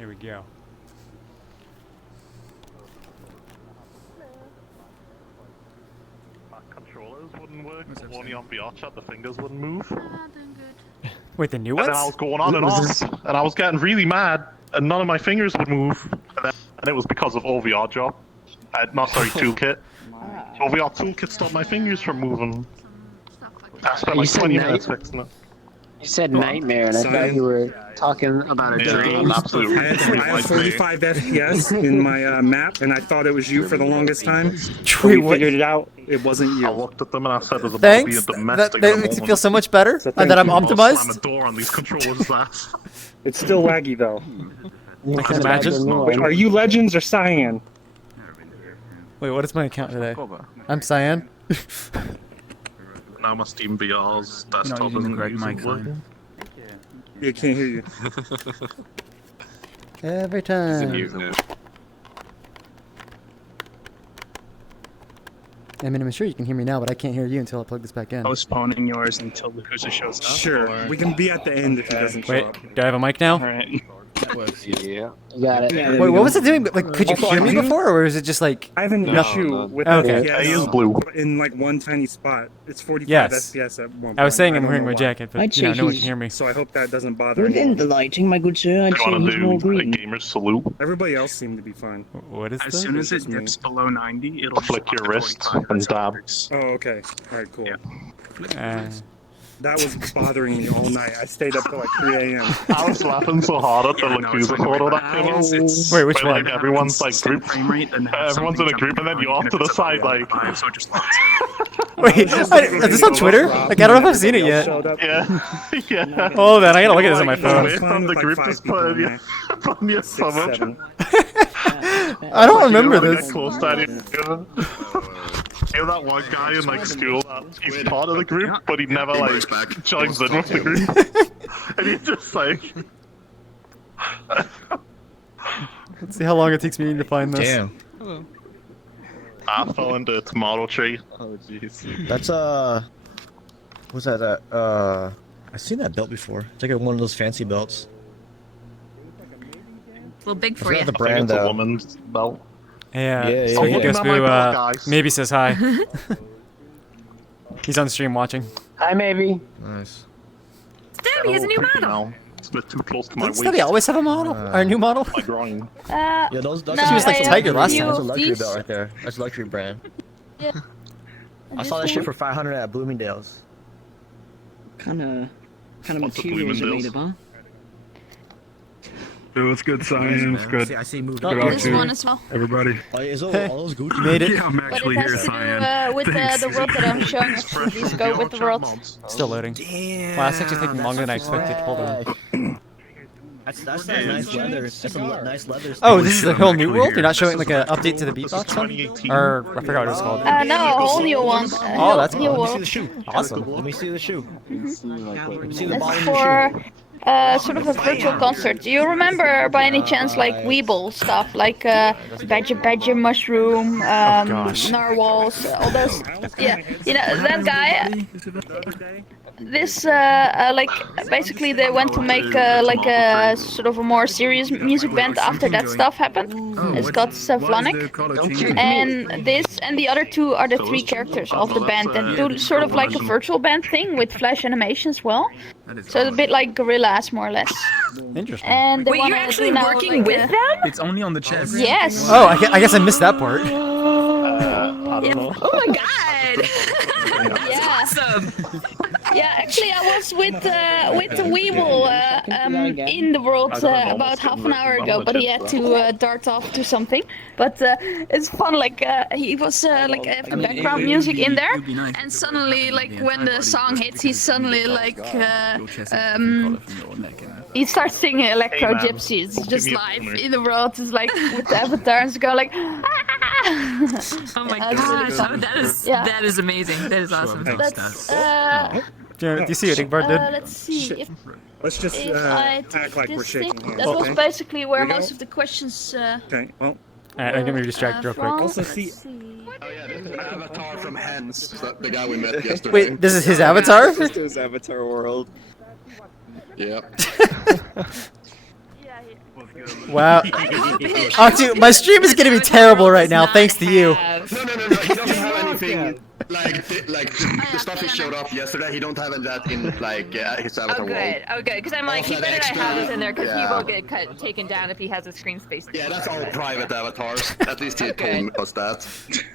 Here we go. My controllers wouldn't work. Only on VRChat, the fingers wouldn't move. Doing good. Wait, the new And ones? then I was going on and off, and I was getting really mad, and none of my fingers would move. And it was because of OVR job. Toolkit. OVR Toolkit stopped my fingers from moving. I spent like 20 minutes fixing it. You said nightmare, and I thought you were talking about a dream. Absolutely. I had 45 FPS in my map, and I thought it was you for the longest time. Wait, We what? figured it out. It wasn't you. I looked at them and I said, "There's about to be a Thanks. That domestic." makes you feel so much better. So That I'm thank you. Slam a optimized. door on these controllers' ass. It's still laggy though. I can imagine. Wait, are you Legends or Cyan? Wait, what is my account today? I'm Cyan. Now my Steam VR's desktop isn't working. Yeah, can't hear you. Every time. I mean, I'm sure you can hear me now, but I can't hear you until I plug this back in. Postponing yours until the Yakuza shows up? Sure, we can be at the end if he doesn't show Wait, up. do I have a mic now? Alright. Yeah. You got it. Wait, what was it doing? Like, could you hear me before, or is it just like? I have an issue with Okay. FPS It is blue. in like one tiny spot. It's 45 Yes. FPS at one point. I was saying I'm don't wearing know my why. jacket, but I'd you know, say no one can he's- hear me. So I hope that doesn't bother Within anyone. the lighting, my good sir, I'd Do you say want he's to more do a green. gamer's salute? Everybody else seemed to be fine. What is As this? soon as it Just me. dips below 90, it'll Flick just your lock at wrist 45 and as dab. works. Oh, okay. Alright, cool. Yeah. That was bothering me all night. I stayed up till like 3 a.m. I was laughing so hard at the Yakuza photo that came out. Wait, which Where, one? like, everyone's like group. Frame rate, then have Everyone's in a something group, and then jump you off out, to the and if it's side, above like. 5, so it just locks it. Wait, is this on Twitter? Like, I don't know if I've seen it yet. Showed up. Yeah, yeah. Hold on, I gotta look at this on my Like, phone. away from the Like group, 5 just people put in your put your thumb up. 7. I don't remember You know, this. get close to anyone. You know that one guy in like school that he's part of the group, but he never like joins in with the group, and he's just like. Let's see how long it takes me to find this. Damn. I fell into a tomato tree. Oh jeez. That's what's that? I've seen that belt before. It's like one of those fancy belts. A little big I for you. forgot the I think brand it's a though. woman's belt. Yeah, Yeah, so yeah, he yeah. goes Not my through, belt, guys. maybe says hi. He's on stream watching. Hi, maybe. Nice. Stabby has a new Creepy model. now. It's a bit too close to my Doesn't waist. Stubby always have a model? Or a new model? My groin. Yeah, those. No, She was like I Tiger have last a time. few That's a of luxury these. belt right there. That's a luxury brand. Yeah. I saw that shit for 500 at Bloomingdale's. Kind of What's the materials are made of, huh? Dude, it's good science, good. I see moved. Oh, Good This out one to as well. everybody. Oh, is all those Gucci? You made it. Yeah, I'm But actually it here, has to Cyan. do with Thanks. the world that I'm showing us. These go with the world. Still loading. Damn. Wow, that's actually taking longer than I expected. Hold on. That's that nice leather. That's some nice leather. Oh, this is the whole new world? You're not showing like an update to the beatbox one? 2018. Or, I forgot what it was called. No, a whole new one. Oh, that's new cool. Let me see the world. shoe. Awesome. Let me see the shoe. Let me see the That's bottom of the for sort of a virtual concert. Do you remember by any chance like Weeble stuff, like Badger Mushroom, gosh. Narwhals, all those? Yeah, you know that guy. This like basically they went to make like a sort of a more serious music band after that stuff happened. It's got Savlonic. And this and the other two are the three characters of the band and do sort of like a virtual band thing with flash animation as well. So it's a bit like Gorillaz, more or less. Interesting. And they Wait, you're wanna actually do now, working like, with them? It's only on the chest. Yes. Oh, I guess I missed that part. I don't know. Oh my god! Yeah. Awesome. Yeah, actually, I was with the Weeble in the world about half an hour ago, but he had to dart off to something. But it's fun. Like he was like having background music in there, and suddenly, like when the song hits, he's suddenly like he starts singing Electro Gypsies just live in the world. It's like with the avatars go like. Oh my Yeah, it's really gosh, fun. that is amazing. That is awesome. That's Do you see what Igbar did? let's see if Let's just if I take act like we're this shaking thing. hands. That was Okay. basically where Here we most go. of the questions. Okay. Well, Alright, I'm gonna be distracted real quick. also see. Oh yeah, this is an avatar from Hens, the guy we met yesterday. Wait, this is his avatar? This is his avatar world. Yep. Wow. I hope it. Oh, dude, my stream is gonna be terrible right now, thanks to you. No. He doesn't have anything like the stuff he showed up yesterday. He don't have that in like his avatar world. Oh good, because I'm like, he Also better not extra- have this in there, because he yeah. will get taken down if he has a screen space. Yeah, that's all private avatars. At least he Okay. told us that.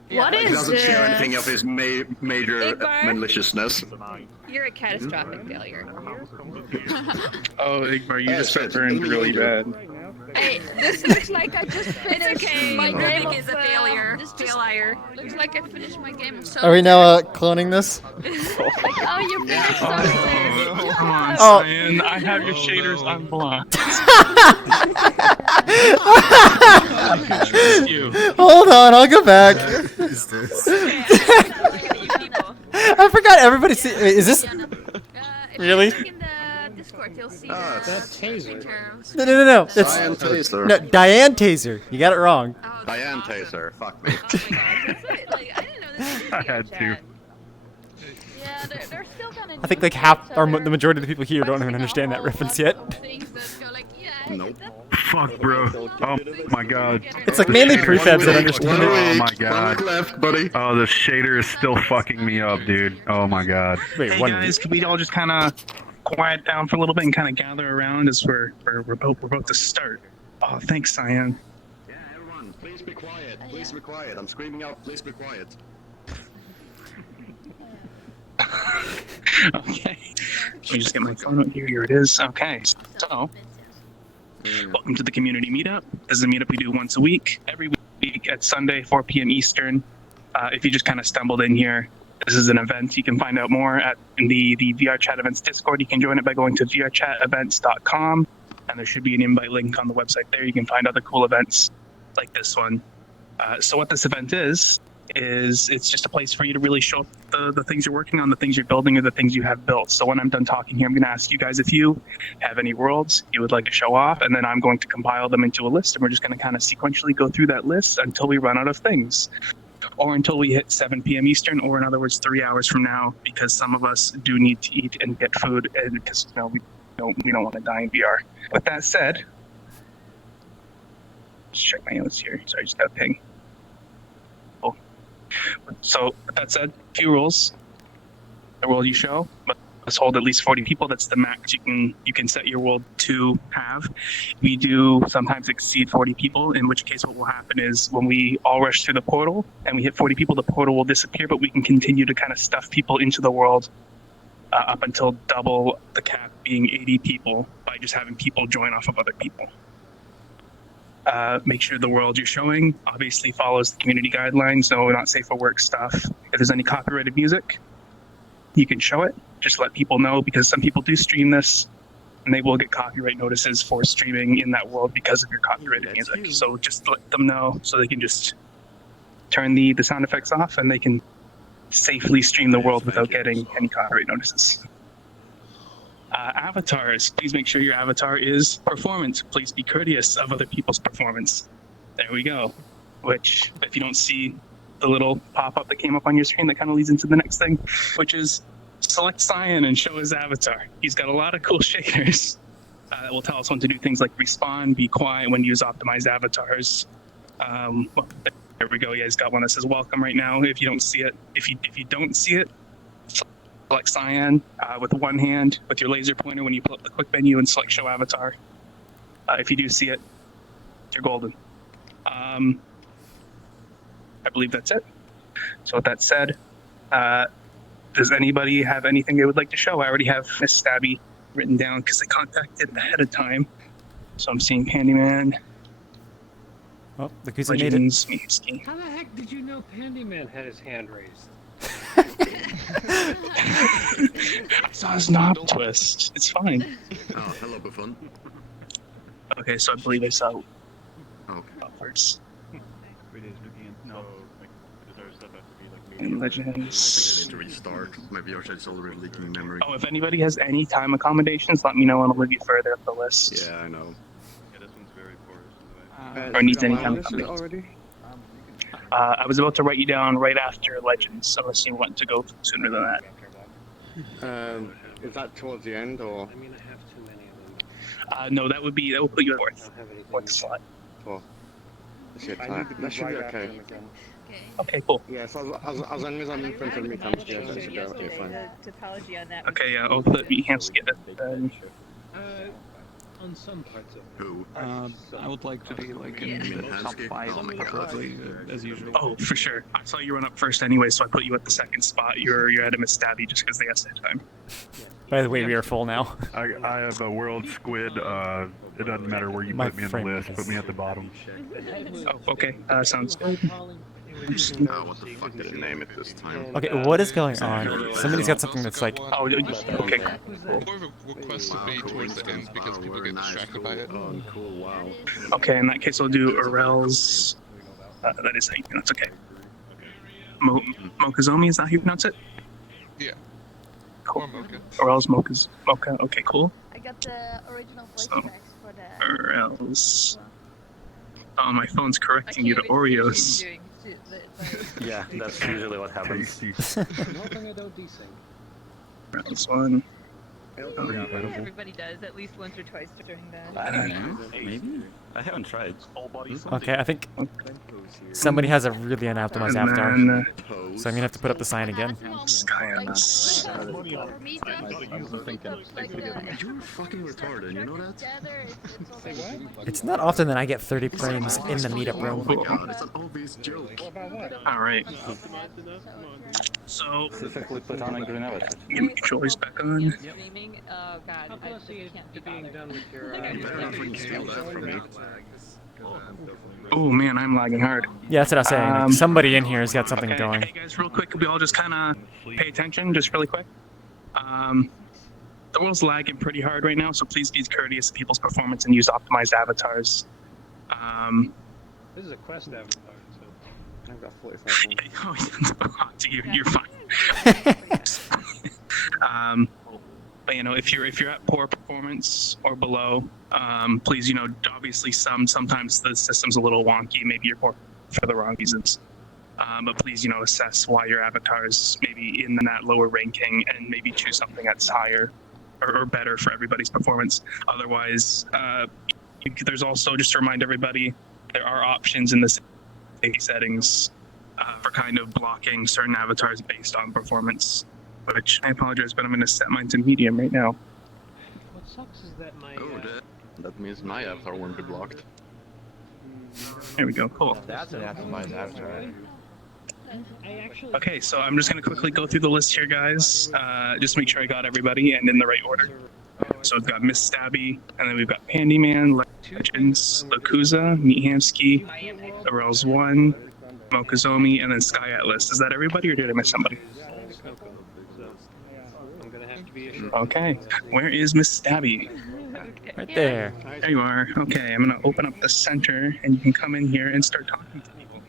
What Like, he is doesn't share this? anything of his major Igbar? maliciousness. You're a catastrophic failure. Oh, Igmar, you Oh, just got shit. burned really bad. Hey, this looks like I just finished Okay, my game Nick of, is a failure. this just Failure. looks like I finished my game of Are we now cloning this? Oh, you finished Oh, come on, Oh. Cyan. I have your shaders unblocked. You. Hold on, I'll go back. What is this? I forgot everybody see. Wait, is this really? in the Discord, you'll see Ah, the that's pictures. No. It's CyanLaser. no Diane Taser. You got it wrong. Diane Taser. Fuck me. Oh my gosh, that's what, like, I didn't know this was I had VRChat. to. Yeah, they're still kind of. I think like half or the majority of the people here don't even understand that reference yet. Nope. Fuck, bro. Oh my god. It's like mainly prefabs that understand it. Oh my 1 god. week left, buddy. Oh, the shader is still fucking me up, dude. Oh my god. Wait, Hey one guys, can we all just kind of quiet down for a little bit and kind of gather around as we're about to start? Oh, thanks, Cyan. Yeah, everyone, please be quiet. Please be quiet. I'm screaming out, please be quiet. Okay. Let me just get my phone out here. Here it is. Okay. So, welcome to the community meetup. This is a meetup we do once a week, every week at Sunday, 4 p.m. Eastern. If you just kind of stumbled in here, this is an event. You can find out more in the VRChat events Discord. You can join it by going to vrchatevents.com, and there should be an invite link on the website there. You can find other cool events like this one. So what this event is it's just a place for you to really show the things you're working on, the things you're building, or the things you have built. So when I'm done talking here, I'm going to ask you guys if you have any worlds you would like to show off, and then I'm going to compile them into a list, and we're just going to kind of sequentially go through that list until we run out of things, or until we hit 7 p.m. Eastern, or in other words, 3 hours from now, because some of us do need to eat and get food, and because we don't want to die in VR. With that said, just check my notes here. Sorry, I just got a ping. So, with that said, few rules. The world you show must hold at least 40 people. That's the max you can set your world to have. We do sometimes exceed 40 people, in which case what will happen is when we all rush through the portal and we hit 40 people, the portal will disappear, but we can continue to kind of stuff people into the world up until double the cap, being 80 people, by just having people join off of other people. Make sure the world you're showing obviously follows the community guidelines. No, not safe for work stuff. If there's any copyrighted music, you can show it. Just let people know, because some people do stream this and they will get copyright notices for streaming in that world because of your copyrighted music. So just let them know so they can just turn the sound effects off and they can safely stream the world without getting any copyright notices. Avatars, please make sure your avatar is performance. Please be courteous of other people's performance. There we go. Which, if you don't see the little pop-up that came up on your screen, that kind of leads into the next thing, which is select Cyan and show his avatar. He's got a lot of cool shaders that will tell us when to do things like respawn, be quiet, when to use optimized avatars. Well, there we go. Yeah, he's got one that says welcome right now. If you don't see it, if you don't see it, select Cyan with one hand with your laser pointer when you pull up the quick menu and select show avatar. If you do see it, you're golden. I believe that's it. So with that said, does anybody have anything they would like to show? I already have Miss Stabby written down because I contacted ahead of time. So I'm seeing Handyman. Oh, the Kuzi made it. How the heck did you know Pandyman had his hand raised? I saw his knob twist. It's fine. Oh, hello, Buffon. Okay, so I believe I saw Okay. upwards. And Legends. I need to restart. My VRChat is already leaking memory. Oh, if anybody has any time accommodations, let me know and I'll move you further up the list. Yeah, I know. Yeah, this one's very porous. Or needs any time accommodations. I was about to write you down right after Legends, unless you want to go sooner than that. Is that towards the end, or? I mean, I have too many of them. No, that will put you at fourth slot. Cool. That should be okay. Okay, cool. Yeah, as long as I'm in front of me, that should be okay, fine. Topology on that. Okay, I'll put Meathamski at On some parts of it. Who? I would like to be like in the top 5, preferably, as usual. Oh, for sure. I saw you run up first anyway, so I put you at the second spot. You're ahead of Miss Stabby just because they asked that time. By the way, we are full now. I have a world squid. It doesn't matter where you My put me in the friend list. is- Put me at the bottom. Oh, okay. Sounds good. What the fuck did I name it this time? Okay, what is going on? Somebody's got something that's like... Oh, okay. More of a request to be towards the end because people get distracted by it. Oh, cool, wow. Okay, in that case, I'll do Orel's. That is how you pronounce it. Okay. Mokazomi, is that how you pronounce it? Yeah. Cool. Or Mocha. Orel's Mocha. Okay, cool. I got the original voice So, tracks for the... Orel's. Oh, my phone's correcting you to Oreos. Yeah, that's usually what happens. Nothing I don't desync. Orel's one. Everybody does at least once or twice during the. I don't know. Maybe? I haven't tried. Okay, I think somebody has a really unoptimized avatar. And So I'm gonna have to put up the sign again. Skyless. You're fucking retarded, you know that? It's not often that I get 30 frames in the meetup room. Oh my god, it's an obvious joke. Alright. So, Specifically put on a green avatar. get my controllers back on. Streaming? Oh god, How I close are you can't to be being bothered. done with your... You better not fucking steal that from me. Oh man, I'm lagging hard. Yeah, that's what I was saying. Like, somebody in here has got something Okay, going. hey guys, real quick, we all just kind of pay attention, just really quick. The world's lagging pretty hard right now, so please be courteous to people's performance and use optimized avatars. This is a quest avatar, so... I've got 45 You're fine. But you know, if you're at poor performance or below, please, you know, obviously sometimes the system's a little wonky. Maybe you're poor for the wrong reasons. But please, you know, assess why your avatar is maybe in that lower ranking and maybe choose something that's higher or better for everybody's performance. Otherwise, there's also, just to remind everybody, there are options in the settings for kind of blocking certain avatars based on performance. Which I apologize, but I'm going to set mine to medium right now. What sucks is that my... that means my avatar won't be blocked. There we go, cool. That's an optimized avatar. Okay, so I'm just going to quickly go through the list here, guys. Just make sure I got everybody and in the right order. So we've got Miss Stabby, and then we've got Pandyman, Legends, Lakuza, Meathamski, Orel's One, Mokazomi, and then Sky Atlas. Is that everybody, or did I miss somebody? Okay, where is Miss Stabby? Right there. There you are. Okay, I'm gonna open up the center, and you can come in here and start talking to people.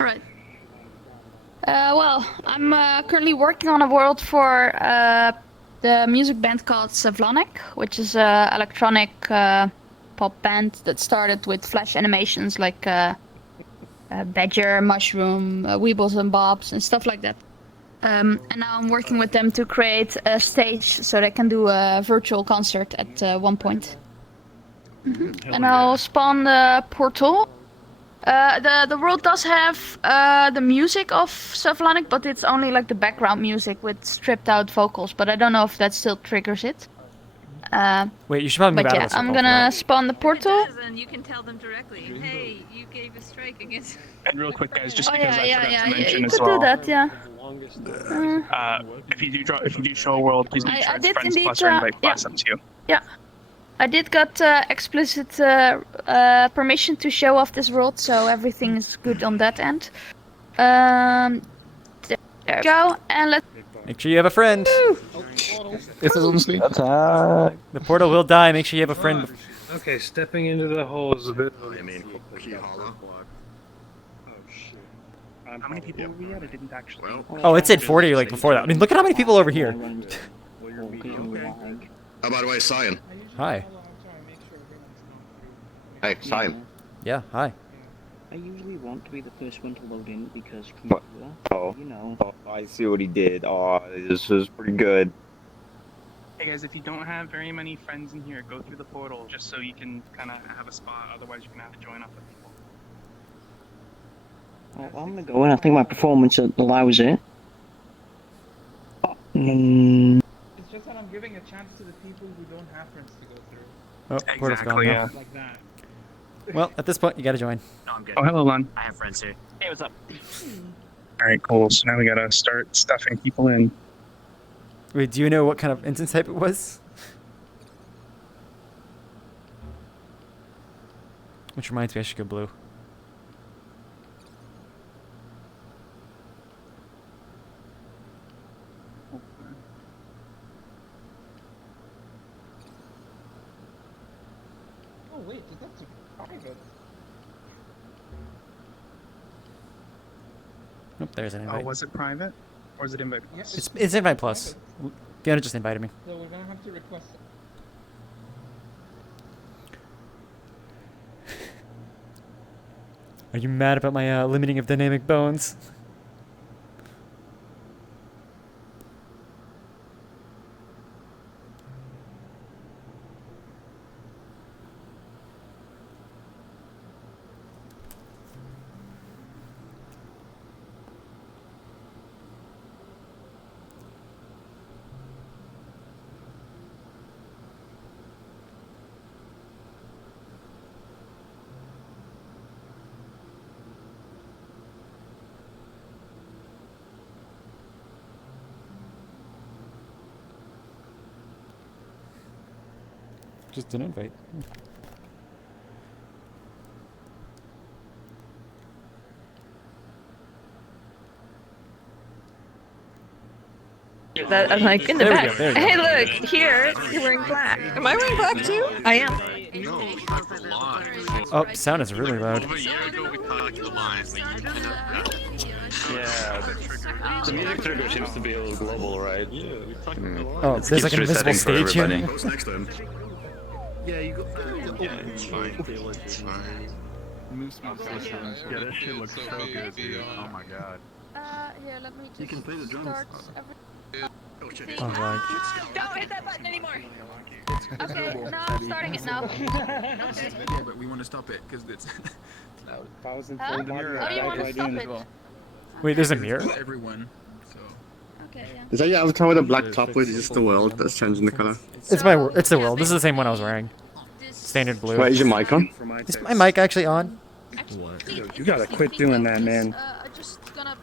Alright. Well, I'm currently working on a world for the music band called Savlonic, which is an electronic pop band that started with Flash animations like Badger, Mushroom, Weebles and Bobs, and stuff like that. And now I'm working with them to create a stage so they can do a virtual concert at one point. And I'll spawn the portal. The world does have the music of Savlonic, but it's only like the background music with stripped out vocals, but I don't know if that still triggers it. Wait, you should probably move But out yeah, of this I'm one. gonna spawn the portal. And you can tell them directly, hey, you gave a strike against. And real quick, guys, just Oh because yeah, I forgot to you mention could as well. do that, yeah. If you do show a world, please make I sure it's did friends indeed, plus or invite yeah. plus up to you. Yeah, I did got explicit permission to show off this world, so everything is good on that end. There we go, and let's... Make sure you have a friend. This is honestly. The portal will die. Make sure you have a friend. Okay, stepping into the hole is a bit... I mean, How many people were we at? I didn't actually. Oh, it said 40 like before that. I mean, look at how many people over here. Oh, by the way, Cyan. Hi. Hey, Cyan. Yeah, hi. usually want to be the first one to load in because What? computer, Oh. you know. Oh, I see what he did. Oh, this is pretty good. Hey guys, if you don't have very many friends in here, go through the portal just so you can kind of have a spot. Otherwise, you're gonna have to join other people. Well, I'm gonna go and I think my performance allows it. Mm, It's just that I'm giving a chance to the people who don't have friends to go through. Oh, portal's gone now. Yeah. Like that. Well, at this point, you gotta join. No, I'm good. Oh, hello, Lon. I have friends here. Hey, what's up? All right, cool. So now we gotta start stuffing people in. Wait, do you know what kind of instance type it was? Which reminds me, I should go blue. Oh wait, that's private. Nope, there's an invite. Oh, was it private? Or is it invite? Yeah, It's invite plus. Fiona just invited me. So we're gonna have to request it. Are you mad about my limiting of dynamic bones? Just an invite. That, I'm like, in the There we back. go, there we go. Hey, look, here, you're wearing black. Am I wearing black too? I am. Oh, sound is really loud. Over a year ago, we caught the line, but you kind of. Yeah, the music trigger seems to be a little global, right? Yeah, we talked about Oh, there's like an invisible stage here. What's next then? Yeah, you go. Yeah, it's fine. It's fine. Move small systems. Yeah, that shit looks so good, dude. Oh my god. Here, let me just You can play the drums. Oh, shit. Oh, right. Don't hit that button anymore. Okay, no, I'm starting it now. Okay. Yeah, but we want to stop it because it's. Huh? How do you want to stop it? Wait, there's a mirror? Everyone. So. Okay, yeah. Is that your avatar with a black top, or is it just the world that's changing the color? It's it's the world. This is the same one I was wearing. Standard blue. Wait, is your mic on? Is my mic actually on? You gotta quit doing that, man. I'm just gonna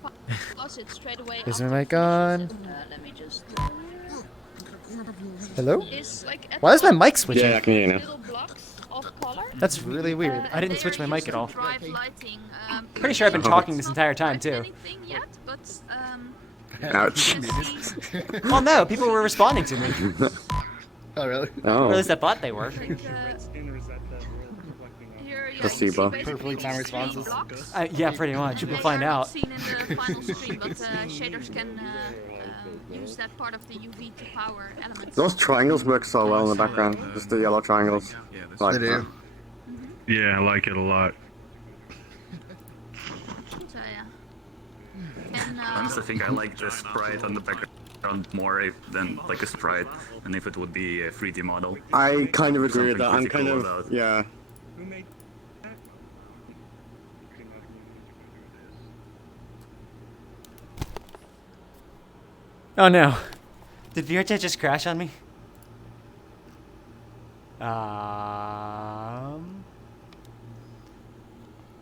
pause it straight away. Is my mic on? Let me just. Hello? Is, like, at Why is my the mic switching? Yeah, I can hear you now. little blocks of color. That's really weird. I didn't switch my mic at all. Drive lighting, Pretty sure I've been talking this entire time too. anything yet, but Ouch. Oh no, people were responding to me. Oh, really? Or at least Oh. I thought they were. here, yeah, Placebo. you see Perfectly basically timed these three responses. blocks. Yeah, pretty much. We'll find They are out. seen in the final screen, but shaders can use that part of the UV to power elements. Those triangles work so well in the background. Just the yellow triangles. Like They do. Yeah, I like it a lot. So yeah. Honestly, I think I like the sprite on the background more than like a sprite, than if it would be a 3D model. I kind of agree with that. Something I'm kind physical of, about- yeah. Oh no. Did VRChat just crash on me?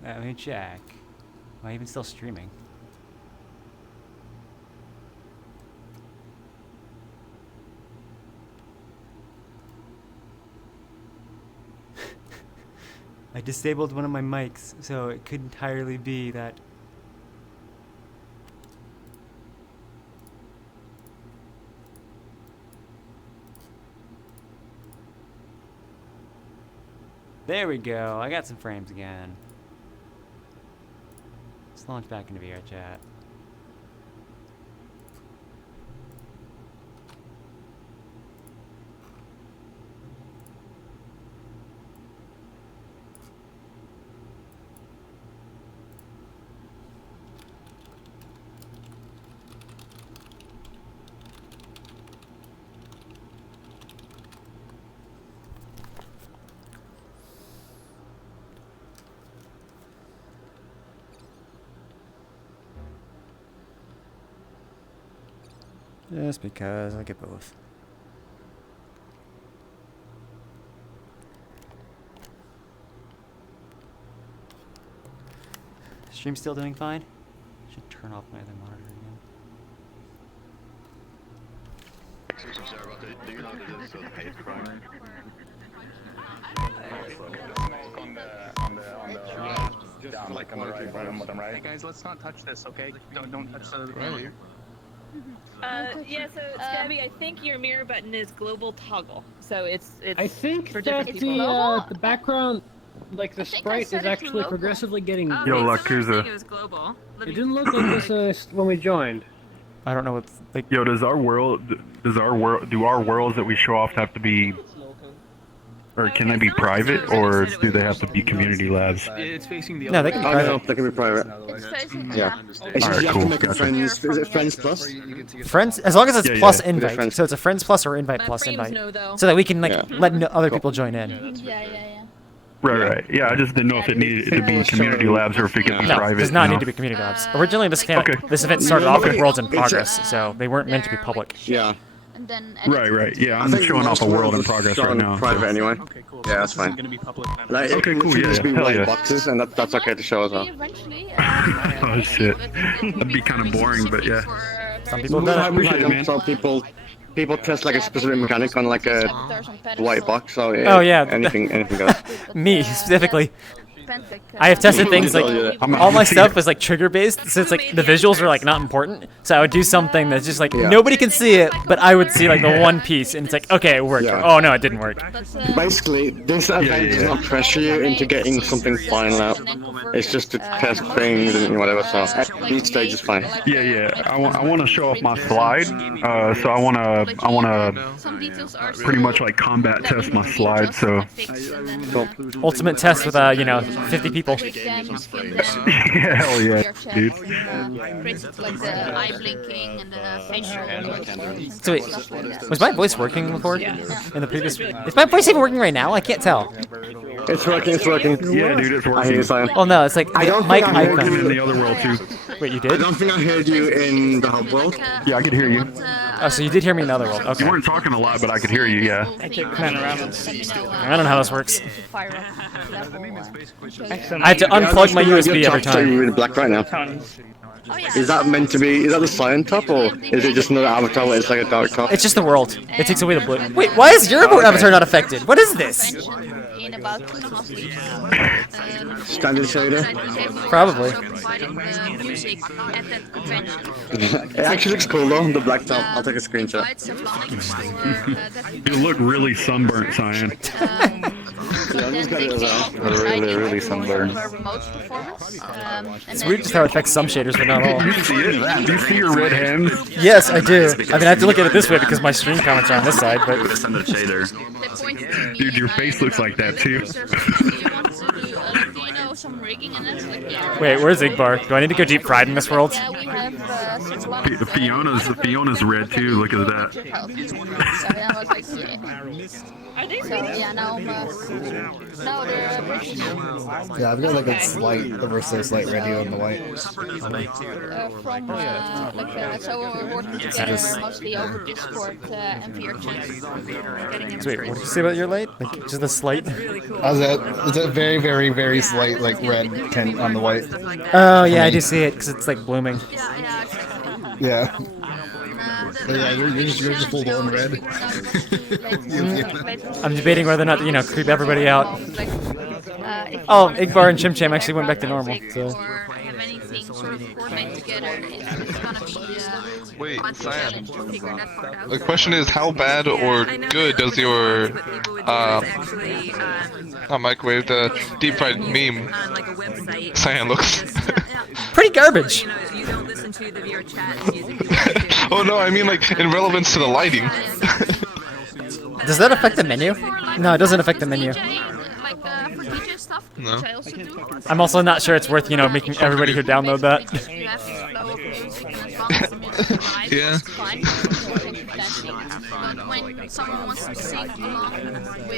Let me check. Am I even still streaming? I disabled one of my mics, so it could entirely be that. There we go. I got some frames again. Let's launch back into VRChat. Just because I get both. Stream still doing fine? Should turn off my other monitor Hey guys, let's not touch this, okay? Don't touch the Right. Yeah, so Scabby, I think your mirror button is global toggle. So it's I think for that different people. the background, like the sprite, is actually progressively getting. Yo, Lakuza. It was global. It didn't look like this when we joined. I don't know what's like. Yo, do our worlds that we show off have to be, or can they be private, or do they have to be community labs? It's facing the No, they can be private. No, they can be private. It's facing, Yeah. It's Alright, just you have cool, to make a gotcha. friends. Is it friends plus? Friends, as long as it's Yeah, plus yeah. invite, Friends. so it's a friends plus or invite My plus frames invite, know, though. so that we can like Yeah. let other people join in. Yeah. Right. Yeah, I just didn't know if it needed to be community labs or if it could be No, private. it does not you need know? to be community labs. Originally, this event started No, off with it- worlds in it's a- progress, so they weren't meant to be public. Yeah. And then Right. Yeah, I I'm think showing off most a world in worlds progress shown right now. Private so- anyway. Okay, cool. Yeah, that's This isn't fine. gonna be public then. Like, Okay, it cool, can yeah, just be hell white yeah. boxes, and that's okay to show as well. eventually. Oh shit, that'd be kind of boring, but yeah. Some people We do have Appreciate it, man. so people test like a specific mechanic on like a white box. So Oh, yeah. anything goes. Me specifically. I have tested things like I'm- all my stuff was like trigger based, so it's like the visuals were like not important. So I would do something that's just like Yeah. nobody can see it, but I would see like the one piece, and it's like okay, it worked. Yeah. Oh no, it didn't work. Basically, this event does not pressure you into getting something final out. It's just to test things and whatever. So each stage is fine. Yeah. I want to show off my slide. So I want to pretty much like combat test my slide. So Ultimate test with 50 people. yeah, hell yeah, dude. Like the eye blinking and the facial. So wait, was my voice working before? In the previous? Is my voice even working right now? I can't tell. It's working. It's working. Yeah, dude, it's I hear you, working. Simon. Oh no, it's like I don't mic think I heard Working in icon. the other world too. Wait, you I did? don't think I heard you in the hub world. Yeah, I could hear you. Oh, so you did hear me in the other world. You Okay. weren't talking a lot, but I could hear you. Yeah. I don't know how this works. I have to unplug my USB every time. You're in black right now. Is that meant to be? Is that the cyan top, or is it just another avatar where it's like a dark top? It's just the world. It takes away the blue. Wait, why is your avatar not affected? What is this? In about 2.5 weeks. Standard shader. Probably. Music at that convention. It actually looks cool though. The black top. I'll take a screenshot. You look really sunburnt, Cyan. Really sunburned. It's weird just how it affects some shaders, but not all. You see it? Do you see your red hands? Yes, I do. I mean, I have to look at it this way because my stream comments are on this side, but... Standard shader. Dude, your face looks like that too. Wait, where's Igbar? Do I need to go deep fried in this world? Fiona's red too. Look at that. Yeah, I've got like a slight, the reverse slight red here on the white. So we're working together mostly over Discord and VRChat. So wait, what did you say about your light? Like, just the slight? It's a very, very, very slight like red tint on the white. Oh yeah, I do see it because it's like blooming. Yeah. But yeah, you're just full on red. I'm debating whether or not to, creep everybody out. Oh, Igbar and Chim Cham actually went back to normal. So. Wait, Cyan. The question is, how bad or good does your not microwave, the deep fried meme Cyan looks? Pretty garbage. Oh no, I mean like in relevance to the lighting. Does that affect the menu? No, it doesn't affect the menu. No. I'm also not sure it's worth, making everybody who download that. Yeah.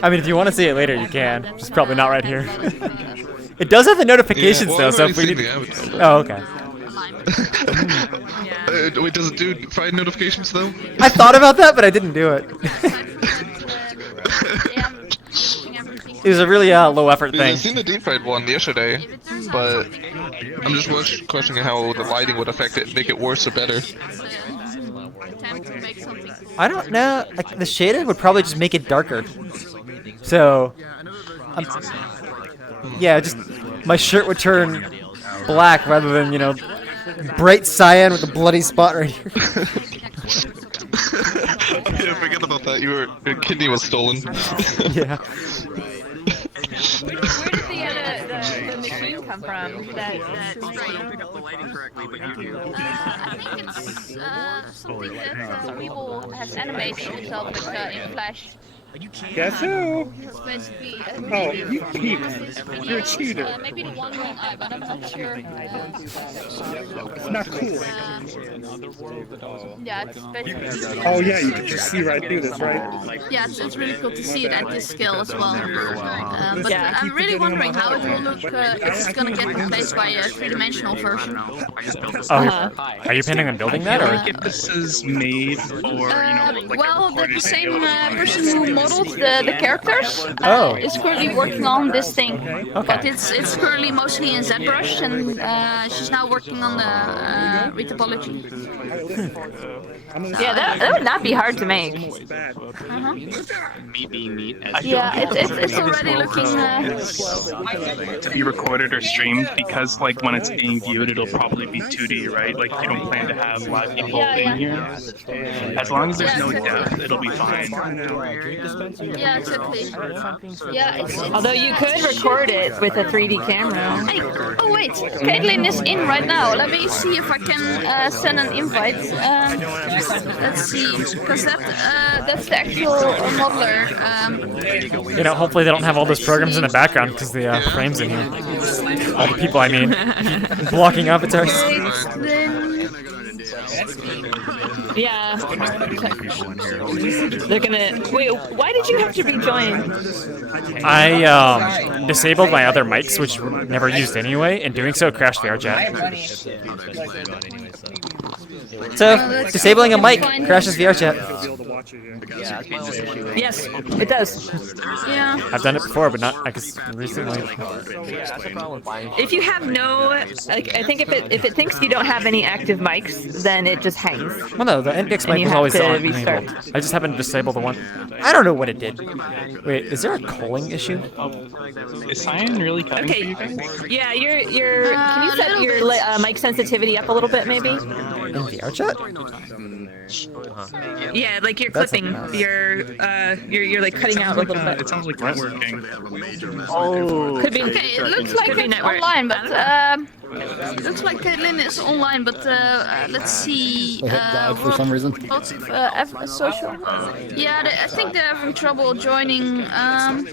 I mean, if you want to see it later, you can. Just probably not right here. It does have the notifications Yeah, well, though, I've so if we already need. seen the avatar. Oh, okay. Wait, does it do find notifications though? I thought about that, but I didn't do it. It was a really low effort I thing. seen the deep fried one yesterday, but I'm just questioning how the lighting would affect it, make it worse or better. I don't know. Like, the shader would probably just make it darker. So, yeah, just my shirt would turn black rather than, you know, bright cyan with a bloody spot right here. Yeah, forget about that. Your kidney was stolen. Yeah. Where did the machine come from? That I think it's something that Weevil has animated himself with in Flash. Guess who? It's basically Oh, you cheated. You're a cheater. maybe the one wrong eye, but I'm not sure. It's not cool. Yeah, it's basically. Oh yeah, you can just see right through this, right? Yeah, it's really cool to see it at this scale as well. But I'm really wondering how it will look if it's gonna get replaced by a three-dimensional version. Oh, are you planning on building that, or? If this is made for, Well, the same person who modeled the characters Oh. is currently working on this thing. But it's currently mostly in ZBrush, and she's now working on the retopology. Yeah, that would not be hard to make. Yeah, it's already looking. To be recorded or streamed, because like when it's being viewed, it'll probably be 2D, right? Like you don't plan to have live people in here. As long as there's no depth, it'll be fine. Yeah, exactly. Yeah, it's Although you could record it with a 3D camera. Hey, oh wait, Caitlin is in right now. Let me see if I can send an invite. Let's see, because that's the actual modeler. You know, hopefully they don't have all those programs in the background because the frames in here. All the people, I mean, blocking avatars. Yeah. They're gonna. Wait, why did you have to rejoin? I disabled my other mics, which were never used anyway, and doing so crashed VRChat. So, disabling a mic crashes VRChat. Yes, it does. Yeah. I've done it before, but not, I guess, recently. If you have no, like, I think if it thinks you don't have any active mics, then it just hangs. Well, no, the index mic you was have always to on. restart. I just happened to disable the one. I don't know what it did. Wait, is there a culling issue? Is Cyan really cutting for Okay. you guys? Yeah, your. Can you set your mic sensitivity up a little bit, maybe? In VRChat? Yeah, like you're That's clipping. not nice. You're like cutting out a little bit. It sounds like networking. Oh. Could be. Okay, it looks like it's online, but it looks like Caitlin is online, but let's see. For some reason. Lots of social. Yeah, I think they're having trouble joining. I'm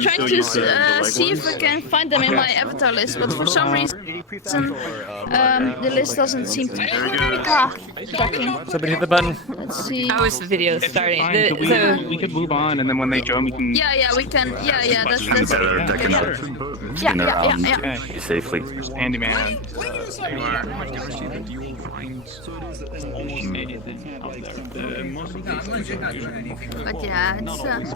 trying to see if I can find them in my avatar list, but for some reason the list doesn't seem to be tracking. Somebody hit the button. Let's see. How is the video starting? We could move on, and then when they join, we can. Yeah, we can. Yeah, that's Better that can spin around safely. Handyman. But yeah, it's.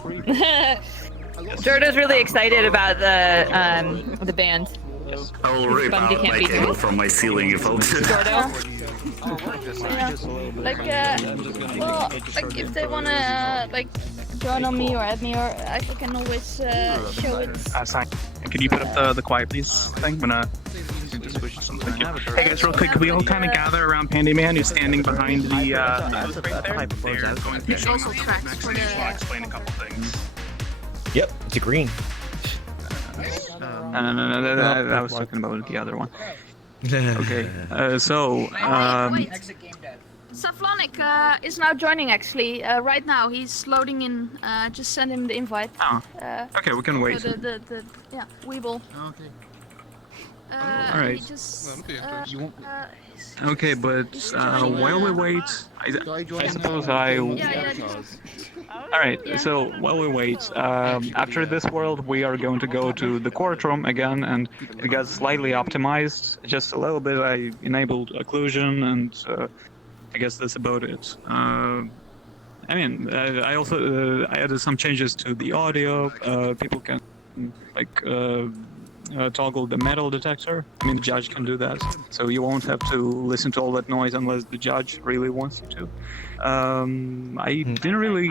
Jordo's really excited about the band. I will rip Bummed he out can't my be cable here. from my ceiling if I'll do Jordo? Yeah, like well, like if they wanna like join on me or add me, or I can always show it. Cyan, could you put up the quiet please thing? I'm gonna just push something. Hey guys, real quick, could we all kind of gather around Pandyman, who's standing behind the booth right there? They're going to There's also tracks for the. explain a couple things. Yep, it's a green. No, I was talking about the other one. Okay, Wait. Saflonic is now joining actually. Right now he's loading in. Just send him the invite. okay, we can wait. So the Weeble. Alright. He just Okay, but while we wait, I suppose I. All right. So while we wait, after this world, we are going to go to the courtroom again, and it got slightly optimized. Just a little bit. I enabled occlusion, and I guess that's about it. I mean, I also I added some changes to the audio. People can like toggle the metal detector. I mean, the judge can do that, so you won't have to listen to all that noise unless the judge really wants you to. I didn't really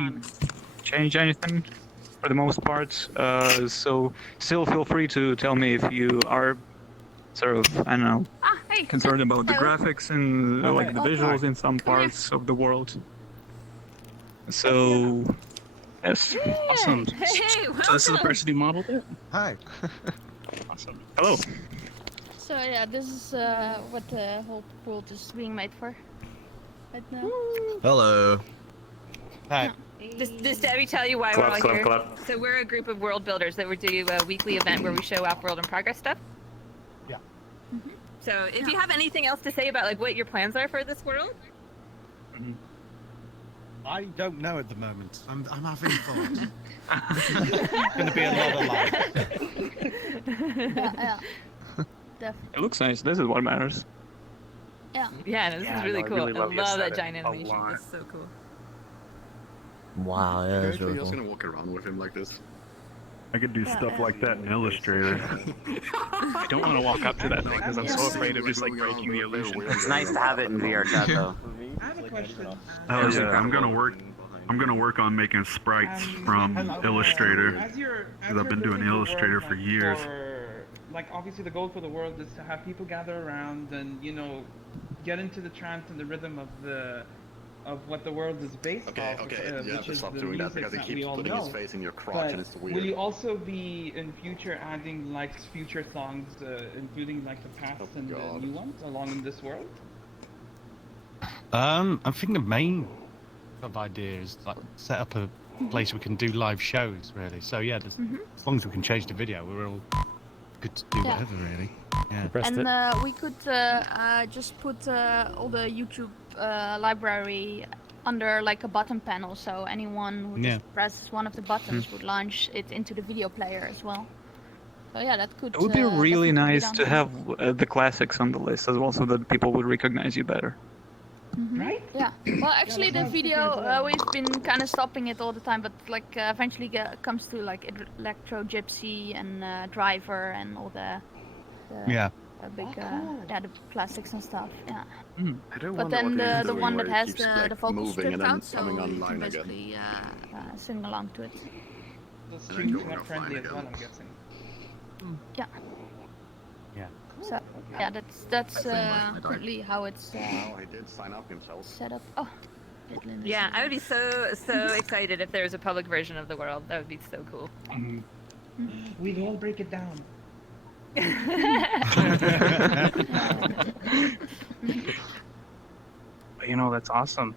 change anything for the most part, so still feel free to tell me if you are sort of, I don't know, concerned about the graphics and like the visuals in some parts of the world. So, yes, awesome. So this is the person who modeled it? Hi. Awesome. Hello. So yeah, this is what the whole world is being made for right now. Hello. Hi. Does Debbie tell you why we're all here? So we're a group of world builders that would do a weekly event where we show off world in progress stuff. Yeah. So if you have anything else to say about like what your plans are for this world? I don't know at the moment. I'm having fun. Gonna be a lot of life. Yeah. Definitely. It looks nice. This is what matters. Yeah. Yeah, no, this is really no, I cool. really I love the love that aesthetic giant a animation. lot. It's so cool. Wow, yeah, that's really I was cool. gonna walk around with him like this. I could do stuff like that in Illustrator. I don't want to walk up to that thing because I'm so afraid of just like breaking the illusion. It's nice to have it in VRChat though. I have a question. Oh yeah, I'm gonna work on making sprites from Illustrator. Because I've been doing Illustrator for years. Like obviously the goal for the world is to have people gather around and get into the trance and the rhythm of what the world is based off of, you have which to is stop the doing that music because he that we keeps all putting know. his face in your crotch But and it's weird. will you also be in future adding like future songs, including like the past and the new ones along in this world? I think the main of idea is like set up a place we can do live shows, really. So yeah, as long as we can change the video, we're all good to do whatever, really. Yeah. And we could just put all the YouTube library under like a button panel, so anyone who just presses one of the buttons would launch it into the video player as well. So yeah, that could. It would be really definitely be nice done. to have the classics on the list as well, so that people would recognize you better. Right? Yeah. Well, actually, the video we've been kind of stopping it all the time, but like eventually comes to like Electro Gypsy and Driver and all the big the classics and stuff. Yeah. But then the one that has the vocals stripped out, so you can basically sing along to it. The stream's not friendly as well, I'm guessing. Yeah. Yeah. So yeah, that's currently how it's he did sign up himself. set up. Oh. Yeah, I would be so excited if there was a public version of the world. That would be so cool. We'd all break it down. That's awesome.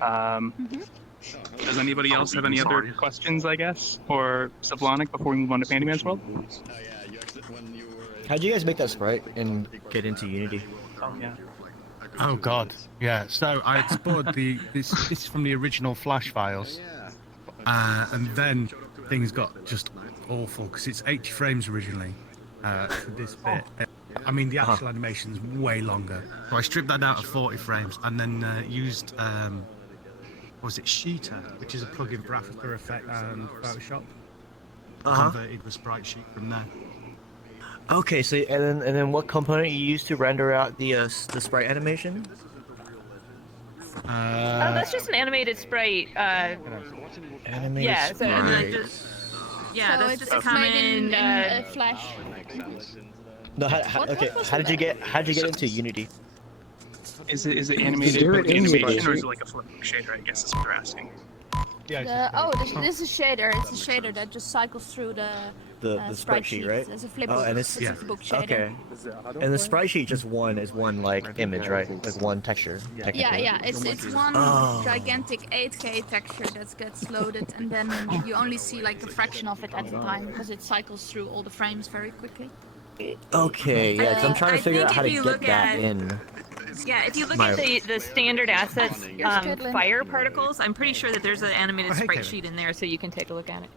Does anybody else have any other questions, I guess, for Sublonic before we move on to Pandyman's world? How did you guys make that sprite and get into Unity? Oh yeah. Oh god, yeah. So I exported this is from the original Flash files, and then things got just awful because it's 80 frames originally for this bit. I mean, the actual animation's way longer. So I stripped that down to 40 frames and then used what was it, Sheeter, which is a plugin for After Effects and Photoshop. Converted the sprite sheet from there. Okay, so and then what component you use to render out the sprite animation? Oh, that's just an animated sprite. Animated yeah, so and then sprite. just that's just a it's made common. in Flash. No, how did you get into Unity? Is it animated with animation or is it like a flipping shader? I guess is what they're asking. This is shader. It's a shader that just cycles through the sprite sheet, right? There's a flip and it's book shader. Okay. And the sprite sheet just is one like image, right? Like one texture. Yeah. It's one gigantic 8K texture that gets loaded, and then you only see like a fraction of it at a time because it cycles through all the frames very quickly. Okay, yeah, 'cause I'm trying to figure out how to get that in. Yeah, if you look My- at the standard assets Caitlin. fire particles, I'm pretty sure that there's an animated sprite sheet in there, so you can take a look at it.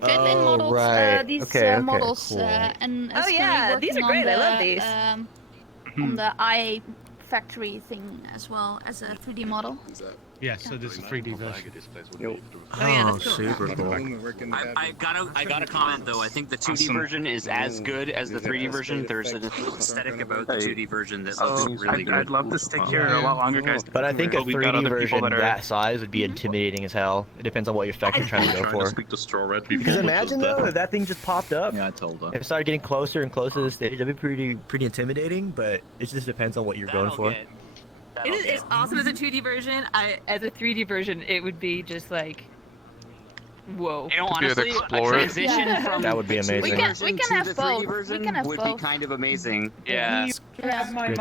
Caitlin Oh, modeled right. these Okay, okay, models, cool. and Oh, is yeah, currently these are working great. I on love the, these. on the eye factory thing as well as a 3D model. Yeah, so there's a 3D version. Oh, super cool. I gotta comment though. I think the 2D version is as good as the 3D version. There's an aesthetic about the 2D version that looks really good. I'd love to stick here a lot longer, guys. But I think a But we've got 3D other people version that are- that size would be intimidating as hell. It depends on what effect you're trying to go for. speak to Straw Red people. Because imagine though, if that thing just popped up, Yeah, I told her. if it started getting closer and closer to the stage, that'd be pretty intimidating. But it just depends on what you're going for. It's awesome as a 2D version. As a 3D version, it would be just like, whoa. You know, Could be an honestly, a explorer. transition from That would be the 2D amazing. version We can to have the 3D both. version We can have would both. be kind of amazing. Yeah. Good.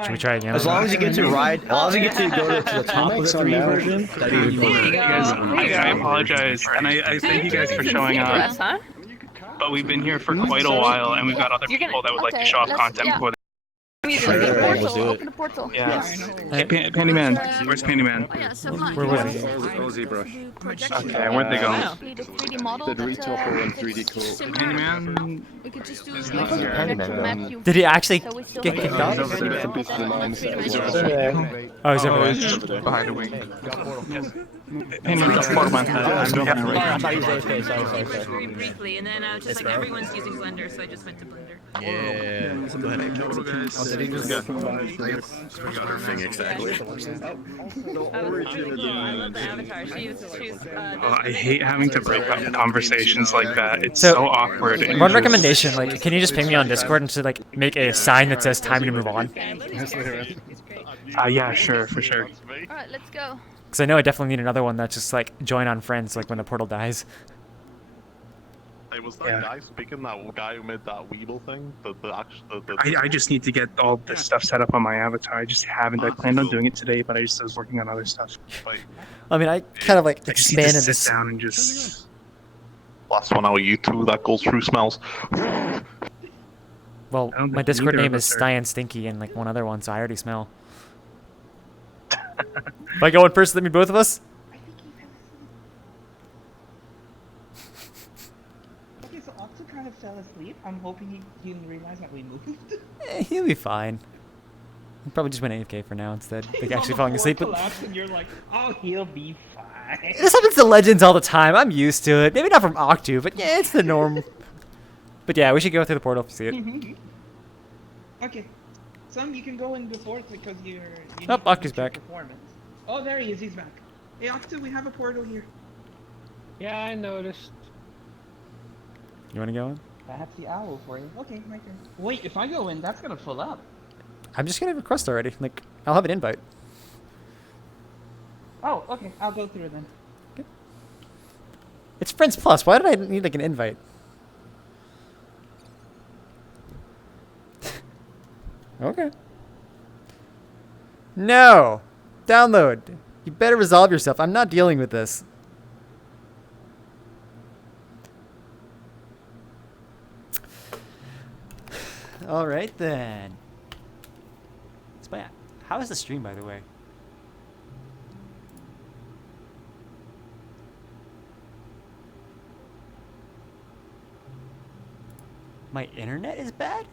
Should we try again? As long as you get to ride, as long as you get to go to the top of the 3D version, that'd be Hey guys, I apologize, and I thank you guys for showing up. Huh? But we've been here for quite a while, and we've got other people that would like to show off content before. Sure, let's do Open the portal. Yeah. Hey, Pandyman, where's Pandyman? Oh yeah, so much. Where was he? Okay, where'd they go? The 3D model. The retopper and 3D cool. Pandyman. We could just do Is like not a here. projector map view. Did he actually So we still get have kicked the off? He's over there. three-dimensional Oh, he's over Oh, there. he's just behind the wing. Pandyman, got Portman. I thought you said okay. Sorry. Very briefly, and then I was just like, everyone's using Blender, so I just went to Blender. Yeah. Go ahead. Got her thing exactly. I love the avatar. She's Oh, I hate having to break up conversations like that. It's So, so awkward. and One just- recommendation, like, can you just ping me on Discord and to like make a sign that says time to move on? Yeah, sure, for sure. Alright, let's go. Because I know I definitely need another one that's just like join on friends, like when the portal dies. Hey, was that Yeah. guy speaking? That guy who made that Weeble thing? I just need to get all this stuff set up on my avatar. I just haven't. I planned on doing it today, but I was working on other stuff. I mean, I kind of like I just need to expanded sit this. down and just. Last one out of you two that goes through smells. Well, don't my think Discord either name of is us are- Styan Stinky and like one other one, so I already smell. If I go in first, let me both of us. Okay, so Octo kind of fell asleep. I'm hoping he didn't realize that we moved. He'll be fine. He probably just went AFK for now instead. Like He's actually on falling the asleep. floor But collapsed and you're like, oh, he'll be fine. this happens to legends all the time. I'm used to it. Maybe not from Octu, but yeah, it's the norm. But yeah, we should go through the portal if you see it. Okay. Some you can go in before because you're. You Oh, need to Octu's boost your back. performance. Oh, there he is. He's back. Hey, Octo, we have a portal here. Yeah, I noticed. You want to go in? That's the owl for you. Okay, my turn. Wait, if I go in, that's gonna fill up. I'm just gonna request already. Like, I'll have an invite. Oh, okay. I'll go through then. It's Friends Plus. Why did I need like an invite? Okay. No! Download! You better resolve yourself. I'm not dealing with this. Alright then. How is the stream, by the way? My internet is bad?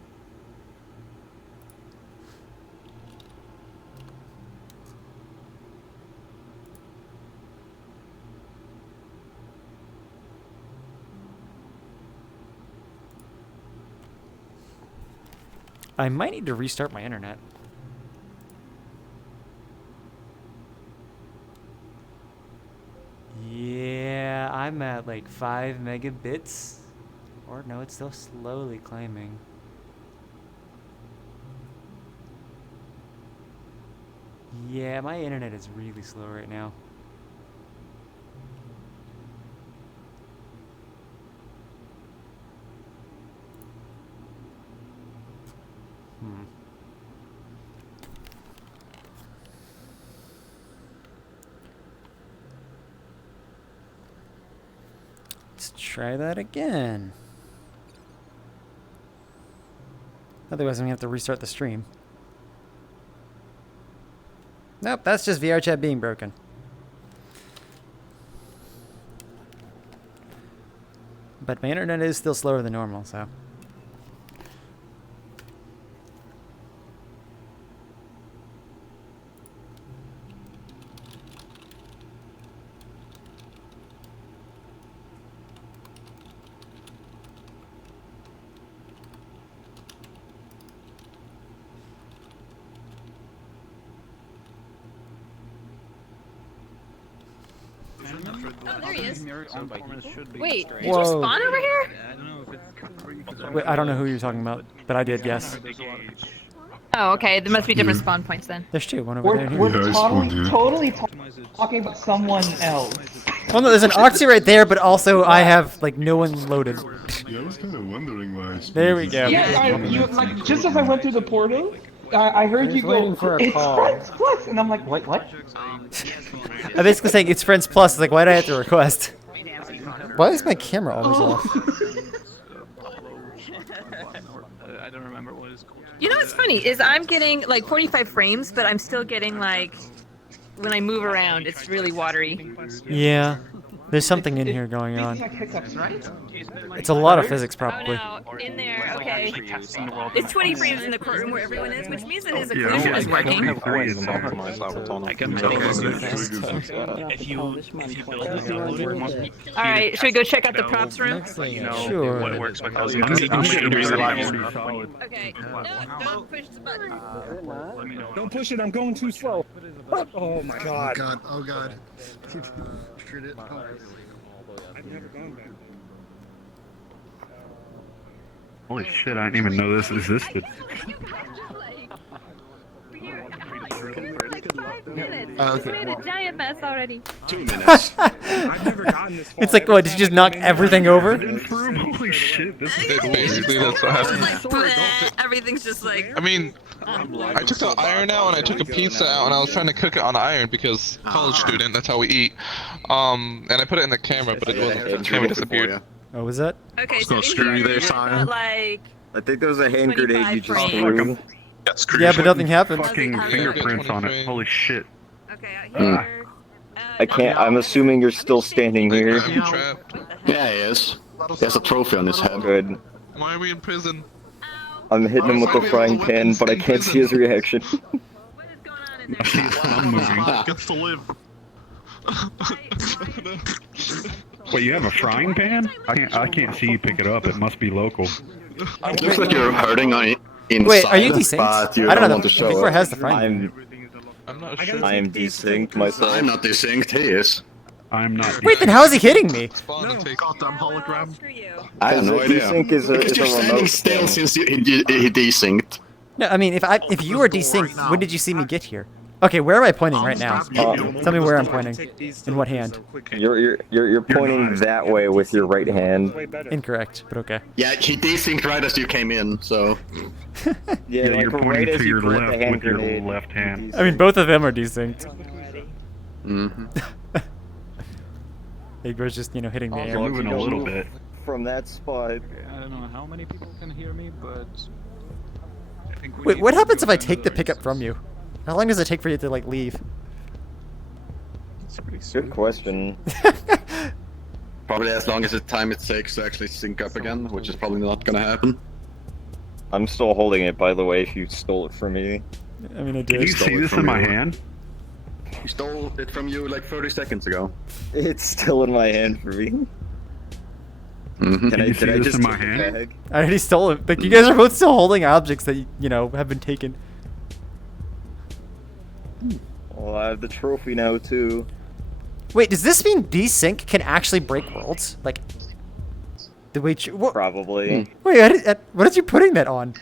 I might need to restart my internet. Yeah, I'm at like 5 megabits. Or no, it's still slowly climbing. Yeah, my internet is really slow right now. Let's try that again. Otherwise, I'm gonna have to restart the stream. Nope, that's just VRChat being broken. But my internet is still slower than normal, so. Oh, there he is. Wait, did you spawn over here? Wait, I don't know who you're talking about, but I did, yes. Oh, okay. There must be different spawn points then. There's two, one over there and here. We're totally talking about someone else. Well, no, there's an Oxy right there, but also I have, like, no one loaded. Yeah, I was kind of wondering why. There we go. Yeah, like, just as I went through the portal, I heard you go, it's Friends Plus, and I'm like, what? I'm basically saying it's Friends Plus. It's like, why do I have to request? Why is my camera always off? I don't remember what it's called. You know what's funny is I'm getting like 45 frames, but I'm still getting like when I move around, it's really watery. Yeah, there's something in here going on. Hiccups, right? It's a lot of physics, probably. Oh no, in there, okay. It's 20 frames in the courtroom where everyone is, which means that his occlusion is working. Alright, should we go check out the props room? Sure. What works because Okay. No, don't push the button. Don't push it, I'm going too slow. Oh my god. Oh god. Triggered it. I've never gone back. Holy shit, I didn't even know this existed. It's made a giant mess already. 2 minutes. I've never gotten this far. It's like, what, did you just knock everything over? Holy shit, this is Basically, that's what happened. Everything's just like. I mean, I took the iron out and I took a pizza out and I was trying to cook it on iron because college student, that's how we eat. And I put it in the camera, but it wasn't. The camera disappeared. Oh, was that? Okay, so screw you there, Simon. Like. I think there was a hand grenade you just threw. Yeah, but nothing happened. Fucking fingerprints on it. Holy shit. Okay, out here. I can't. I'm assuming you're still standing here. Yeah, he is. He has a trophy on his head. Good. Why are we in prison? I'm hitting him with the frying pan, but I can't see his reaction. I'm moving. Gets to live. Wait, you have a frying pan? I can't see you pick it up. It must be local. It looks like you're hurting on inside. Wait, are you desynced? But you I don't know. want to show Before it. has the frying pan. I'm not sure. I am desynced myself. I'm not desynced, he is. I'm not. Wait, then how is he hitting me? Goddamn hologram. I have no idea. Desync is a Because you're standing remote still thing. since he desynced. No, I mean, if you were desynced, when did you see me get here? Okay, where am I pointing right now? Tell me where I'm pointing. In what hand? You're pointing that way with your right hand. Incorrect, but okay. Yeah, he desynced right as you came in, so... Yeah, Yeah, like you're right pointing as to you your threw the left hand with your grenade. left hand. I mean, both of them are desynced. Mm-hmm. Igor's just, you know, hitting the You're air. moving a little bit. From that spot. I don't know how many people can hear me, but I think we Wait, need what to happens if I find take the another pickup from you? How long does it take for you to, like, leave? Good question. Probably as long as the time it takes to actually sync up again, which is probably not gonna happen. I'm still holding it, by the way, if you stole it from me. I mean, I Can did. you see this in my hand? He stole it from you like 30 seconds ago. It's still in my hand for me. Mm-hmm. Can you see this in my take the hand? bag? I already stole it. Like, you guys are both still holding objects that, you know, have been taken. Well, I have the trophy now, too. Wait, does this mean desync can actually break worlds? Like, the way what? Probably. Wait, what are you putting that on?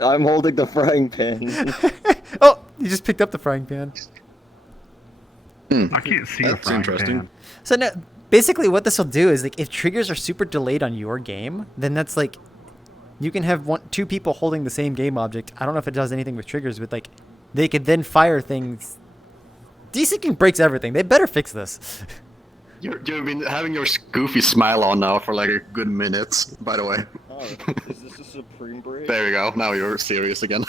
I'm holding the frying pan. Oh, you just picked up the frying pan. I can't see the That's frying interesting. pan. So now, basically what this will do is, like, if triggers are super delayed on your game, then that's like, you can have two people holding the same game object. I don't know if it does anything with triggers, but like, they could then fire things. Desyncing breaks everything. They better fix this. You've been having your goofy smile on now for like a good minute, by the way. Oh, is this a Supreme Break? There you go, now you're serious again.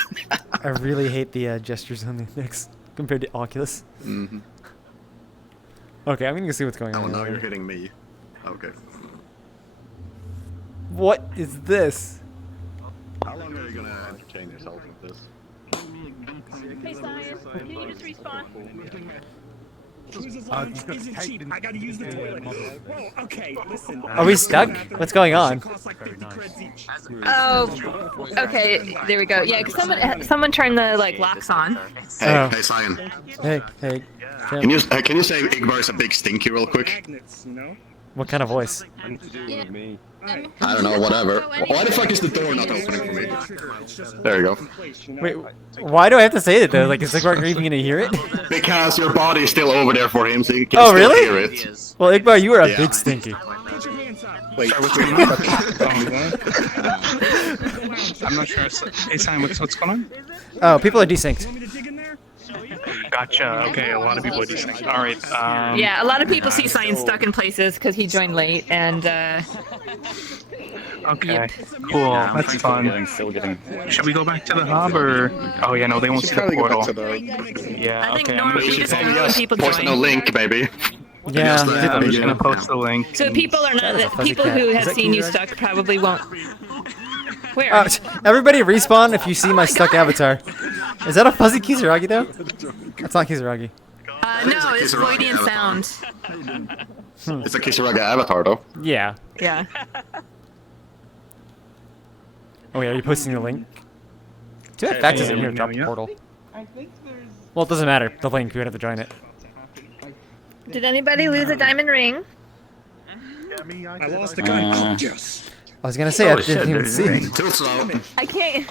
I really hate the gestures on the Index compared to Oculus. Mm-hmm. Okay, I'm gonna go see what's going Oh, on. now here. you're hitting me. Okay. What is this? How long are you gonna entertain yourself with this? Hey, Science, can you just respawn? I gotta use the toilet. Whoa, okay, listen. Are we stuck? What's going on? Oh, okay. There we go. Yeah, cause someone turned the like locks on. Hey, Oh. hey, Cyan. Hey. Can you say Igbar is a big stinky real quick? What kind of voice? I don't know, whatever. Why the fuck is the door not opening for me? There you go. Wait, why do I have to say it though? Like, is Igbar even gonna hear it? Because your body is still over there for him, so you can Oh, still really? hear it. Well, Igbar, you are a Yeah. big stinky. Wait, I'm not sure. Hey, Simon, what's going on? Oh, people are desynced. Gotcha. Okay, a lot of people are desynced. All right. Yeah, a lot of people see Science stuck in places because he joined late, and Okay. Cool. That's fun. Should we go back to the hub or? Oh yeah, no, they won't see the portal. Yeah. Okay. I'm gonna just Oh, know yes, people post join. no link, baby. Yeah. I'm just gonna post the link. So people are not. That is a fuzzy People cat. who Is have that seen you Kizaragi? stuck probably won't. Where? Everybody respawn if you see my stuck avatar. Is that a fuzzy Kizaragi though? That's not Kizaragi. No, it's Freudian sound. It's a Kisaraga avatar, though. Yeah. Yeah. Oh wait, are you posting the link? Too bad Fact isn't here to drop the portal. I think there's. Well, it doesn't matter. The link, we would have to join it. Did anybody lose a diamond ring? I lost the gun. Yes. I was gonna say I didn't even see. Too slow. I can't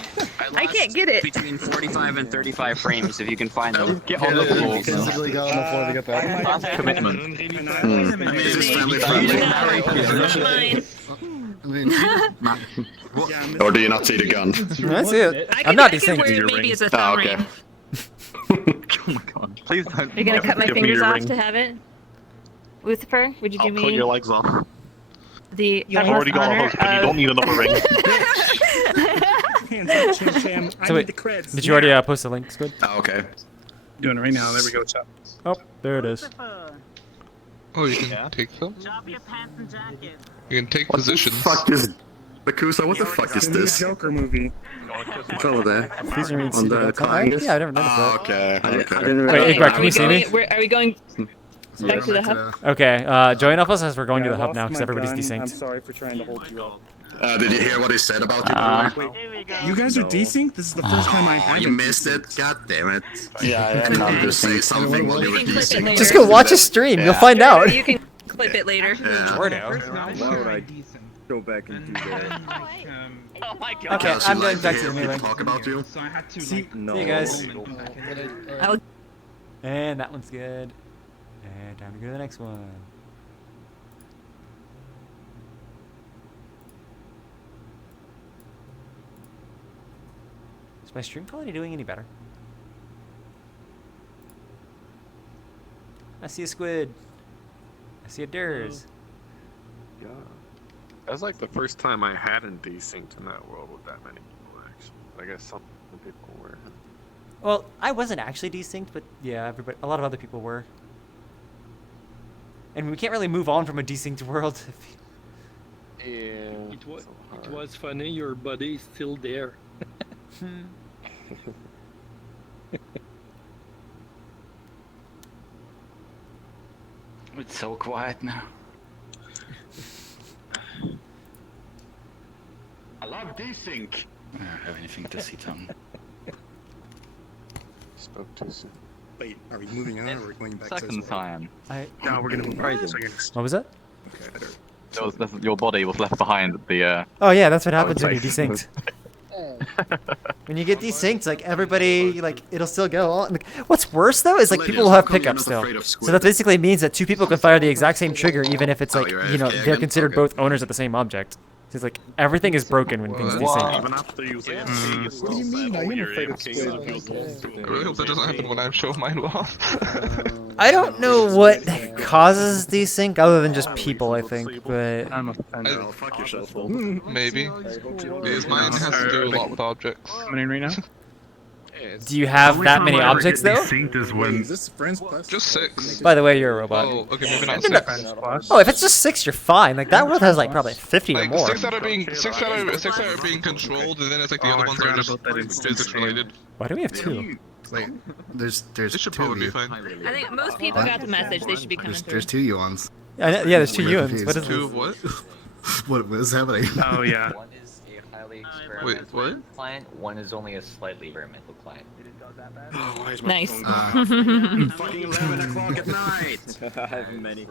get it. Between 45 and 35 frames, if you can find them. Get on the floor. Physically got on the floor to get that. Commitment. Is this family friendly? Or do you not see the gun? That's it. I I'm not can desynced. wear it maybe as a Oh, thumb okay. ring. Oh my god. Please don't. You're gonna cut my give me fingers your off ring. to have it? Lucifer, would you do I'll me cut your legs off. the I've already got a honor husband, you don't need another ring. Hands up, Chim Cham. I So need wait, the creds. did you already post the link, Squid? Oh, okay. Doing it right now. There we go. What's up? Oh, there it is. Oh, you can take them? You can take What the positions. fuck is... Bakusa, what the fuck is The new this? Joker movie. It's over there. Please remain On seated the outside. Congress? Yeah, I've never noticed Oh, that. okay. I Okay. didn't Wait, realize. Igbar, can you see me? Are we going back to the hub? Okay, join up us as we're going to Yeah, the I hub now lost because my everybody's gun. I'm desynced. sorry for trying to hold you up. Did you hear what he said about you, by the way? You guys are desynced? This is the first time I have You missed it? God damn it. Yeah, Couldn't I'm you just say something while you were You can clip it decent? later. Just go watch a stream. You'll find out. You can clip it later. Yeah. Go back and do that. Oh my god. Okay, I'm going Like back to to the hear new people link. talk about you? So I had to See, like. see you guys. I'll- And that one's good. And time to go to the next one. Is my stream quality doing any better? I see a squid. I see a Durs. Yeah. That's like the first time I hadn't desynced in that world with that many people, actually. I guess some people were. Well, I wasn't actually desynced, but yeah, everybody, a lot of other people were. And we can't really move on from a desynced world. Yeah. It was funny. Your body is still there. It's so quiet now. I love desync. I don't have anything to sit on. Spoke too soon. Wait, are we moving on or are we going back to Second time. No, we're gonna move Right. on. So you're next. What was that? Your body was left behind at the. Oh yeah, that's what happens when you're outside. desynced. When you get desynced, like everybody, like it'll still go on. Like, what's worse though is like people will have pickups still. So that basically means that two people can fire the exact same trigger, even if it's like they're considered both owners of the same object. So it's like everything is broken when things desync. Even after using it, you still What do you mean? I am you're afraid of AFK squid. if you're I really hope that doesn't happen when I'm showing mine off. I don't know what causes desync other than just people, I think, but... Fuck yourself. Maybe. Because mine has to do a lot with objects. Coming in right now? Do you have that many objects, though? Is this Friends Plus? Just 6. By the way, you're a robot. Oh, okay, maybe not 6. Oh, if it's just 6, you're fine. Like, that world has, like, probably 50 or Like, more. 6 that are being controlled, and then it's like the other ones are just physics related. Why do we have 2? Wait, there's It should probably be fine. I think most people got the message. They should be coming through. There's 2 Yuans. Yeah, there's 2 Yuans. What is Two this? of what? What is happening? Oh, yeah. One is a highly Wait, experimental what? client, one is only a slightly experimental client. Nice. Fucking 11 o'clock at night. I have many.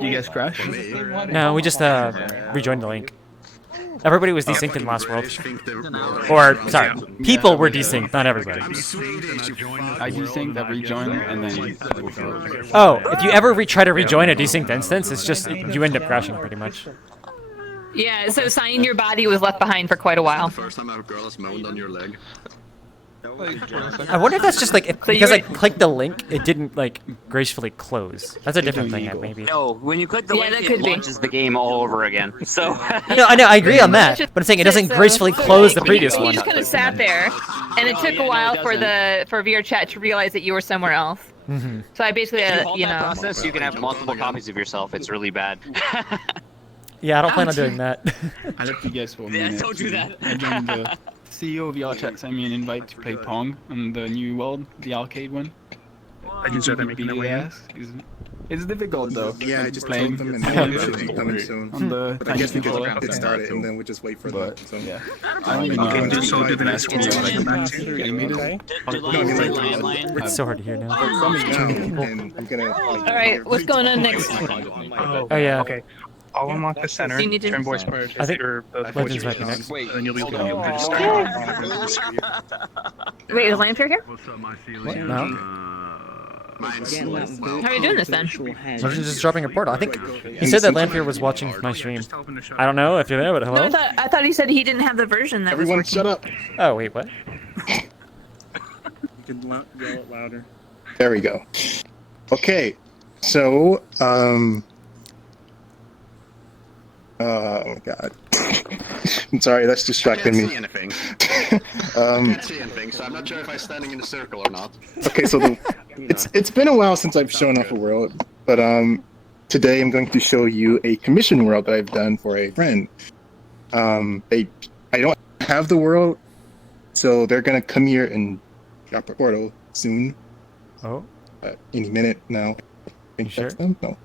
You guys crashed? No, we just rejoined the link. Everybody was desynced in last world. Or, sorry, people were desynced, not everybody. I desynced, I rejoined, and then... Oh, if you ever try to rejoin a desynced instance, it's just, you end up crashing pretty much. Yeah, so Cyan, your body was left behind for quite a while. First time a girl has moaned on your leg. I wonder if that's just like, because I clicked the link, it didn't like gracefully close. That's a different thing, maybe. No, when you click the link, it launches the game all over again. So. No, I know, I agree on that, but I'm saying it doesn't gracefully close the previous one. You just kind of sat there, and it took a while for VRChat to realize that you were somewhere else. Mm-hmm. So I basically, you know, process, you can have multiple copies of yourself. It's really bad. Yeah, I don't plan on doing that. I let you guess for a Yeah, minute. don't do that. I joined the CEO of VRChat sent me an invite to play Pong on the new world, the arcade one. I can start making the way in. It's difficult though. Yeah, I just playing told them and they should be coming soon. on the But I guess we just controller. get started and then we'll just wait for them. So. Yeah. I don't even know. Okay, just so do the next one. It's so hard to hear now. Alright, what's going on next? Oh yeah. Okay. I'll unlock the center, Do you need to- turn voice merge, I think or the voice Legends might merge be on, next. and then you'll be able to start. Wait, is Lamphere here? No. How are you doing this then? Legends just dropping a portal. I think he said that Lamphere was watching my stream. I don't know if you're there, but hello? No, I thought he said he didn't have the version that Everyone was shut up. Oh, wait, what? You can yell it louder. There we go. Okay, so, oh my god. I'm sorry, that's distracting me. I can't see anything, so I'm not sure if I'm standing in a circle or not. Okay, so it's been a while since I've shown off a world, but today I'm going to show you a commission world that I've done for a friend. I don't have the world, so they're gonna come here and drop a portal soon. Oh. Any minute now. You sure? No.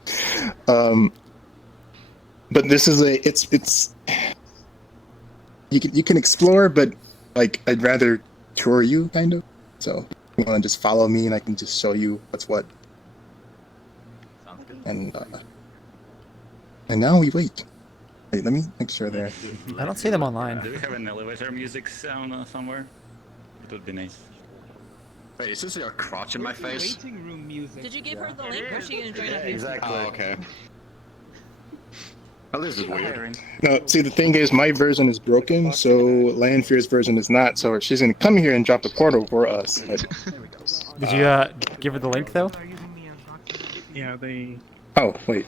But this is it's you can explore, but like I'd rather tour you kind of. So you want to just follow me, and I can just show you what's what. And now we wait. Wait, let me make sure they're. I don't see them online. Do we have an elevator music sound somewhere? It would be nice. Wait, is this your crotch in my face? Did you give her the link, or is she gonna join up? Exactly. Oh, okay. Oh, this is weird. No, see, the thing is, my version is broken, so Landfear's version is not. So she's gonna come here and drop the portal for us. But, Did you give her the link though? Yeah, they. Oh wait.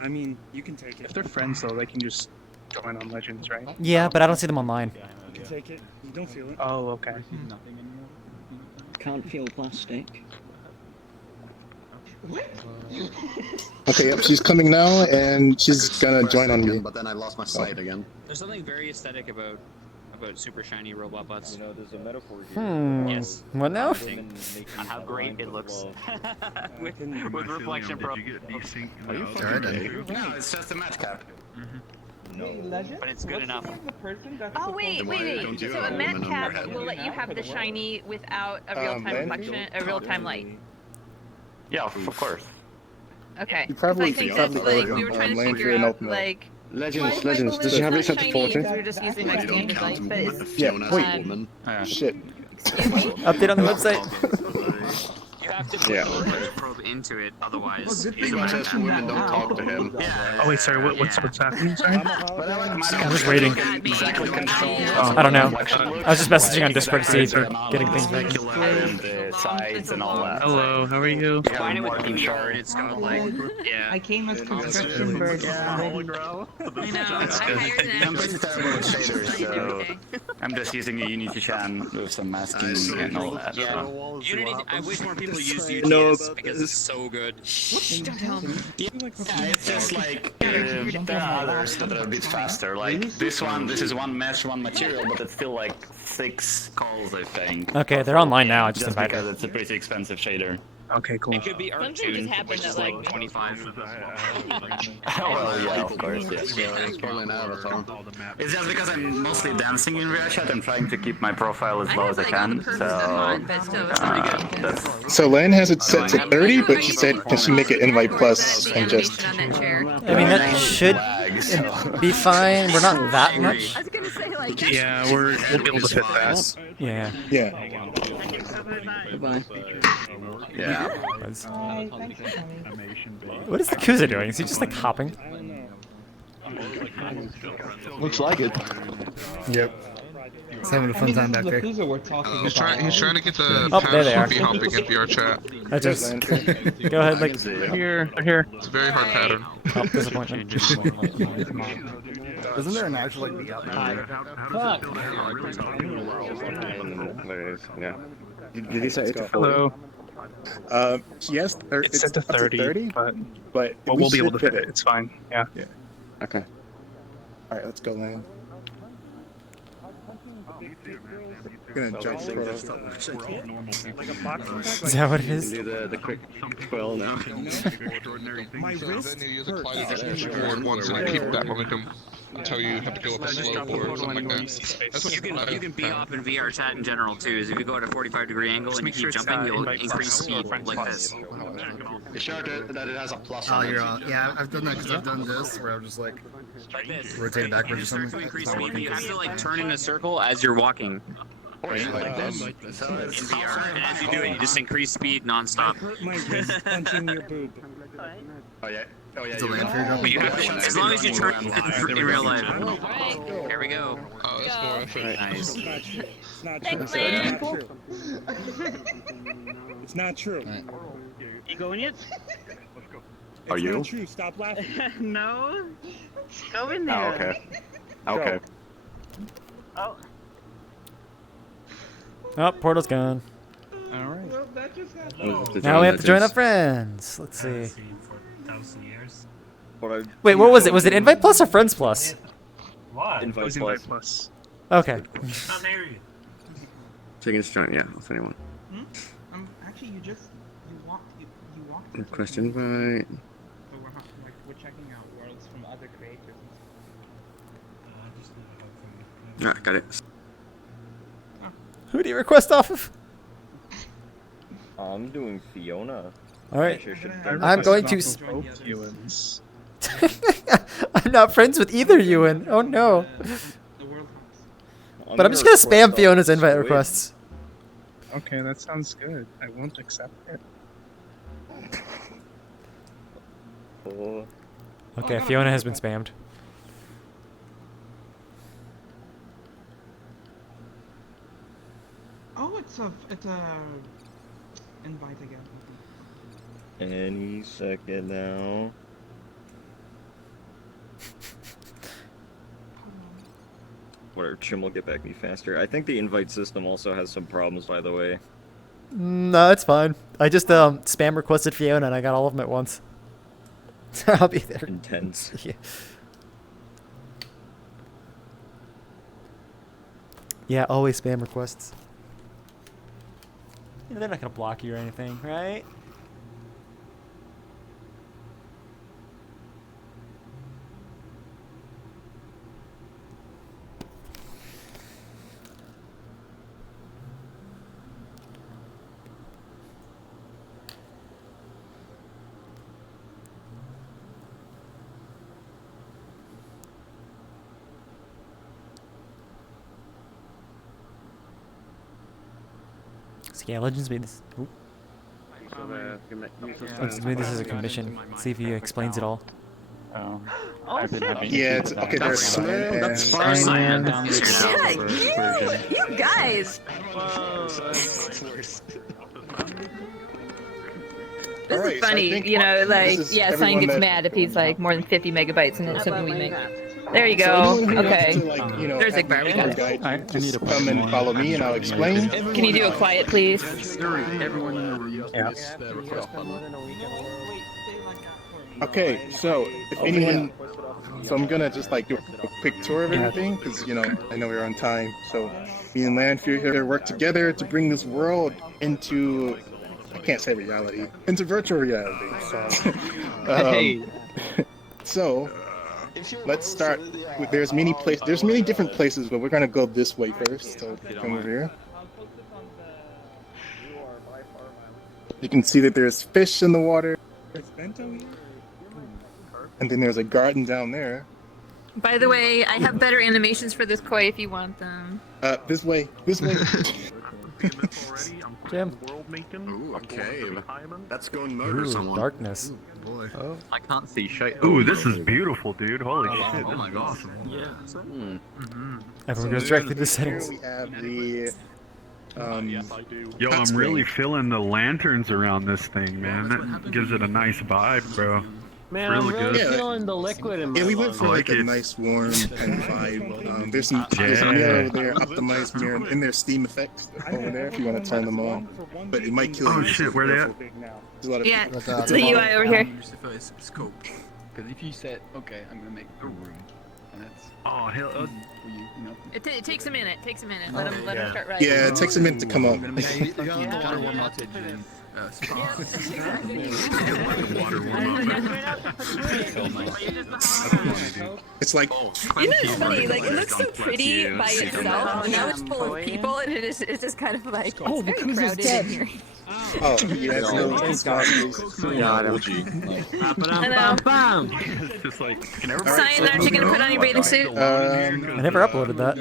I mean, you can take it. If they're friends, though, they can just join on Legends, right? Yeah, but I don't see them online. You can take it. You don't feel it. Oh, okay. Can't feel plastic. Okay, yep, she's coming now, and she's gonna join on me. But then I lost my sight again. There's something very aesthetic about super shiny robot butts. You know, there's a metaphor here. Yes. What now? On how great it looks. with reflection pro. Are you No, it's just a match cap. But it's good enough. Oh wait. So a mat cap will let you have the shiny without a real-time reflection, a real-time light. Yeah, of course. Okay. You probably- I think you that's probably like we were trying to Landry figure and out Ultimate. like. Legends, does she have reset to 40? We're just using like standard light, but it's Yeah, wait. Woman. Shit. Update on the website. have to Yeah. probe into it, otherwise. Women don't talk to him. Oh wait, sorry. What's happening? Sorry. I'm just waiting. Exactly control. I don't know. I was just messaging on Discord to see if they're getting things back. The sides and all that. Hello, how are you? Find it with PBR and it's got like, yeah. I came as construction bird. I'm pretty terrible with shaders, so I'm just using a Unity chan with some masking and all that. So. Unity, I wish more people used UTS because it's so good. Don't tell me. Yeah, it's just like there are others that are a bit faster. Like this is one mesh, one material, but it's still like 6 calls, I think. Okay, they're online now. I just Just invited. because it's a pretty expensive shader. Okay, cool. It could be Art Tune, which is like 25. Well, yeah, of course, yes. It's just because I'm mostly dancing in VRChat. I'm trying to keep my profile as low as I can. So, that's... So Lan has it set to 30, but she said, can she make it invite plus and just... I mean, that should be fine. We're not that much. Yeah, we'll be able to fit that. Yeah. Yeah. Goodbye. Yeah. What is the Kuza doing? Is he just like hopping? Looks like it. Yep. He's having a fun time back there. He's He's trying to get the Oh, there they are. puppy hopping in VRChat. I just go ahead, like Here. It's a very hard pattern. oh, disappointment. Isn't there an actual like Yeah. Did he say it's a Hello. Yes, It's set to 30, but but we'll be able to fit it. It's fine. Yeah. Okay. All right, let's go, Lan. Gonna jump for Is that what it is? Do the quick quill now. My wrist Board once and keep that momentum until you have to go up a slope or something like that. That's what You can B-hop in VRChat in general too, is if you go at a 45-degree angle and you keep jumping, you'll increase speed like this. Be sure that it has a plus Oh, on you're it. on. Yeah, I've done that because I've done this where I'm just like Like this. rotate backwards or Start to something. increase speed, but you have to like turn in a circle as you're walking. Like this. In VR, and as you do it, you just increase speed non-stop. my wrist punching your boob. Oh yeah. Oh yeah. It's a you're land right. But you have to, as long as you turn in real life. Here we go. Oh, that's more effort. Nice. It's not true. Thanks, It's not true. It's not true. You going yet? Are It's you? not true. Stop laughing. No. Go in Oh, there. okay. Okay. Oh. Oh, portal's gone. Alright. Well, that just happened. Now we have to join our friends. Let's see. 1,000 years. Wait, what was it? Was it invite plus or friends plus? What? Invite plus. Okay. Not married. Taking this joint, yeah, with anyone. Actually, you walked. You walked. Request invite. But we're checking out worlds from other creators. Ah, got it. Who do you request off of? I'm doing Fiona. All right. I'm going to. Ewans. I'm not friends with either Ewan. Oh no. But I'm just gonna spam Fiona's invite requests. Okay, that sounds good. I won't accept it. Oh. Okay, Fiona has been spammed. Oh, it's a invite again. Any second now. Whatever, Chim will get back to me faster. I think the invite system also has some problems, by the way. No, it's fine. I just spam requested Fiona and I got all of them at once. I'll be there. Intense. Yeah. Yeah, always spam requests. Yeah, they're not gonna block you or anything, right? So yeah, Legends made this. Oop. Let's maybe this is a commission. See if he explains it all. I've been having Yeah, issues it's, with okay, that. there's Slur and Cyan. Cyan. You guys. This Alright, is so I funny, think you know, like, this is yeah, Cyan everyone gets that- mad if he's like more than 50 megabytes and it's something we make. There you So go. anyone who wants Okay. to, like, you know, There's have Igbar, we me got tour it. guide, just come and follow me and I'll explain. Can you do a quiet, please? Everyone in the room. Yeah. Hits the request button. Okay, so if anyone, so I'm gonna just like do a quick tour of everything because you know I know we're on time. So me and Landfear here work together to bring this world into, I can't say reality, into virtual reality. So, so let's start with there's many different places, but we're gonna go this way first. So come over here. You can see that there's fish in the water. And then there's a garden down there. By the way, I have better animations for this koi if you want them. This way. Jim. Ooh, a cave. Let's go and murder Ooh, someone. darkness. Boy. Oh. I can't see shit. Ooh, this is beautiful, dude. Holy shit. Oh my god. Everyone goes directly to the settings. We have the Yo, I'm really feeling the lanterns around this thing, man. That gives it a nice vibe, bro. Man, really I'm really good. feeling the liquid in my Yeah, we went for like a it. nice warm kind of vibe. There's a mirror over there, optimized mirror, and there's steam effects over there if you want to turn them on. But it might kill you. Oh shit, where they at? There's a lot of Yeah, people. it's the UI over here. Because if you said, okay, I'm gonna make a room, and that's Oh hell. for you, you know. It takes a minute. Let him start writing. Yeah, it takes a minute to come up. Water warm up. It's like You know, it's funny. Like, it looks so pretty by itself, but now it's full of people, and it's just kind of like it's very crowded in here. oh yeah, it's no Got him. Hello. It's just like, can Cyan, aren't you gonna put on your bathing suit? I never uploaded that.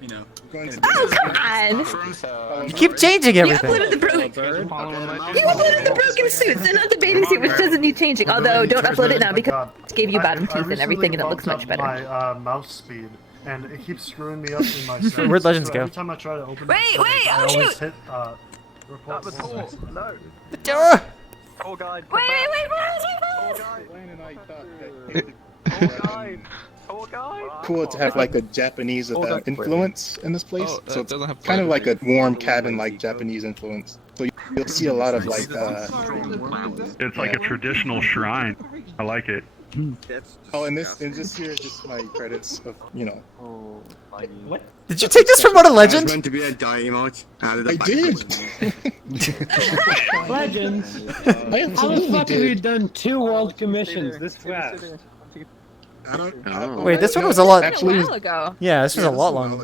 You know. Oh, come on! You keep changing You everything. uploaded the broken suits, and not the bathing suit, which doesn't need changing. Although, don't upload it now because it gave you bottom teeth and everything, and it looks much better. My mouse speed, and it keeps screwing me up in my settings. Where'd Legends go? Every time I try to open Wait, I oh always shoot! hit report. No. The door! Poor guy. Wait, where is he? Poor guy. cool to have like a Japanese influence in this place. Oh, So it's doesn't have kind of like a warm cabin, like Japanese influence. So you'll see a lot of like. It's like a traditional shrine. I like it. Oh, and this here is just my credits of What? Did you take this from What a Legend? It's meant to be a die emote. I did. Legends. I How the absolutely fuck have you did. done 2 world commissions this fast? Wait, this one was a lot. Actually, a while ago. Yeah, this was a lot longer.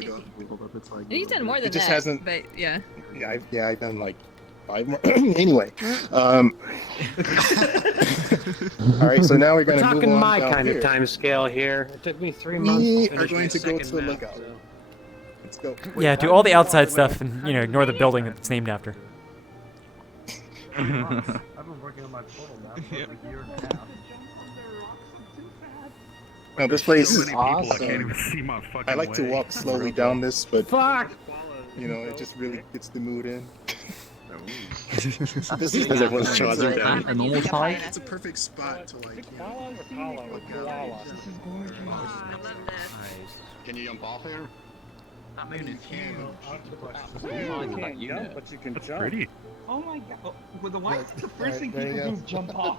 He's done more than It just that. hasn't- But yeah. Yeah, I've done like 5 more. Anyway, all right. So now we're We're gonna move talking on my down kind here. of time scale here. It took me 3 months. We to are finish going my to go to the second map, lookout. so. Let's go. Yeah, do all the outside stuff and ignore the building it's named after. I've been working on my portal map for like a year and a half. Now this place So is many people, I awesome. can't even see my fucking I like to way. walk slowly down this, but Fuck! it just really gets the mood in. This is because everyone's charging down. A normal size? It's a perfect spot to like. Can you jump off here? That moon is huge. You can't jump, but you can jump. Pretty. Oh my god. Why is the first thing there you people go. do jump off?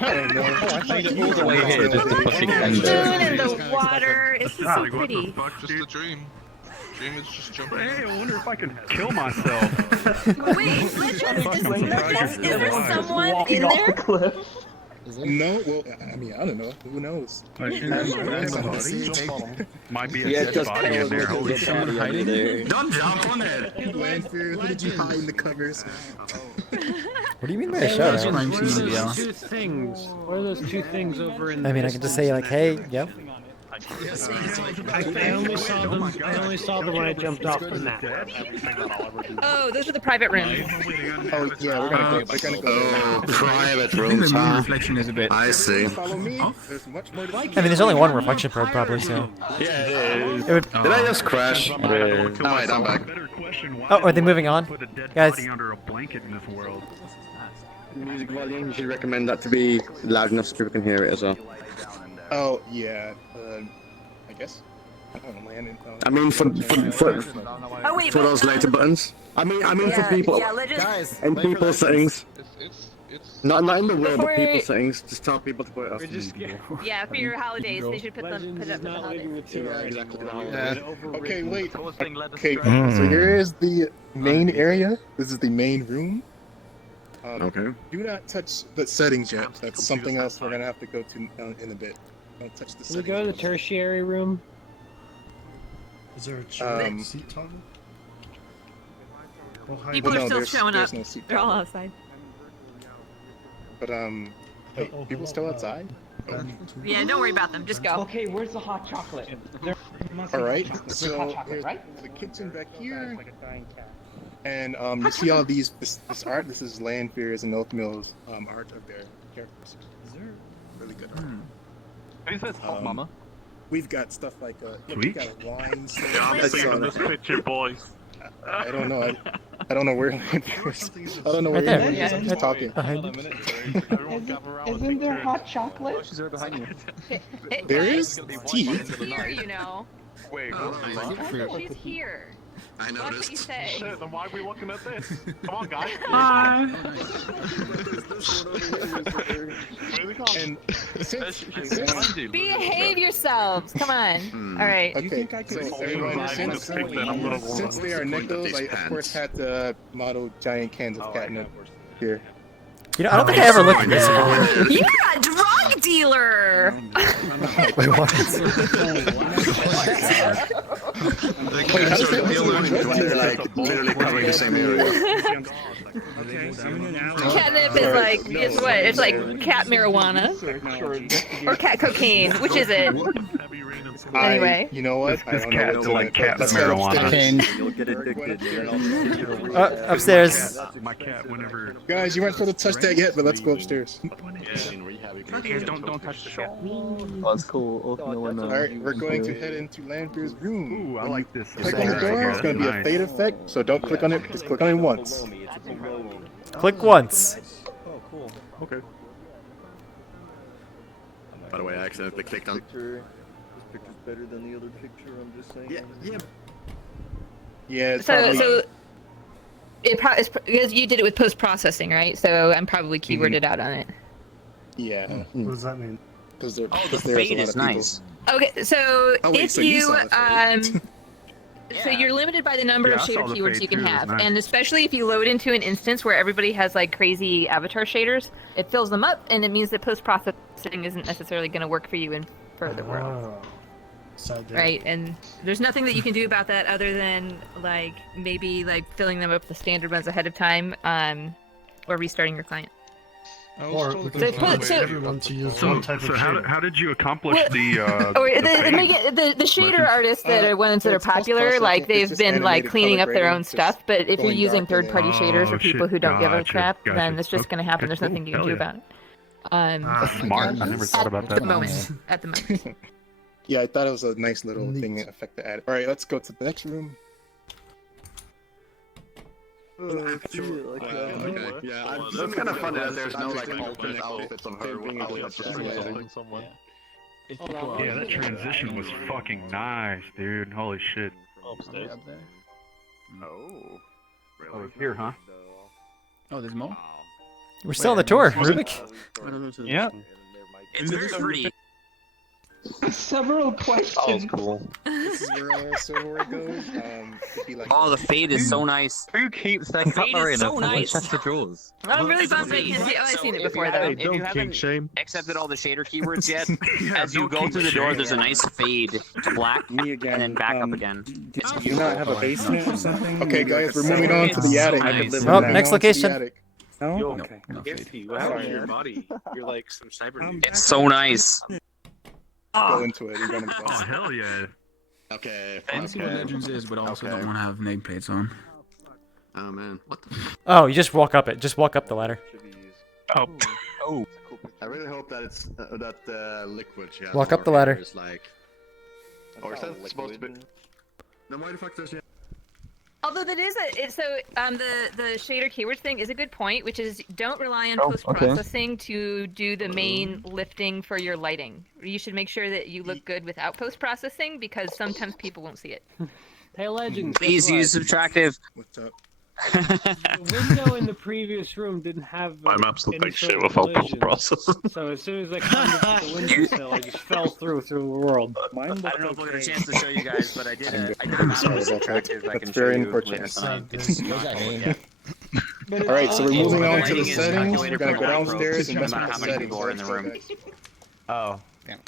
I don't know. all the way here just to fucking The moon and the water. It's just so Like, what the pretty. fuck, Just a dude? dream. Dream is just jumping. Hey, I wonder if I can kill myself. Wait, is there someone in there? No, well, I mean, I don't know. Who knows? Might be a dead body in there. Holy shit. Don't jump on it! Landfear, who did you hide in the covers? What do you mean by a shout out? What are those 2 things? What are those 2 things over in I mean, I can just say like, hey, yep. I only saw them. I only saw them when I jumped off the map. Oh, those are the private rooms. Oh yeah, we're gonna go. Oh, private rooms, huh? Reflection is a bit. I see. Follow me. There's much more to like. I mean, there's only one reflection probe, probably, so. Yeah, it is. It would... Did I just crash? Alright, I'm back. Oh, are they moving on? Guys. Under a blanket in this world. Music volume, you should recommend that to be loud enough so people can hear it as well. Oh yeah, I guess. I mean, for those later buttons. I mean for people. Guys, in people settings. Not in the world, but people settings. Just tell people to put it off. Yeah, for your holidays, they should put them up for the holidays. Yeah, exactly. Okay, wait. Okay, so here is the main area. This is the main room. Okay. Do not touch the settings yet. That's something else we're gonna have to go to in a bit. Don't touch the Can we settings. go to the tertiary room? Is there a chair seat toggle? People are still there's- showing there's up. no seat They're all toggle. outside. But wait, people still outside? Yeah, don't worry about them. Just go. Okay, where's the hot chocolate? There must be All right. hot chocolate. So Hot chocolate, here's right? the kitchen back here. And you see all these this art. This is Landfear's and Oathmill's art of their characters. Really good art. Who's this hot mama? We've got stuff like Sweet. we've got wine. Yeah, I'm seeing this picture, boys. I don't know. I don't know where Landfear's. I don't know where Right there. he is. He's talking. Isn't there hot chocolate? She's right behind you. There is tea. She's here, you know. Wait, She's here. I That's what you say. shit, then why are we looking at this? Come on, guys. And Behave yourselves. Come on. All right. okay, so everyone, since they are nickels, I of course had to model giant cans of catnip here. You know, I don't think I ever looked at this. Yeah, drug dealer. Wait, what? Wait, how does that Like literally covering the same area. Catnip is like, it's what? It's like cat marijuana or cat cocaine. Which is it? Anyway. You know what? This cat is like cat Let's head marijuana. You'll get addicted. Upstairs. My cat, whenever. Guys, you weren't supposed to touch that yet, but let's go upstairs. Don't touch the shop. Oh, it's cool. Alright, we're going to head into Landfear's room. Ooh, I like this. Click on the door, it's going to be a fade effect, so don't click on it, just click on it once. Click once. Oh, cool. Okay. By the way, I accidentally clicked on. This picture's better than the other picture, I'm just saying. Yeah. Yeah, it's So probably... it's because you did it with post processing, right? So I'm probably keyworded out on it. Yeah. What does that mean? Because they're, Oh, the fade is nice. Okay, so Oh, wait, if so you you saw the fade. so you're limited by the number of Yeah, I saw shader the keywords fade you can too, it was have, nice. and especially if you load into an instance where everybody has like crazy avatar shaders, it fills them up, and it means that post processing isn't necessarily going to work for you in further world. Oh. Sad day. Right, and there's nothing that you can do about that other than like maybe like filling them up the standard ones ahead of time, or restarting your client. Or we So can put- find so- everyone to use one type of how, shader. how did you accomplish Well- the Or fade? the shader artists that are ones that are it's post popular, processing, like it's they've just been like animated cleaning color up their grading, own just stuff. But if you're going using dark and third-party then- shaders or Oh, people shit. who don't give a Gotcha, crap, gotcha. then it's just going to happen. Okay, There's nothing you can hell do yeah. about it. Smart. I never thought about At that. the moment. At the moment. Yeah, I thought it was a nice little thing effect to add. Alright, let's go to the next room. Okay. Yeah. That's kind of funny that there's no like alternate outfits of her. Yeah, that transition was fucking nice, dude. Holy shit. Upstairs. Oh, it's here, huh? Oh, there's more? We're still on the tour, Rubik. Yeah. It's very pretty. Several questions. Cool. This is where our silverware goes. It'd be like Oh, the fade is so nice. Who keeps their The fade cutlery is in so a nice. chest of drawers? I'm really It's a bummed that you fade. see. Oh, I've seen it If you before though. haven't- if you haven't accepted all the shader keywords yet, as you go through the door, there's a nice fade to black, me again. and then back up again. It's Do you not have a basement or something? Okay, guys, we're moving on to the attic. I could live Well, Now next on to the location. attic. No? Okay. No If fade. you have on your body, you're like some cyber. It's so nice. go into it. You're gonna Oh hell yeah! Okay. Fancy what Legends is, but also don't want to have nameplates on. Oh man, what the? Oh, you just walk up it. Just walk up the ladder. Oh. Oh. I really hope that it's that liquid. She has Walk on up the her ladder. hair is like. Or is that supposed to be? Then why the fuck does she? Although that is the shader keywords thing is a good point, which is don't rely on Oh, post-processing to do the main lifting for your lighting. You should make sure that you look good without post-processing because sometimes people won't see it. Hey, Legend. Please use subtractive. What's up? The window in the previous room didn't have. My maps look any like sort shit of without collision. post-processing. So as soon as I climbed up to the windowsill, I just fell through the world. I don't know if we'll get a chance to show you guys, but I did a map with subtractive I can That's show very you unfortunate. later tonight. All right, so we're moving on to the Lighting is settings. We're calculated gonna for go macro, downstairs and no mess matter with how the many settings. people are in the room. Oh. Damn.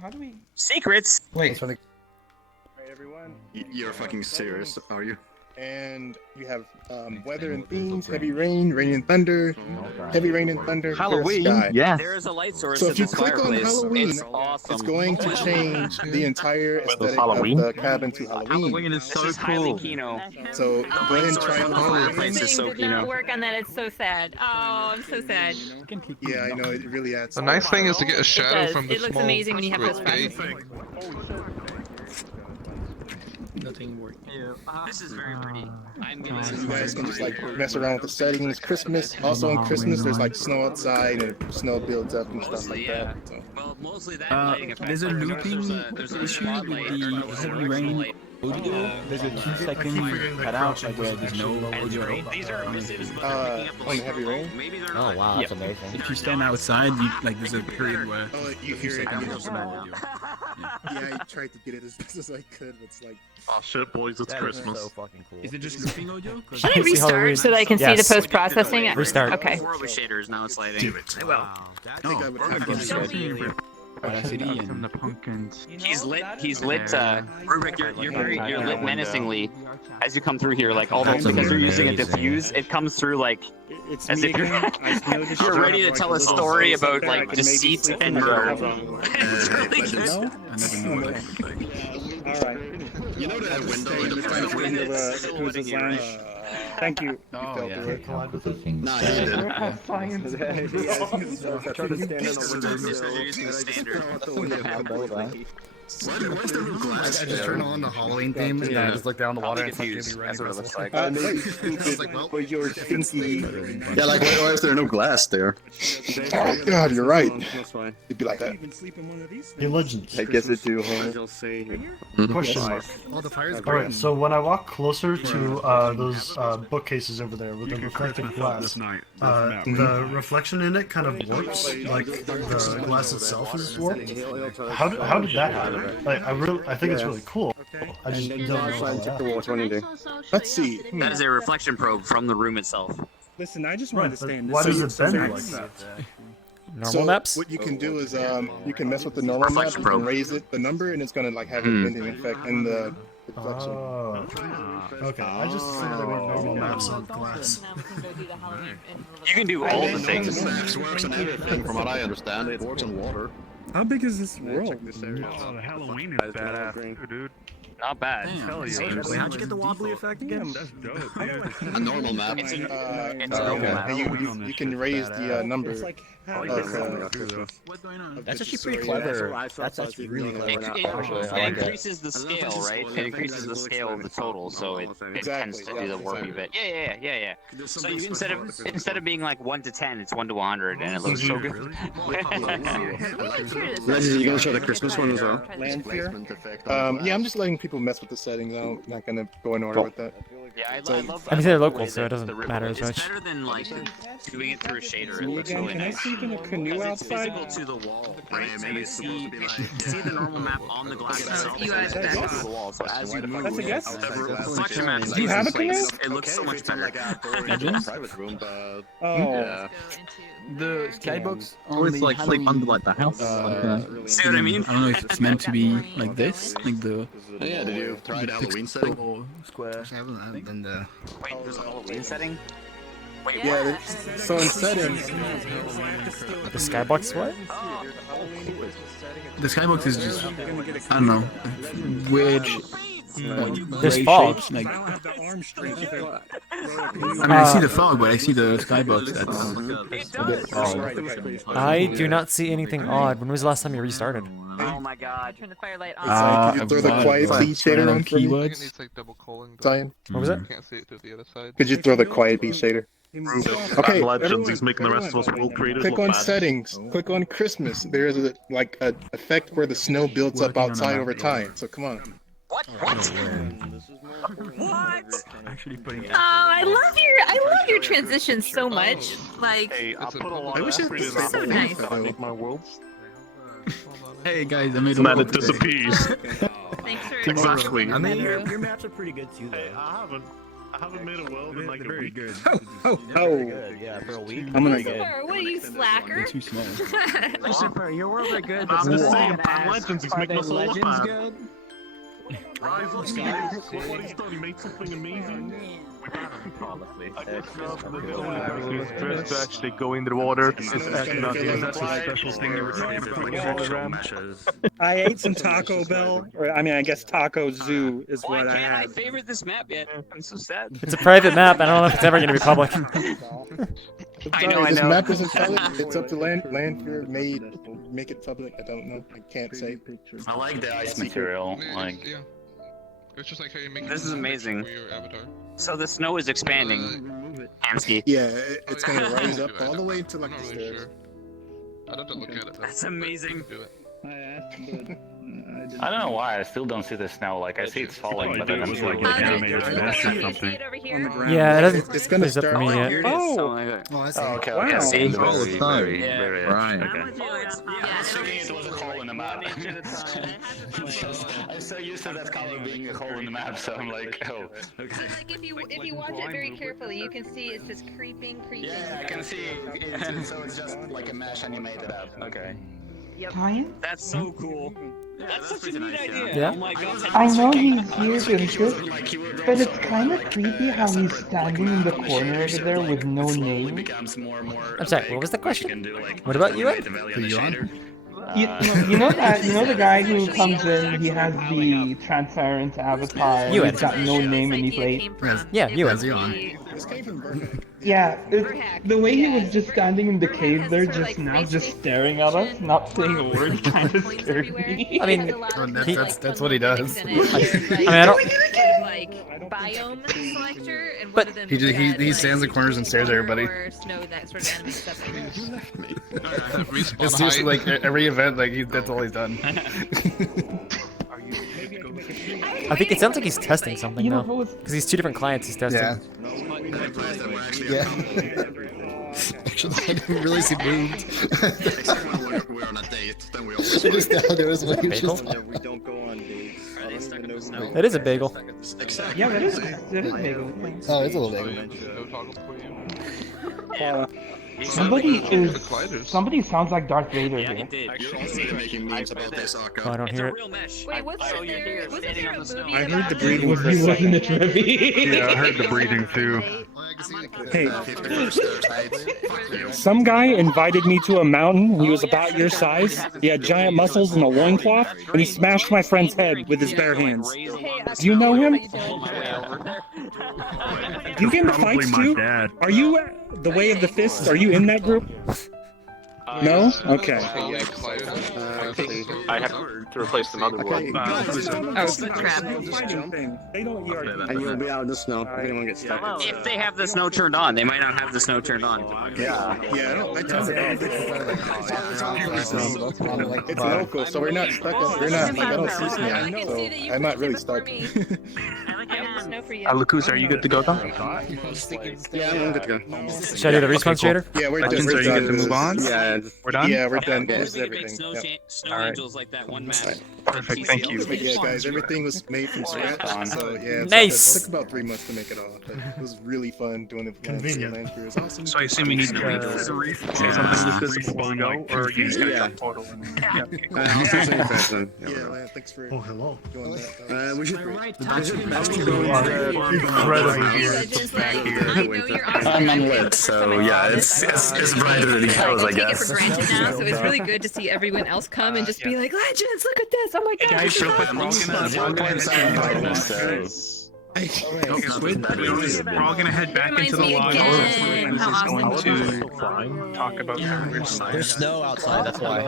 How do we? Secrets. Wait. Alright, everyone. You're fucking serious, are you? And you have weather and themes, heavy rain, rain and thunder, heavy rain and thunder, Halloween, clear sky. yeah. There is a light source So in if you this click on fireplace. Halloween, It's awesome. it's going to change the entire aesthetic Halloween? of the cabin to Halloween. Halloween is This so is highly cool. Kino. So go ahead and try The fireplace is so Did not Kino. work on that. It's so sad. Oh, I'm so sad. Yeah, I know, it really adds. The nice thing is to get a It shadow does. from the It looks small amazing when you have squid gate. post-processing. Nothing working. This is very pretty. I'm giving So you guys can just like mess around with the settings. Christmas, also on Christmas, there's like snow outside and snow builds up and stuff like that. So. Well, mostly that lighting effect. There's a looping there's a issue spotlight, with or the there's a heavy directional rain light. audio. There's a 2-second cutout like where there's no audio at all. These are emissives, but they're picking up the On the heavy rain? Maybe they're Oh not. wow, that's amazing. If you stand outside, you, like there's a period where Oh, you a few hear it. seconds Yeah, there's no audio. I tried to get it as best as I could, but it's like. Oh shit, boys, it's That is Christmas. so fucking cool. Is it just looping audio? 'Cause Should I Can you see Halloween? restart so that I can see Yes. the post-processing? Restart. Okay. Before it was shaders, now it's lighting. I will. I think I would have It's to from Audacity and the pumpkins. He's lit. Rubik, you're lit menacingly as you come through here. Like although because you're using a diffuse, it comes through like It's as me if you're again. I noticed you're ready to like tell a little story something about that I like could maybe deceit sleep and in. murder. It's No? really good. I never knew that. Alright. You know that window in the Just trying to front? think of who's his line. Thank you. Oh, fell yeah. through it. Nah, he did. Science. Trying to stand on the Sometimes they're using the standard. Where's the room glass? I just turn on the Halloween theme and then I just look down the water and it's like Confused. Jimmy That's what it looks like. Maybe stupid, but you're stinky. Yeah, like why is there no glass there? Oh god, you're right. That's why. It'd be like that. Hey, Legends. I guess it do, huh? You'll see. Question mark. Oh, the fire's Alright, burning. so when I walk closer to those bookcases over there with the reflective glass, the reflection in it kind of warps, like the glass itself is warped. How did that happen? Like, I think it's really cool. I just don't know how that happened. Let's see. That is a reflection probe from the room itself. Listen, I just Right, wanted to but stay in this. why does it bend like that? Normal maps? What you can do is you can mess with the normal map, Reflection you can probe. raise it, the number, and it's gonna like have a bending effect in the reflection. Oh, okay. I just figured there were normal maps on glass. You can do all the things. Maps works on everything, from what I understand. It works on water. How big is this world? Oh, the Halloween is badass too, dude. Not bad. Hell yeah. Wait, how'd you get the wobbly effect again? That's dope, dude. A normal map. It's a Okay. normal map. And you can raise the number. What's going on? That's actually pretty clever. That's actually really clever. Actually, I It like it. increases the scale, right? It increases the scale of the total, so it tends to do the warpy bit. Yeah. So you, instead of being like 1 to 10, it's 1 to 100, and it looks so good. Legend, you gonna show the Christmas one as well? Yeah, I'm just letting people mess with the settings. I'm not gonna go in order with that. Yeah, I love. I mean, they're local, the way so it doesn't the matter as it's much. better than like doing it through a shader. It Me looks again, really can I nice. sleep in a canoe Because it's outside? visible to the wall, right? So you see the normal map on the glass itself. You guys That's back. to the wall. So as you move, That's a guess? the reflection map Do you have a stays in place. canoe? It looks so much better. Private room, but Oh. The skybox Always like sleep under like the house. See what I mean? I don't know if it's meant to be like this, like the. Oh, yeah, did you try the Halloween setting? Square. I haven't done the. Wait, there's a Halloween setting? Yeah, so in settings. The skybox what? The skybox is just, I don't know, weird. There's gray fog. shapes, like, I see the fog, but I see the skybox. That's a bit odd. I do not see anything odd. When was the last time you restarted? Oh my god. Turn the firelight on. Could you throw the quiet beat shader on for me? It's like double colon. Cyan? What was that? Can't see it through the other side. Could you throw the quiet beat shader? Okay, Legends, he's making the rest of us world creators click look on bad. settings. Click on Christmas. There is a effect where the snow builds up outside over time. So come on. What? Actually putting. Oh, I love your transitions so much. Like, Hey, I put a lot I of wish it effort was into so that nice. I make my worlds. Hey guys, I made a And then world it today. disappears. thanks for Exactly. I mean, Andrew. your maps are pretty good too, Hey, though. I haven't made a world in like a week. good. Oh, Good, yeah, for a week. I'm gonna Lucifer, what are you, slacker? Too small. Lucifer, your worlds are good, but I'm just someone's saying, gonna ask, Legends, he's are making they us all look legends bad. good? Rise up, guys. Look what he's done. He made something amazing. First to actually go in the water. It's actually not that's a special thing they were trying to put I ate some Taco Bell, or I mean, I guess Taco Zoo is Why what I can't I had. favorite this map yet? I'm so sad. It's a private map. I don't know if it's ever going to be public. I know. This map isn't public. It's up to Landfear. Make it public. I don't know. I can't say. I like the ice material. Like, Yeah. It's just like how you make This is amazing. for your avatar. So the snow is expanding. Amsky. Yeah, it's gonna rise up all the way to like I'm the not really stairs. sure. I'd have to look at it. Though. That's amazing. Do it. I don't know why. I still don't see the snow. Like, I see it's falling, but then I'm like an animated mesh or something. Yeah, it doesn't. It's gonna It's up for start. me yet. Oh, Oh, I see. Oh, okay, Wow. okay. See, It's all the time. very Right. Okay. Yeah. I was thinking it was a hole in the map. I'm so used to that color being a hole in the map, so I'm like, oh, okay. Like if you watch it very carefully, you can see it's just creeping. Yeah, I can see. It's, so it's just like a mesh animated up. Okay. Ryan? That's so cool. That's such a neat idea. Yeah. Oh my god. I know he's here and good, but it's kind of creepy how he's standing in the corner over there with no name. I'm sorry. What was the question? What about you, Ed? You know the guy who comes in, he has the transparent avatar, You, he's got no name and he plays. Yeah, you, Ed. This came from Burbank. Yeah, the way he was just standing in the cave there just now, just staring at us, not saying a word, kind of scared me. I mean, That's what he does. I mean, I don't. Like biome selector, and But one of them He stands in corners and stares at everybody. or snow, that sort of anime stuff. It's just like every event, like that's all he's done. I think it sounds like he's testing something You know, though, because he's two different clients he's testing. Yeah. Yeah. Actually, I didn't realize he moved. We're on a date, then we Just now, there was one he was just Bagel? we don't go on dates. I don't even know. That is a bagel. Yeah, that is bagel. Oh, it's a little bagel. No toggle for you. Somebody sounds like Darth Vader here. You're making memes about this, Arco. Oh, I don't hear it. Wait, wasn't there a movie I heard the about breathing Was for a he wasn't second. it, Revy? Yeah, I heard the breathing too. Hey, some guy invited me to a mountain. He was about your size. He had giant muscles and a loincloth, and he smashed my friend's head with his bare hands. Do you know him? Do you get into Probably fights my too? dad. Are you the Way of the Fist? Are you in that group? No? Okay. I have to replace the motherboard. They don't yard. And you'll be out in the snow if anyone gets stuck. If they have the snow turned on, they might not have the snow turned on. Yeah, I turned it off. It's local, so we're not stuck. We're not. Like, I don't see snow, so I'm not really stuck. Lukus, are you good to go now? Yeah, I'm good to go. Should I do the respawn shader? Yeah, we're done. Legends, are you good to move on? Yeah, We're done? Yeah, we're done. Okay. This is We make everything. snow, Yep. snow Alright. angels like that one map. Perfect, thank you. But yeah, guys, everything was made from scratch. So yeah, Nice. It took about 3 months to make it all. But it was really fun doing it. Convenient. It was awesome. So I assume you need to say something to this before we go, or you just gonna jump total? I'll say something fast then. Yeah, man, thanks for Oh, hello. doing that. We should. Right, We should touch go incredibly weird. I'm unlit, so yeah, it's brighter than it goes, I guess. For granted now, so it's really good to see everyone else come and just be like, Legends, look at this! Oh my god! Guys, real quick, we're all gonna head back into the lodge. We're going to talk about There's snow outside, that's why.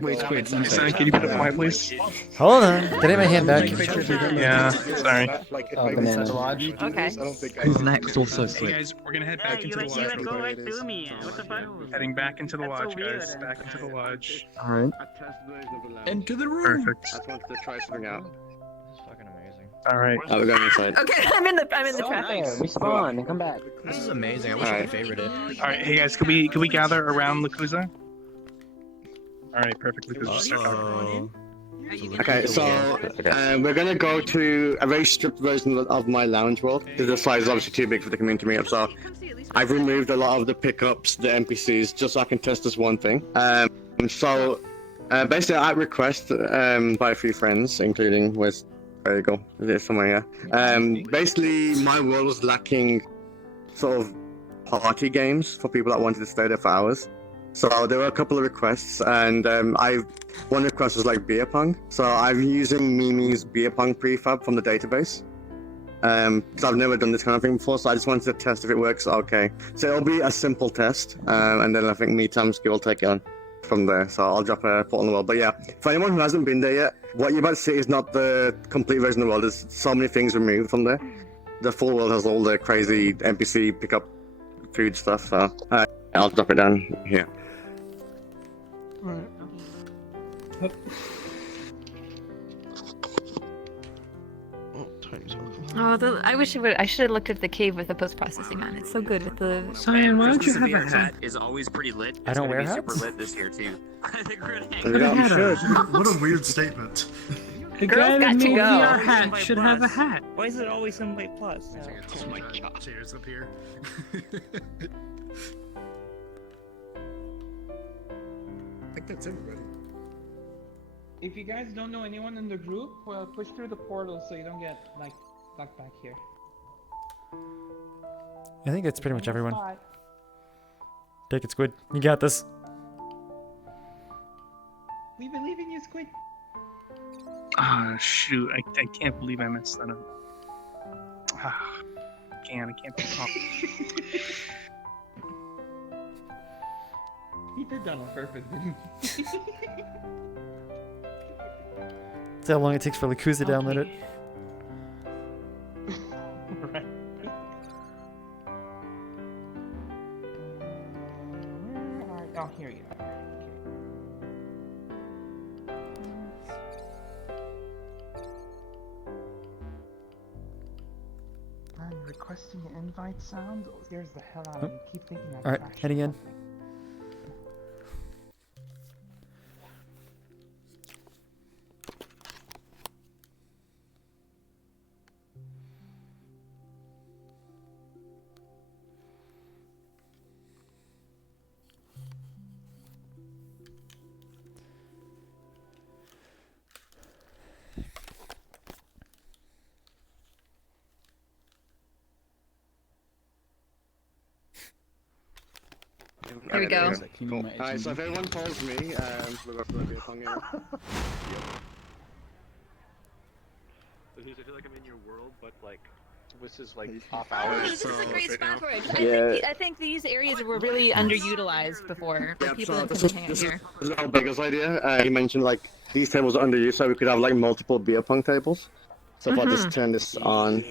Wait, Simon, can you put up quiet, please? Hold on. Can I get my hand back? Yeah, sorry. Okay. Who's next also? Hey guys, we're gonna head back into the lodge. Go right through me. What the fuck? Heading back into the lodge, guys. Back into the lodge. Alright. Into the room. Perfect. I just wanted to try something out. All right. Oh, we're going inside. Okay, I'm in the traffic. Respawn and come back. This is amazing. I wish I could favorite it. All right, hey guys, can we gather around Lakuza? All right, perfect. Lakuza, start talking. Okay, so we're gonna go to a very stripped version of my lounge world because the size is obviously too big for the community meetup. So I've removed a lot of the pickups, the NPCs, just so I can test this one thing. Basically, at request by a few friends, including there you go. There's somewhere here. Basically, my world was lacking sort of party games for people that wanted to stay there for hours. So there were a couple of requests, and one request was like beer pong. So I'm using Mimi's beer pong prefab from the database. Because I've never done this kind of thing before, so I just wanted to test if it works. Okay, so it'll be a simple test, and then I think Meetamski will take it on from there. So I'll drop a put on the world. But yeah, for anyone who hasn't been there yet, what you're about to see is not the complete version of the world. There's so many things removed from there. The full world has all the crazy NPC pick up food stuff. So I'll drop it down here. Oh, I wish I should have looked at the cave with the post-processing on. It's so good with the. Cyan, why don't you have a hat? Is always pretty lit. I don't wear It's hats. super lit this year too. I think we're Yeah, you should. What a weird statement. The guy that made VR hat should have a hat. Why is it always Invite Plus? Oh my god. Cheers up here. I think that's everybody. If you guys don't know anyone in the group, well, push through the portal so you don't get like stuck back here. I think that's pretty much everyone. Take it, Squid. You got this. We believe in you, Squid. Ah, shoot! I can't believe I messed that up. I can't be calm. He did that on purpose, didn't he? That's how long it takes for Lakuza to download it. Right. Oh, here you go. I'm requesting an invite sound. Oh, there's the hell out of me. Keep thinking I Alright, crashed. heading in. Here we go. Cool. Alright, so if everyone follows me, we'll go for the beer pong area. I feel like I'm in your world, but like this is like off hours. This is a great spot for it. Yeah. I think these areas were really underutilized before. Like, people so that this couldn't hang out is here. Al Beggar's idea. He mentioned like these tables are underused, so we could have like multiple beer pong tables. So if I just turn this on,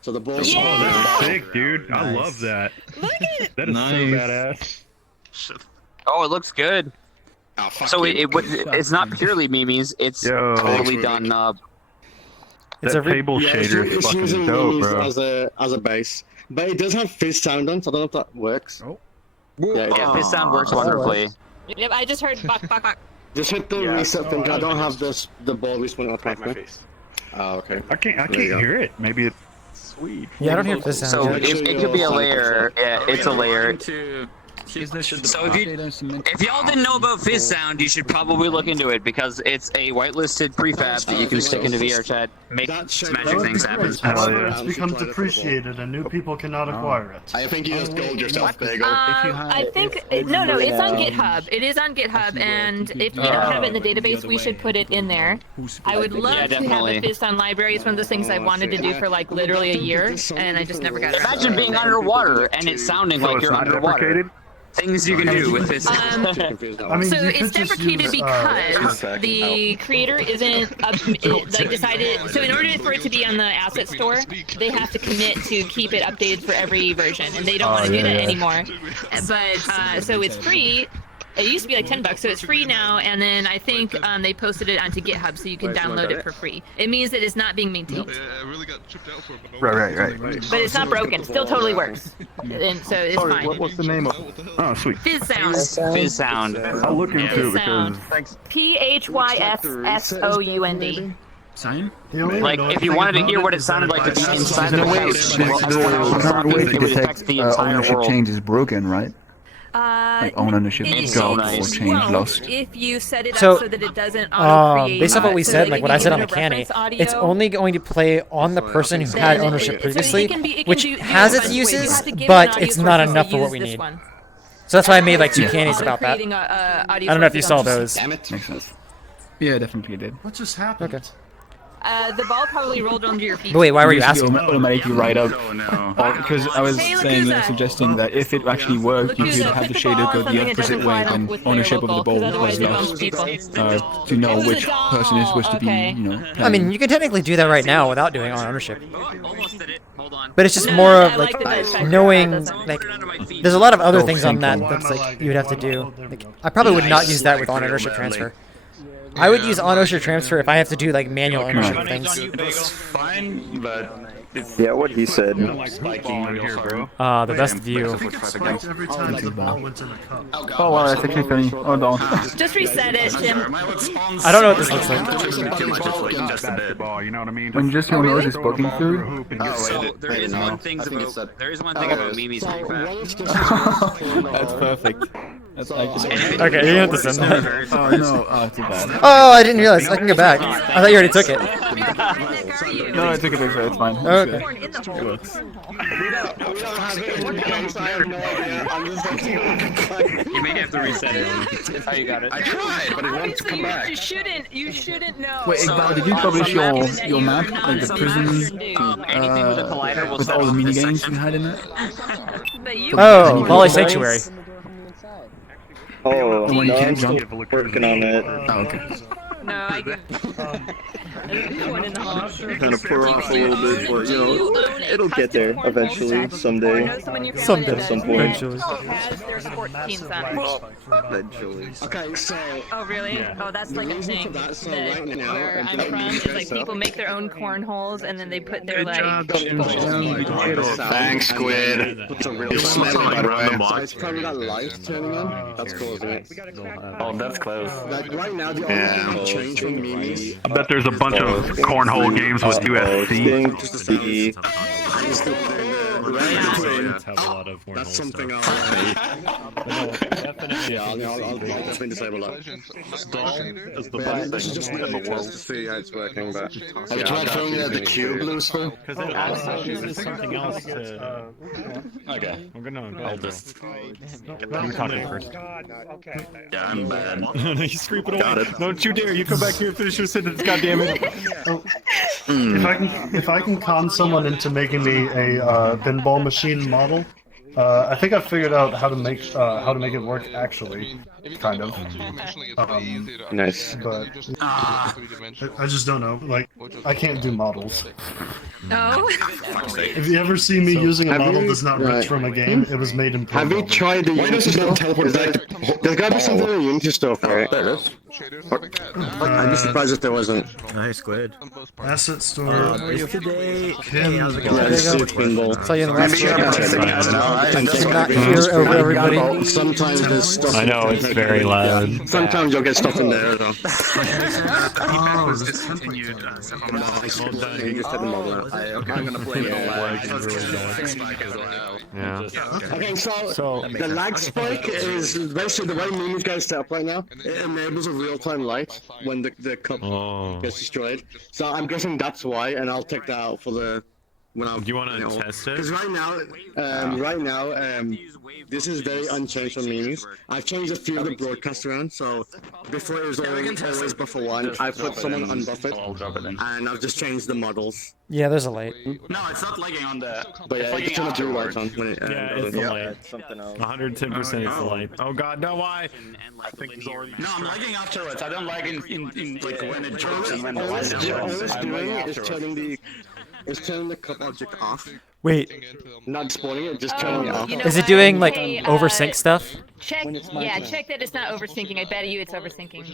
so the balls. Oh, that's sick, dude! I love that. Look at it. That is so badass. Oh, it looks good. Oh, fuck So you. it's not purely Mimi's. It's totally done up. It's that a table shader is it's fucking using dope, Mimi's bro. as a base, but it does have fizz sound on, so I don't know if that works. Oh. Yeah, Yeah, this sound works wonderfully. Yep, I just heard bok bok bok. Just hit the reset thing. I don't have the ball respawn automatically. Oh, okay. I can't hear it. Maybe it's sweet. Yeah, I don't hear this sound So yet. it could be a layer. Yeah, it's a layer. So if y'all didn't know about Fizz Sound, you should probably look into it because it's a whitelisted prefab that you can stick into VRChat, make magic things happen. However, it's become depreciated and new people cannot acquire it. I think you just gold yourself, Bagel. I think no, it's on GitHub. It is on GitHub, and if we don't have it in the database, we should put it in there. I would love to have a Fizz Sound library. It's one of those things I wanted to do for like literally a year, and I just never got around to it. Imagine being underwater and it sounding like you're underwater. Things you can do with this. So it's deprecated because the creator isn't decided. So in order for it to be on the asset store, they have to commit to keep it updated for every version, and they don't want to do that anymore. But so it's free. It used to be like $10, so it's free now. And then I think they posted it onto GitHub, so you can download it for free. It means that it's not being maintained. Right. But it's not broken. It still totally works, and so it's fine. What's the name of it? Oh, sweet. Fizz Sound. Fizz Sound. I'll look into it because. PHYSSOUND. Sign? Like, if you wanted to hear what it sounded like to be inside of the house, The current way to detect ownership change is broken, right? Like ownership gone or change lost. If you set it up so that it doesn't auto-create. Based on what we said, like what I said on Mechanic, it's only going to play on the person who had ownership previously, which has its uses, but it's not enough for what we need. So that's why I made like 2 candies about that. I don't know if you saw those. Makes sense. Yeah, definitely did. What just happened? Okay. The ball probably rolled onto your feet. But wait, why were you asking? Automatically right up. Because I was suggesting that if it actually worked, you could have the shader go the opposite way and ownership of the ball was lost. To know which person is supposed to be, I mean, you can technically do that right now without doing on ownership. But it's just more of like knowing, like, there's a lot of other things on that that's like you would have to do. Like, I probably would not use that with on ownership transfer. I would use on ownership transfer if I have to do like manual ownership things. It's fine, but it's yeah, what he said. The best view. Every time the ball went in the cup. Oh wow, that's actually funny. Oh no. Just reset it, Tim. I don't know what this looks like. You know what I mean? When just your nose is poking through. So there is one thing about Mimi's prefab. That's perfect. That's okay, you have to send that. Oh no, too bad. Oh, I didn't realize. I can go back. I thought you already took it. No, I took a picture. It's fine. Oh, okay. It works. You may have to reset it. That's how you got it. I tried, but it won't come back. You shouldn't know. Wait, Iqbal, did you publish your map, like the prison, with all the mini games you had in it? Oh, Volley Sanctuary. Oh, when you can't jump. Working on it. Oh, okay. No, I can. One in the hall. Kind of pour off a little bit, but it'll get there eventually, someday. Someday, at some point. eventually. Eventually. Okay, so. Oh really? Yeah. Oh, that's like a thing. Where I'm from is like people make their own cornholes and then they put their like. Thanks, Squid. It's probably got light turning on. That's cool, isn't it? Oh, that's close. Like right now, the only change from Mimi's. I bet there's a bunch of cornhole games with USC. That's something I'll definitely disable that. This is just to see how it's working, but... Have you tried throwing it at the cube, Lucifer? Because it also uses something else to... Okay. I'm gonna... I'll just... You talk first. Yeah, I'm bad. You scream it away. Don't you dare, you come back here and finish your sentence, goddammit. If I can con someone into making me a pinball machine model, I think I figured out how to make it work actually, kind of. Nice. But I just don't know. Like, I can't do models. No. If you ever see me using a model that's not ripped from a game, it was made in. Have you tried the Unity stuff? There's gotta be something in Unity stuff, right? I'd be surprised if there wasn't. Nice, Squid. Asset store. Today. Hey, how's it Yeah, going? it's pinball. Tell you in the last Maybe I'm not here over everybody. Sometimes there's stuff. I know, it's very loud. Sometimes you'll get stuff in there as well. Oh, was discontinued. You just hit the model out. I'm gonna play Yeah. Okay, so the lag spike is basically the way Mimi's guys set up right now. It enables a real-time light when the cup gets destroyed. So I'm guessing that's why, and I'll take that out for the when I. Do you want to test it? Because right now, this is very unchanged for Mimi's. I've changed a few of the broadcasts around. So before it was always buffer 1, I put someone unbuffered, and I've just changed the models. Yeah, there's a light. No, it's not lagging on the. But yeah, it's gonna do lights on when it. Yeah, it's the light. 110% is the light. Oh god, no, why? No, I'm lagging afterwards. I don't lag in like when it drops and when the light All shows. it's doing is turning the cup object off. Wait, Not spawning it, just turning it off. You know is it what? doing like Hey, oversync stuff? Check that it's not oversyncing. I bet you it's oversyncing.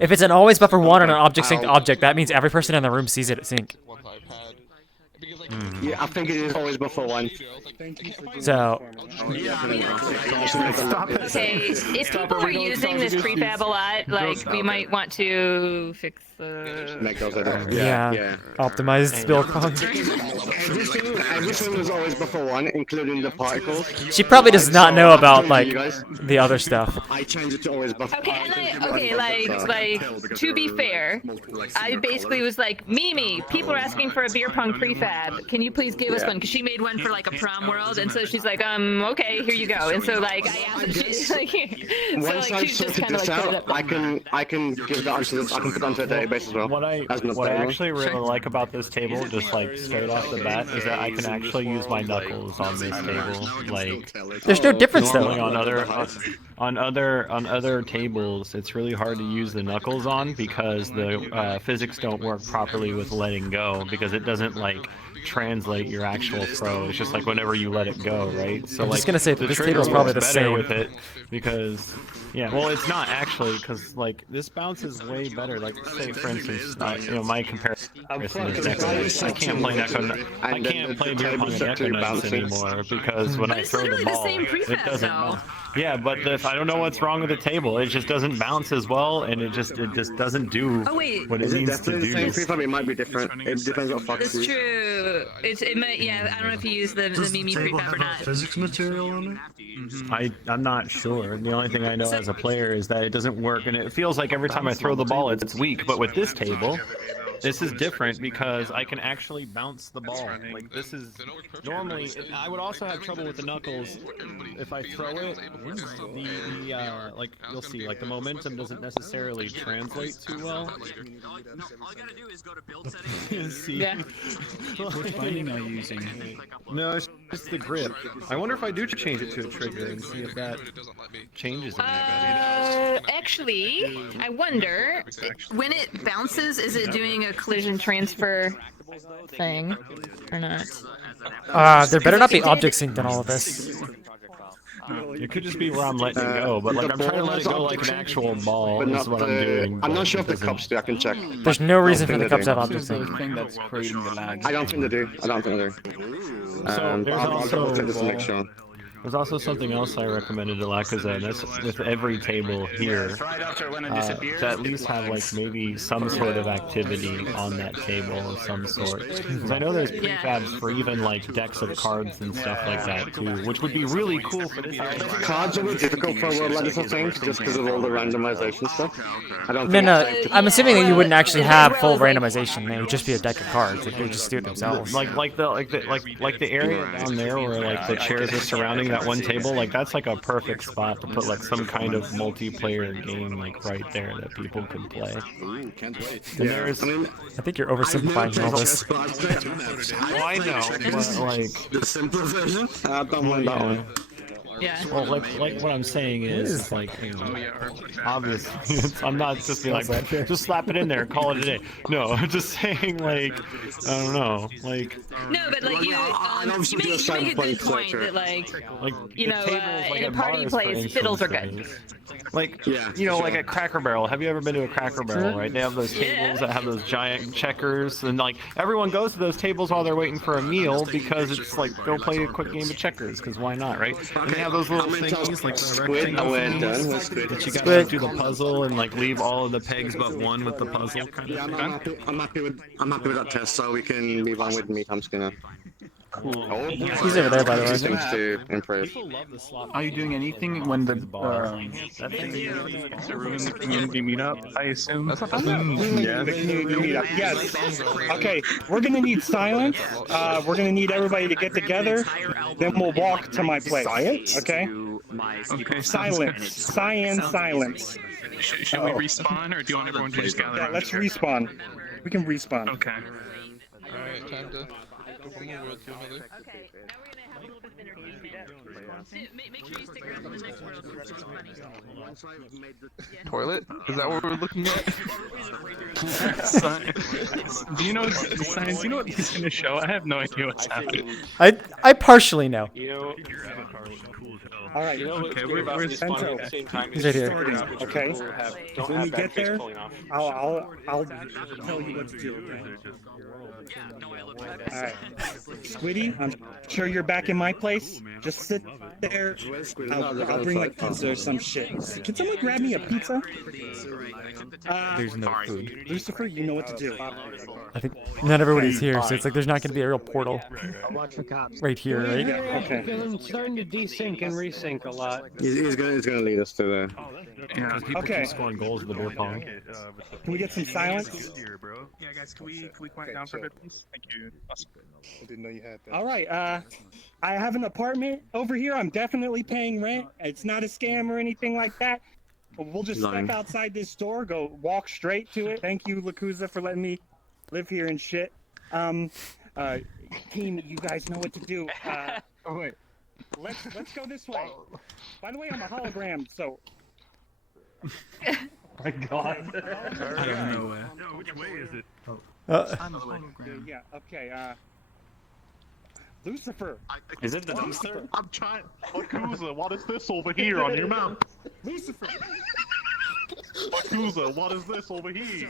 If it's an always buffer 1 on an object synced object, that means every person in the room sees it at sync. Yeah, I think it is always buffer 1. So, Okay, if people are using this prefab a lot, like we might want to fix the. Make those edits. yeah, optimized build con. Everything is always buffer 1, including the particles. She probably does not know about like the other stuff. I changed it to always buffer. Okay, like to be fair, I basically was like, Mimi, people are asking for a beer pong prefab. Can you please give us one? Because she made one for like a prom world, and so she's like, okay, here you go. And so like I asked, she's like, Once I've sorted this out, I can give that onto this. I can put it onto a database as well. What I actually really like about this table, just like straight off the bat, is that I can actually use my knuckles on this table. Like, there's no difference though. On other tables, it's really hard to use the knuckles on because the physics don't work properly with letting go, because it doesn't like translate your actual throw. It's just like whenever you let it go, right? So I'm like, just gonna say that the this trigger table is probably the works better same with it because, yeah, well, it's not actually, because like this bounces way better. Like, say for instance, you know, my comparison is Neko Knights. I can't play Neko. I can't play beer pong and Neko Knights anymore because when I throw the ball, it doesn't bounce. Yeah, but if I don't know what's wrong with the table, it just doesn't bounce as well, and it just doesn't do what it needs to do. The same prefab, it might be different. It depends what Fox That's true. It might, yeah. I don't know if you use the Mimi prefab or not. Physics material on it? I'm not sure. The only thing I know as a player is that it doesn't work, and it feels like every time I throw the ball, it's weak. But with this table, this is different because I can actually bounce the ball. Like, this is normally. I would also have trouble with the knuckles if I throw it. Like, you'll see, like the momentum doesn't necessarily translate too well. Yeah. Which binding are you using? No, it's just the grip. I wonder if I do change it to a trigger and see if that changes it. Actually, I wonder, when it bounces, is it doing a collision transfer thing or not? There better not be object synced in all of this. It could just be where I'm letting it go, but like I'm trying to let it go like an actual ball is what I'm doing. I'm not sure if the cups do. I can check. There's no reason for the cups to have object sync. That's creating the lag. I don't think they do. So there's there's also something else I recommended a lot, because that's with every table here, to at least have like maybe some sort of activity on that table of some sort. Because I know there's prefabs for even like decks of cards and stuff like that too, which would be really cool for this. Cards are difficult for world like this things just because of all the randomization stuff. I don't. No. I'm assuming that you wouldn't actually have full randomization. It would just be a deck of cards. They would just do it themselves. Like the area down there where like the chairs are surrounding that one table, like that's like a perfect spot to put like some kind of multiplayer game like right there that people can play. Can't wait. And there's, I think you're oversimplifying all this. Well, I know, but like the simpler version. I don't mind that one. Yeah. Well, like what I'm saying is like, you know, obviously, I'm not just being like, just slap it in there and call it a day. No, I'm just saying like, I don't know, like. No, but like you make a good point that like you know, in a party place, fiddles are good. Like, you know, like at Cracker Barrel. Have you ever been to a Cracker Barrel, right? They have those tables that have those giant checkers, and like everyone goes to those tables while they're waiting for a meal because it's like go play a quick game of checkers, because why not, right? And they have those little thingies, like the rectangle thingies, that you gotta do the puzzle and like leave all of the pegs but one with the puzzle. Kind of I'm happy with that test, so we can move on with Meetup Skinner. Cool. He's over there, by the way. Things to improve. Are you doing anything when the To ruin the community meetup, I assume. The community meetup. Yes. Okay, we're gonna need silence. We're gonna need everybody to get together. Then we'll walk to my place. Okay? Okay. Silence. Silence. Should we respawn, or do you want everyone to just gather? Yeah, let's respawn. We can respawn. Okay. Alright, time to go from one world to another. Okay, now we're gonna have a little bit of entertainment. Make sure you stick around for the next world because it's funny. Toilet? Is that what we're looking at? Do you know science? Do you know what he's gonna show? I have no idea what's happening. I partially know. All right. Okay, where's Bento? He's right here. Okay. When we get there, I'll tell you what to do. All right. Squiddy, I'm sure you're back in my place. Just sit there. I'll bring like pizza or some shit. Can someone grab me a pizza? There's no food. Lucifer, you know what to do. I think not everybody's here, so it's like there's not going to be a real portal right here, right? Okay. I'm starting to desync and resync a lot. He's gonna lead us to the. Yeah, people Okay. keep scoring goals with the beer pong. Can we get some silence? Yeah, guys, can we quiet down for a bit, please? Thank you. Awesome. I didn't know you had that. All right. I have an apartment over here. I'm definitely paying rent. It's not a scam or anything like that. We'll just step outside this door, walk straight to it. Thank you, Lakuza, for letting me live here and shit. Team, you guys know what to do. Oh wait. Let's go this way. By the way, I'm a hologram, so. My God. I don't know where. No, which way is it? I'm a hologram. Yeah. Okay. Lucifer. Is it the dumpster? I'm trying. Yakuza, what is this over here on your map? Lucifer. Yakuza, what is this over here?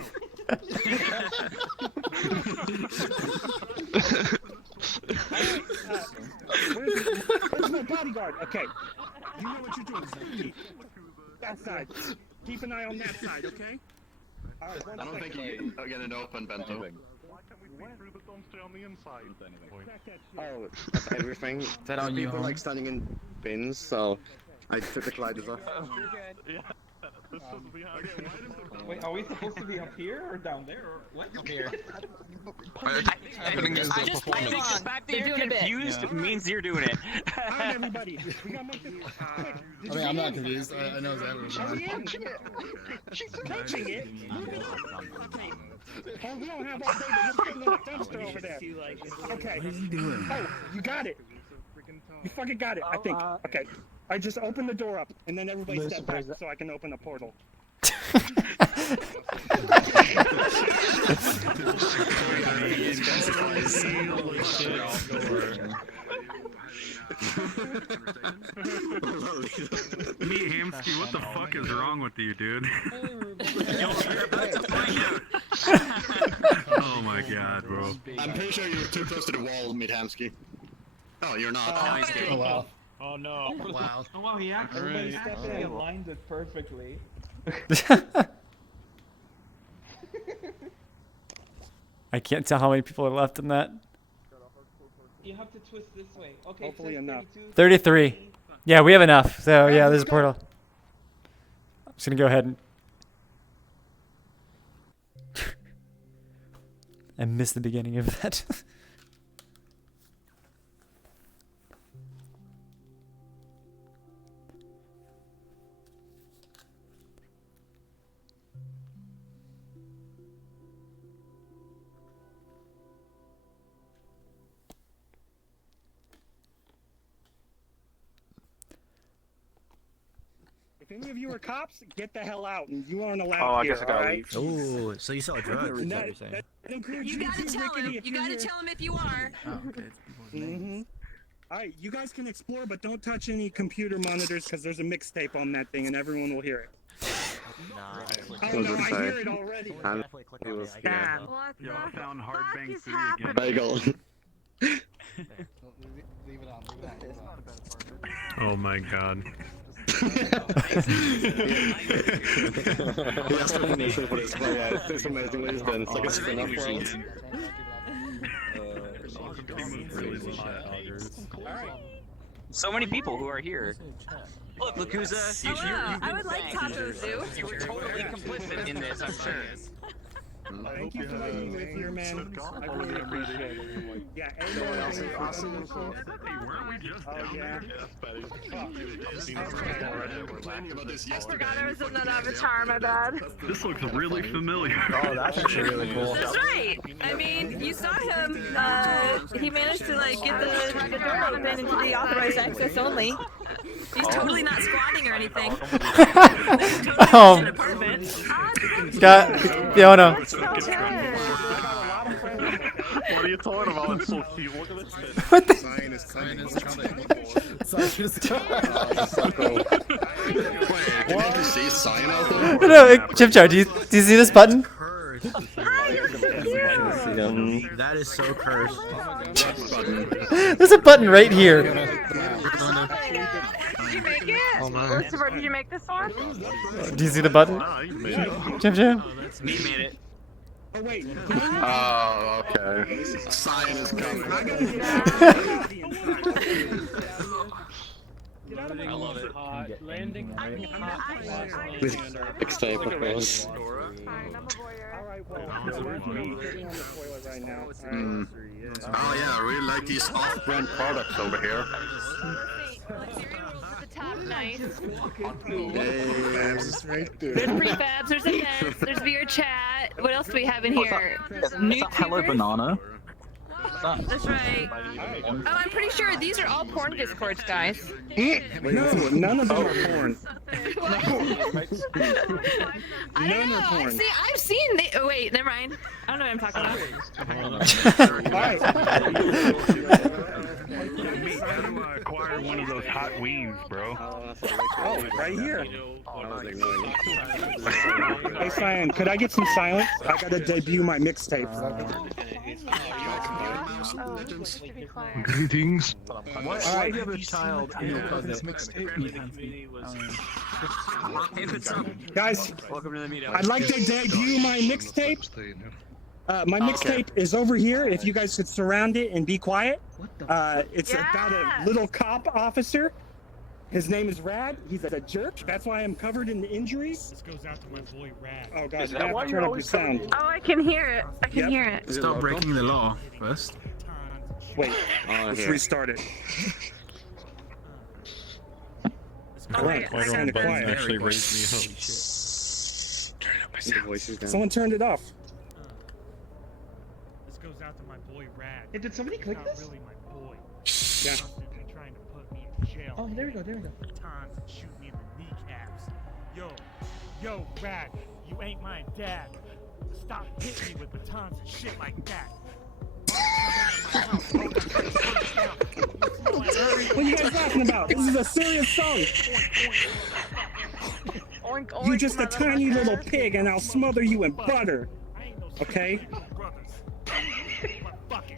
Where's my bodyguard? Okay. You know what you're doing. That side. Keep an eye on that side, okay? Alright, I don't think you are getting open, Bento. Why can't we see through the dumpster on the inside? Oh, that's everything. People like standing in bins, so I took the gliders off. Yeah. This is behind. Wait, are we supposed to be up here or down there? Or what? Up here. Just play along. The fact that you're confused means you're doing it. Alright, everybody. We gotta make this quick. I mean, I'm not confused. I know exactly what's going on. She's catching it. Oh, we don't have all day, but let's get a little dumpster over there. Okay. What is he doing? Oh, you got it. You fucking got it, I think. Okay. I just opened the door up, and then everybody step back so I can open the portal. Me, Hamsky, what the fuck is wrong with you, dude? Oh my god, bro. I'm pretty sure you're too close to the wall, Midhamsky. Oh, you're not. Oh wow. Oh no. Wow. Oh wow, he actually aligned it perfectly. I can't tell how many people are left in that. You have to twist this way. Okay, hopefully enough. 33. Yeah, we have enough. So yeah, there's a portal. I'm just gonna go ahead and. I missed the beginning of that. If any of you are cops, get the hell out. And you aren't allowed Oh, I here, guess I gotta alright? leave. Oh, so you sell drugs? And that includes You gotta too, tell Rickety, him. if You you're gotta here. tell him if you are. Oh, okay. Mm-hmm. Alright, you guys can explore, but don't touch any computer monitors because there's a mixtape on that thing and everyone will hear it. Oh no, I hear it already. Damn. Yo, I found hard bang 3 again. Bagel. Oh my god. That's what he for this play. It's amazing what he's done. It's like a spin-off world. So many people who are here. Look, Lakuza, I would like Taco Zoo. you were totally complicit in this, I'm sure. Thank you for letting me live here, man. I really appreciate it. Yeah, everyone else is awesome. Oh, yeah. I forgot I was in that avatar, my bad. This looks really familiar. Oh, that's actually really cool. That's right. I mean, you saw him. He managed to like get the door open into the authorized access only. He's totally not squatting or anything. Oh. Got. Yeah, no. What are you talking about? It's so cute. Look at this. What the? Sign is coming. Wait, can you see sign out there? No, Chimchar, do you see this button? That is so cursed. There's a button right here. Did you make it? Christopher, did you make this one? Do you see the button? Chim? Me made it. Oh, wait. Oh, okay. Sign is coming. I love it. Landing. Mixtape, of course. Alright, well, we're sitting on the toilet right now. Oh yeah, I really like these off-brand products over here. Nice. There's right there. There's prefabs, there's events, there's VRChat. What else do we have in here? Hello Banana. That's right. Oh, I'm pretty sure these are all porn discords, guys. No, none of them are porn. I don't know. porn. See, I've seen the. Oh, wait, never mind. I don't know what I'm talking about. How do I acquire one of those hot wings, bro? Oh, right here. Hey, Cyan, could I get some silence? I gotta debut my mixtape. Greetings. Why do you have a child in your closet? Guys, Welcome to the meetup. I'd like to debut my mixtape. My mixtape is over here. If you guys could surround it and be quiet. It's about a little cop officer. His name is Rad. He's a jerk. That's why I'm covered in injuries. This goes out to my boy Rad. Oh god, Is that why turn you're up your always sound. Oh, I can hear it. I can hear it. Stop breaking the law first. Wait, let's restart it. Alright, it's kind of quiet. Actually raised me up. Turn up my sound. Someone turned it off. This goes out to my boy Rad. Hey, did somebody click this? Really my boy. Yeah. Trying to put me in jail. Oh, there we go, there we go. Times and shoot me in the kneecaps. Yo, Rad, you ain't my dad. Stop hitting me with batons and shit like that. What are you guys talking about? This is a serious song. You just a tiny little pig and I'll smother you in butter. Okay?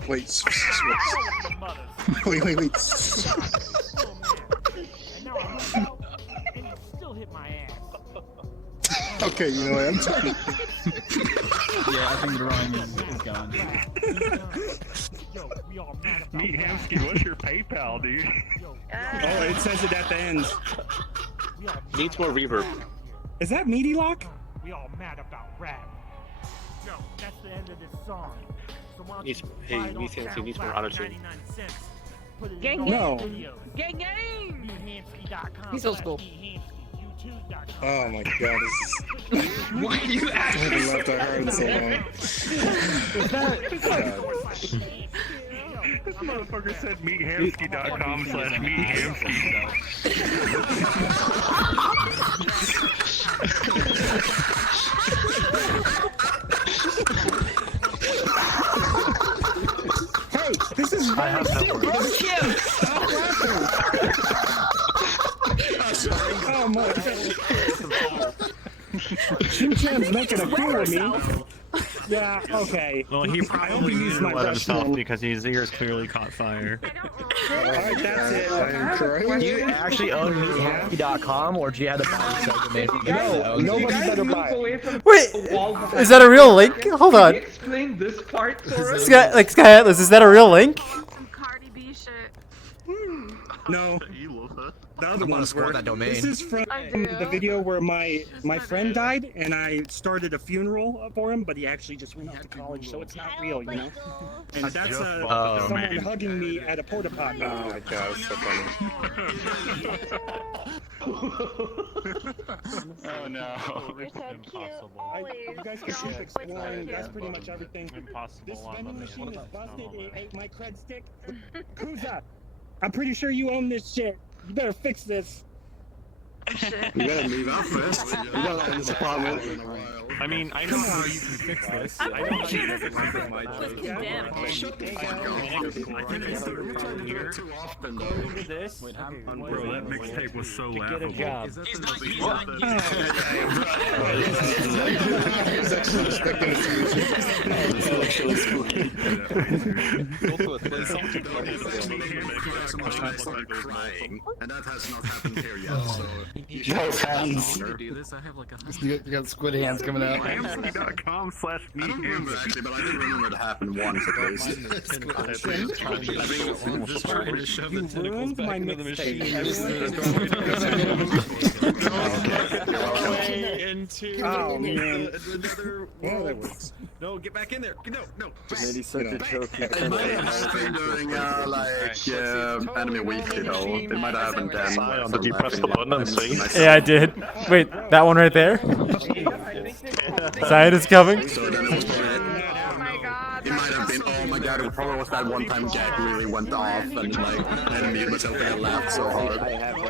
Wait. Wait. Okay, you know what? I'm talking. Yeah, I think the rhyme is going. Meet Hamsky, what's your PayPal, dude? Oh, it says it at the end. Needs more reverb. Is that Meaty Lock? We all mad about rap. Yo, that's the end of this song. So why don't Needs, you hey, buy it on Needs needs more SoundCloud, auto-tune. 99 cents. Put it in Gang, your No. video. Gang, gang. He's old school. Oh my god, this is. Why do you I haven't left our heart in so long. This motherfucker said meethamsky.com/meethamsky. Hey, this is very serious. Oh my god. Shin-chan's making a fool of me. Yeah, okay. Well, he probably use my let himself restroom. because his ears clearly caught fire. Alright, that's it. Do you actually own meethamsky.com, or do you have the body segment? No, nobody better buy it. Wait, is that a real link? Hold on. Explain this part for us. Sky Atlas, is that a real link? No. The other ones were. that domain. This is from the video where my friend died, and I started a funeral for him, but he actually just went off to college, so it's not real, you know. And that's someone hugging me at a porta potty. Oh my god, it's so funny. Oh no. You guys can keep exploring. That's pretty much everything. This vending machine is busted. It ate my cred stick. Kuza, I'm pretty sure you own this shit. You better fix this. You gotta move out first. You gotta let this apartment. I mean, I know how you can fix this. I know how you can fix it. Shut the fuck up. I think it's the we're trying to do it too often though. Bro, that mixtape was so laughable. Get a job. And that has not happened here yet, so... Those hands. You got squid hands coming out. meethamsky.com/meethamsky. Actually, but I do remember it happened once at least. You ruined my mixtape. Oh man. Well, that works. No, get back in there. No. Maybe such a joke. It might have happened during Enemy Week, you know. It might have happened then. Did you press the button and see? Yeah, I did. Wait, that one right there? Cyan is coming. So then it was probably, it might have been, oh my god, it probably was that one time Gag really went off and like, I muted myself and I laughed so hard. I have that.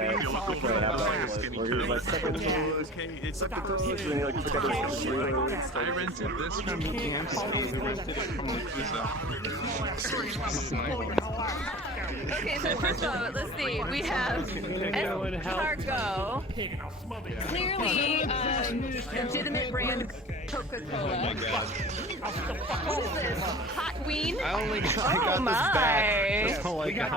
I rented this from Meetamsky. He rented it from Okay, so first of all, let's see. We have Cargo. Clearly, legitimate brand Coca-Cola. What is this? Hot Ween? I only got Oh this my! back. That's all I got. I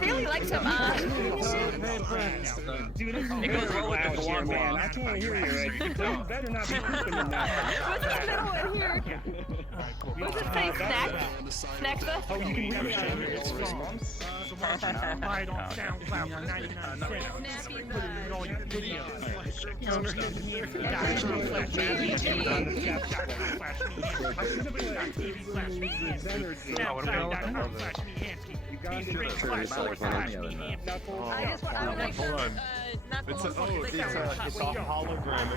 really liked him. Dude, it's very loud here, man. I can't hear you. You better not be speaking in that. What's in the middle in here? What does it say? Snacksa? Oh, you can hear me. Right on SoundCloud for 99 cents. Put it in all your videos. Hold on. It's a hologram.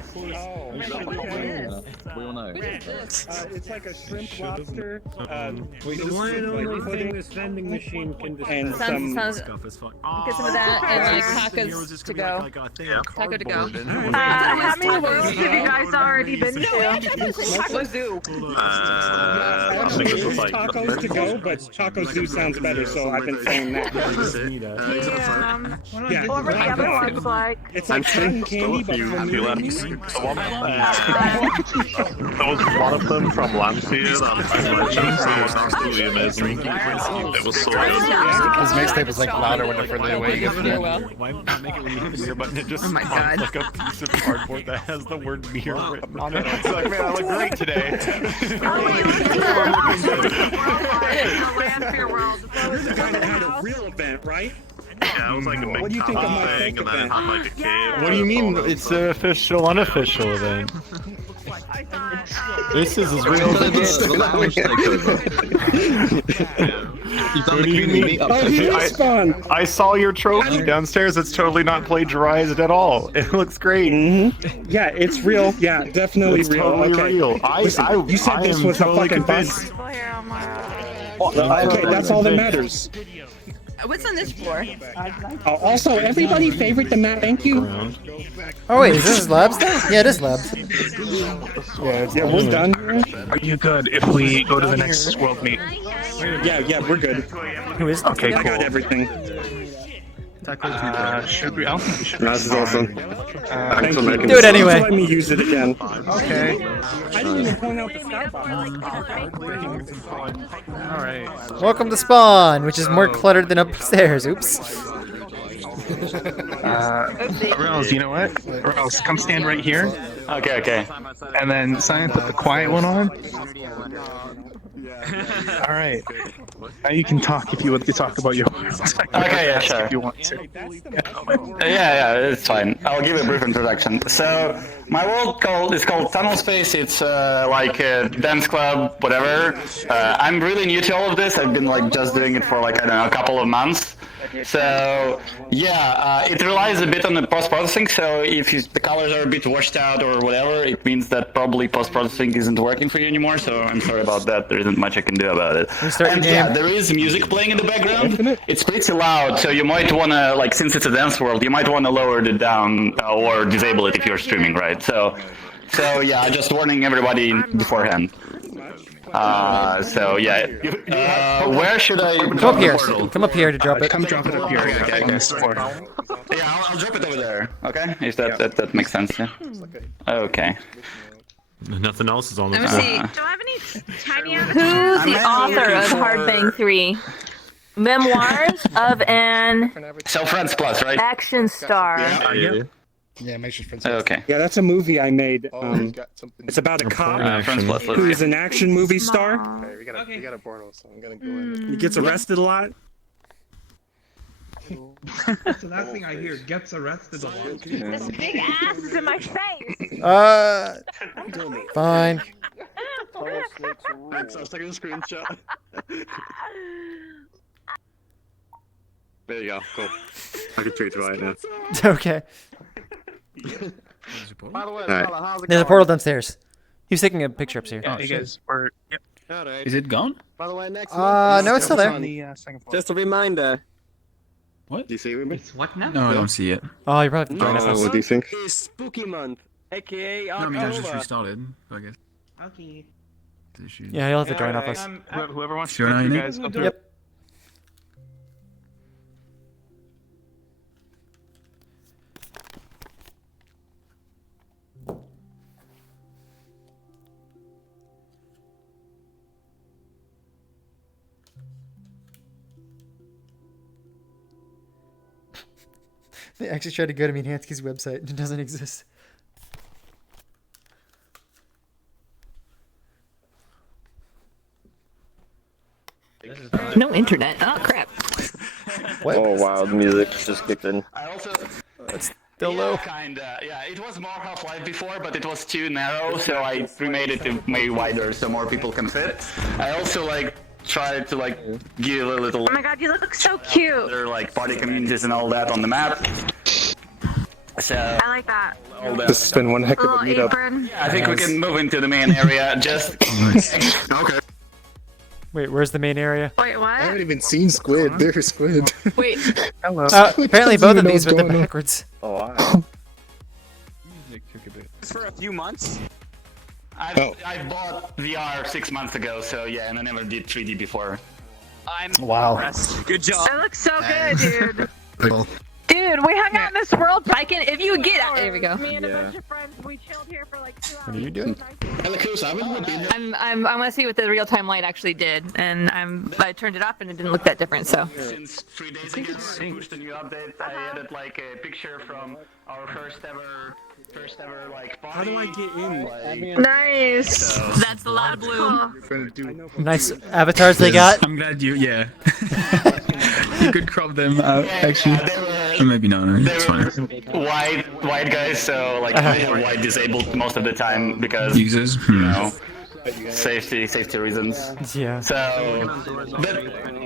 It's like a shrimp lobster. The one and only thing this vending machine can do. And some Get some of that and like tacos to go. Taco to go. How many worlds have you guys already been to? Taco Zoo. I think it's like tacos to go, but Taco Zoo sounds better, so I've been saying that. Yeah. What were the other ones like? It's like cotton candy, but for me. That was one of them from Lamphere. It was absolutely amazing. It was so His mixtape was like louder when they're further away. You get Why not make it when you hit the mirror button? It just spawns like a piece of cardboard that has the word mirror written on it. It's like, man, I look great today. You're the guy that had a real event, right? Yeah, it was like a big What do you think of my thing, fake and then it had like a cave. What do you mean? It's an official, unofficial event. This is as real as it gets. What do you mean? Oh, he is fun. I saw your trophy downstairs. It's totally not plagiarized at all. It looks great. Yeah, it's real. Yeah, definitely It's real. totally Okay. real. Listen, you said this was totally a fucking convinced. bus. Okay, that's all that matters. What's on this floor? Also, everybody favorite the map. Thank you. Oh wait, is this labs though? Yeah, it is labs. Yeah, we're done. Are you good if we go to the next world meet? Yeah, we're good. Who is? Okay, I cool. got everything. Should we? I don't think we should. This is awesome. Thanks for making Do it this. anyway. Let me use it again. Okay. I didn't even point out the stop button. All right. Welcome to Spawn, which is more cluttered than upstairs. Oops. Rels, you know what? Rels, come stand right here. Okay. And then Cyan, put the quiet one on. All right. Now you can talk if you want to talk about your world. Okay, yeah, sure. If you want to. Yeah, it's fine. I'll give a brief introduction. So, my world is called Tunnel Space. It's like a dance club, whatever. I'm really new to all of this. I've been like just doing it for like, I don't know, a couple of months. So, yeah, it relies a bit on the post-processing. So, if the colors are a bit washed out or whatever, it means that probably post-processing isn't working for you anymore. So, I'm sorry about that. There isn't much I can do about it. And yeah, there is music playing in the background. It's pretty loud, so you might want to, like, since it's a dance world, you might want to lower it down or disable it if you're streaming, right? So yeah, just warning everybody beforehand. So yeah, where should I Come up here. Come up here to drop it. Come drop it up here. Okay. Yeah, I'll drop it over there. Okay, if that makes sense. Yeah. Okay. Nothing else is on the Let me see. Do I have any tiny Who's the author of Hard Bang 3? Memoirs of an So Friends Plus, right? action star. Yeah, make sure friends. Okay. Yeah, that's a movie I made. It's about a cop Friends Plus. who's an action movie star. Okay, we got a portal, so I'm gonna go in. He gets arrested a lot. That's the last thing I hear. Gets arrested a lot. This big ass is in my face. Fine. I was taking a screenshot. There you go. Cool. I can tweet right now. Okay. By the way, how's it There's a going? portal downstairs. He was taking a picture upstairs. Yeah, you guys were. Yep. Alright. Is it gone? By the way, next No, it's still there. On the second floor. Just a reminder. What? Do you see me? What now? No, I don't see it. Oh, you probably have to join us. What do you think? It's spooky month, aka No, I mean, I just restarted, I guess. Okay. Yeah, you'll have to join off us. Whoever wants Sure, to I you know. guys up there. Yep. They actually tried to go to Minansky's website and it doesn't exist. No internet. Oh crap. What? Oh wow, the music just kicked in. I also. It's still low. Kinda. Yeah, it was more Half-Life before, but it was too narrow, so I remade it to way wider so more people can fit. I also like tried to like give a little. Oh my god, you look so cute. There are like party communities and all that on the map. So I like that. all that. This has been one heck of a Little meetup. apron. I think we can move into the main area. Just Okay. Wait, where's the main area? Wait, I what? haven't even seen Squid. There's Squid. Wait. Hello. Apparently both of these, but they're going on. backwards. Oh wow. For a few months. I bought VR 6 months ago, so yeah, and I never did 3D before. I'm Wow. impressed. Good job. That looks so good, dude. Cool. Dude, we hung out in this world. I can, if you get out, there we go. Me and a bunch of friends, we chilled here for like 2 hours. What are you doing? I want to see what the real-time light actually did, and I turned it off and it didn't look that different. So. Since 3 days ago, I pushed a new update. I added like a picture from our first ever like party. How do I get in? Like, Nice. That's the loud blue. Nice avatars they got. I'm glad you, yeah. You could crop them out, actually. Or maybe no, it's fine. white guys, so like I have white disabled most of the time because Users? you know. safety reasons. Yeah. So,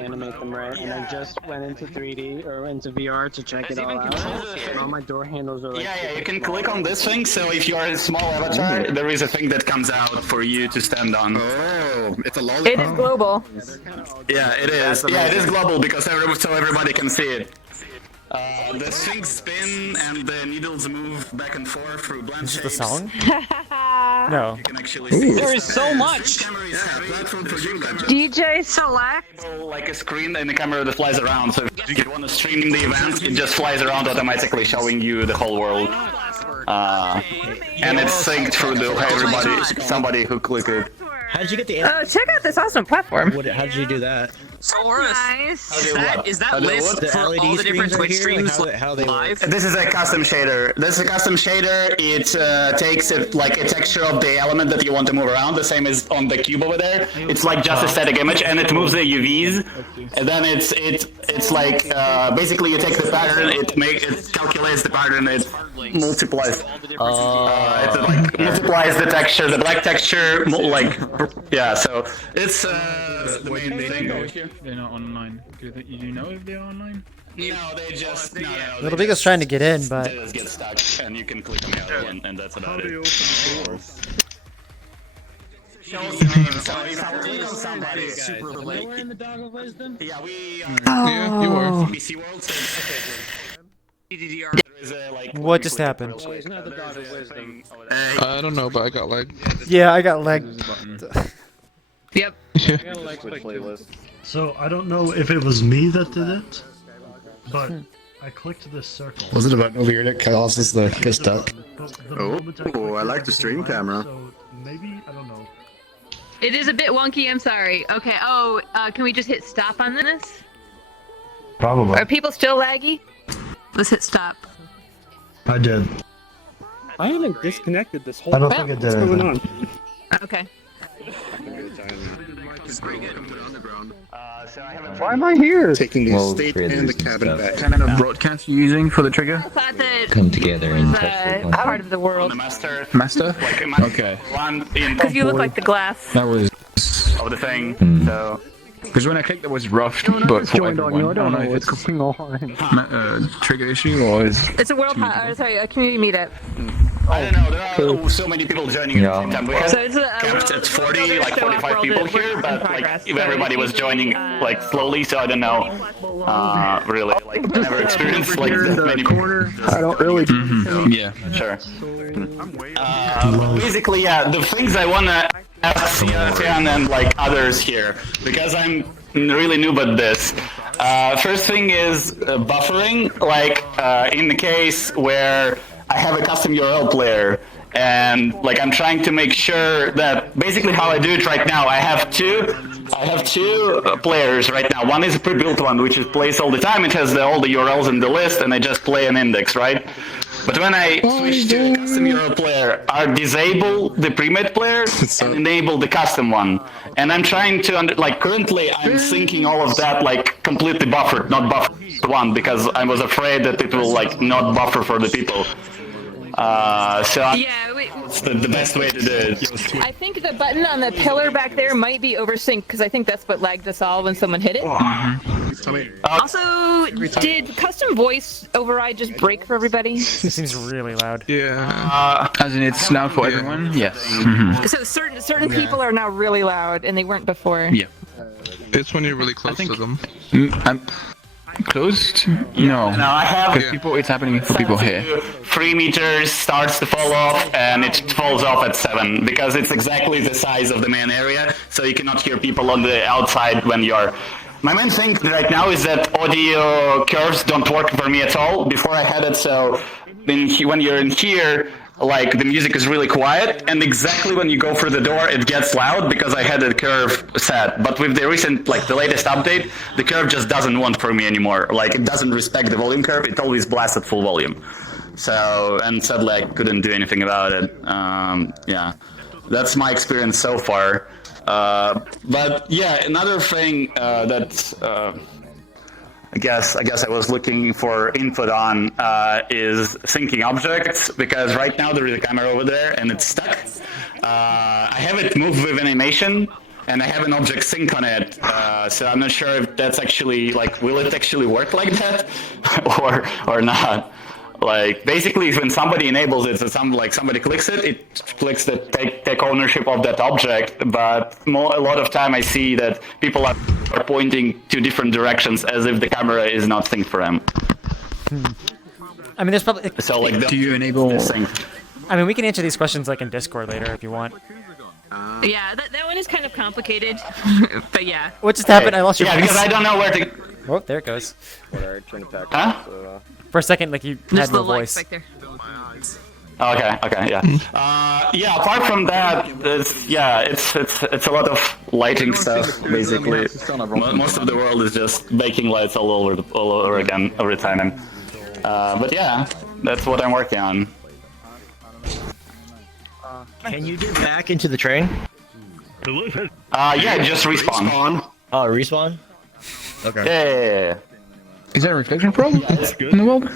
Animate them right, and I just went into 3D or into VR to check it all out. And all my door handles are like. yeah, you can click on this thing. So if you are a small avatar, there is a thing that comes out for you to stand on. Oh, it's a lollipop. It is global. Yeah, it is. Yeah, it is global because so everybody can see it. The strings spin and the needles move back and forth through bland Is this the shapes. song? No. You can actually see There is so much. DJ Select. Like a screen and a camera that flies around. So if you want to stream the event, it just flies around automatically, showing you the whole world. And it's synced through somebody who clicked it. How did you get the? Check out this awesome platform. How did you do that? Nice. Is that list The for LED all the different screens Twitch right here? streams Like how they live? This is a custom shader. It takes it like a texture of the element that you want to move around, the same as on the cube over there. It's like just a static image, and it moves the UVs. And then it's like basically you take the pattern, it calculates the pattern, it multiplies. It like multiplies the texture, the black texture, yeah. So it's the main thing over here. They're not online. Do you know if they're online? No, they just Little Beagle's trying to get in, but they just get stuck, and you can click on the other one, and that's about it. Shows the name, so if I click on somebody, super like, in the Dog of Wisdom? yeah, we Yeah, you were. BC World, so DDR. what just happened? It's not the Dog of Wisdom. I don't know, but I got lag. Yeah, I got legged. Yep. So I don't know if it was me that did it, but I clicked this circle. Was it about over here that causes the get stuck? Oh, I like the stream camera. So maybe, I don't know. It is a bit wonky, I'm sorry. Okay, can we just hit stop on this? Probably. Are people still laggy? Let's hit stop. I did. I haven't disconnected this whole. I don't think it did. What's going on? Okay. Why am I here? Taking the estate and the cabin back. What kind of broadcast are you using for the trigger? I thought that Come together and part of the world. Master. Okay. One in Because you look like the glass. That was of the thing. So because when I clicked, it was rushed, but for everyone. I don't know if it's a trigger issue or is. It's a a community meetup. I don't know. There are so many people joining at the same time. We So it's it's 40, like 45 people here, but like everybody was joining like slowly, so I don't know. Really, like I never experienced like that many people. I don't really. Yeah. Sure. Basically, yeah, the things I wanna ask Cyan and like others here, because I'm really new at this. First thing is buffering, like in the case where I have a custom URL player, and like I'm trying to make sure that basically how I do it right now, I have two players right now. One is a pre-built one, which is plays all the time. It has all the URLs in the list, and I just play an index, right? But when I switch to a custom URL player, I disable the pre-made player and enable the custom one. And I'm trying to, currently I'm syncing all of that, like, completely buffered, not buffered one, because I was afraid that it will, like, not buffer for the people. It's the best way to do it. I think the button on the pillar back there might be oversynced, because I think that's what lagged us all when someone hit it. Also, did custom voice override just break for everybody? It seems really loud. Yeah. As in it's loud for everyone? Yes. So certain people are now really loud, and they weren't before. Yeah. It's when you're really close to them. I'm closed? No. No, I have. Because people, it's happening for people here. 3 meters starts to fall off, and it falls off at 7 because it's exactly the size of the main area, so you cannot hear people on the outside when you're. My main thing right now is that audio curves don't work for me at all. Before I had it, so when you're in here, like the music is really quiet, and exactly when you go through the door, it gets loud because I had the curve set. But with the recent, like the latest update, the curve just doesn't want for me anymore. Like it doesn't respect the volume curve. It always blasts at full volume. So, and sadly, I couldn't do anything about it. Yeah, that's my experience so far. But yeah, another thing that I guess I was looking for input on is syncing objects, because right now there is a camera over there and it's stuck. I have it move with animation, and I have an object sync on it. So I'm not sure if that's actually like, will it actually work like that, or not? Like basically, when somebody enables it, so somebody clicks it, it clicks the take ownership of that object. But a lot of time I see that people are pointing to different directions as if the camera is not synced for them. I mean, there's probably. So like, do you enable? I mean, we can answer these questions like in Discord later if you want. Yeah, that one is kind of complicated, but yeah. What just happened? I lost your voice. voice. Because I don't know where to. Oh, there it goes. Huh? For a second, like you had no voice. Back there. Okay, yeah. Yeah, apart from that, it's a lot of lighting stuff, basically. Most of the world is just baking lights all over again, every time. But yeah, that's what I'm working on. Can you get back into the train? Yeah, just respawn. Oh, respawn? Okay. Yeah. Is there a reflection probe in the world?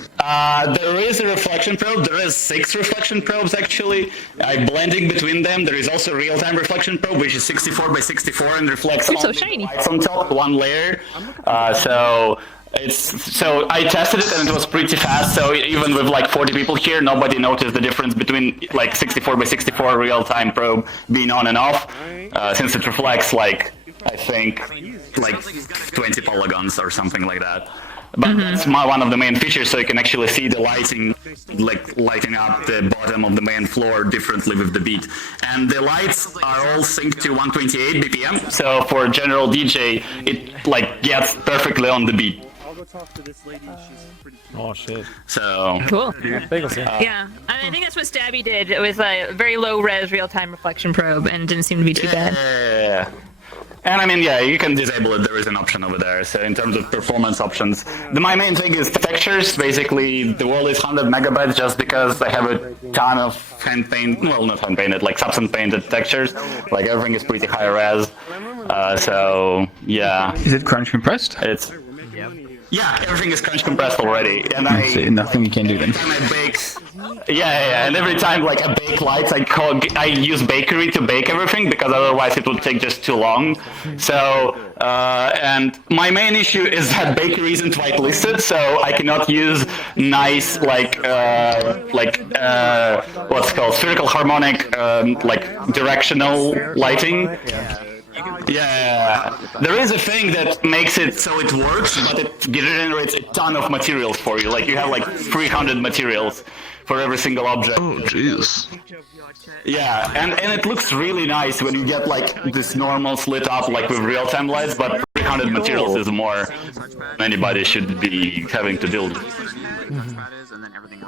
There is a reflection probe. There is 6 reflection probes actually. I'm blending between them. There is also a real-time reflection probe, which is 64 by 64 and reflects It's so shiny. lights on top, one layer. So I tested it and it was pretty fast. So even with like 40 people here, nobody noticed the difference between like 64 by 64 real-time probe being on and off, since it reflects like I think like 20 polygons or something like that. But that's one of the main features, so you can actually see the lighting, like lighting up the bottom of the main floor differently with the beat. And the lights are all synced to 128 BPM, so for a general DJ, it like gets perfectly on the beat. Oh shit. So Cool. Bagels, Yeah, I think that's what Stabby did. It was a very low-res real-time reflection probe, and it didn't seem to be too bad. Yeah. And I mean, yeah, you can disable it. There is an option over there. So in terms of performance options, my main thing is the textures. Basically, the world is 100 megabytes just because I have a ton of not hand-painted, like substance-painted textures. Like everything is pretty high res. So yeah. Is it crunch compressed? Yeah, everything is crunch compressed already. And nothing you can do then. I bake. Yeah, and every time like I bake lights, I use bakery to bake everything because otherwise it would take just too long. So and my main issue is that bakery isn't whitelisted, so I cannot use nice like what's called spherical harmonic like directional lighting. Yeah, there is a thing that makes it so it works, but it generates a ton of materials for you. Like you have like 300 materials for every single object. Oh, jeez. Yeah, and it looks really nice when you get like this normal slit up like with real-time lights, but 300 materials is more than anybody should be having to deal with.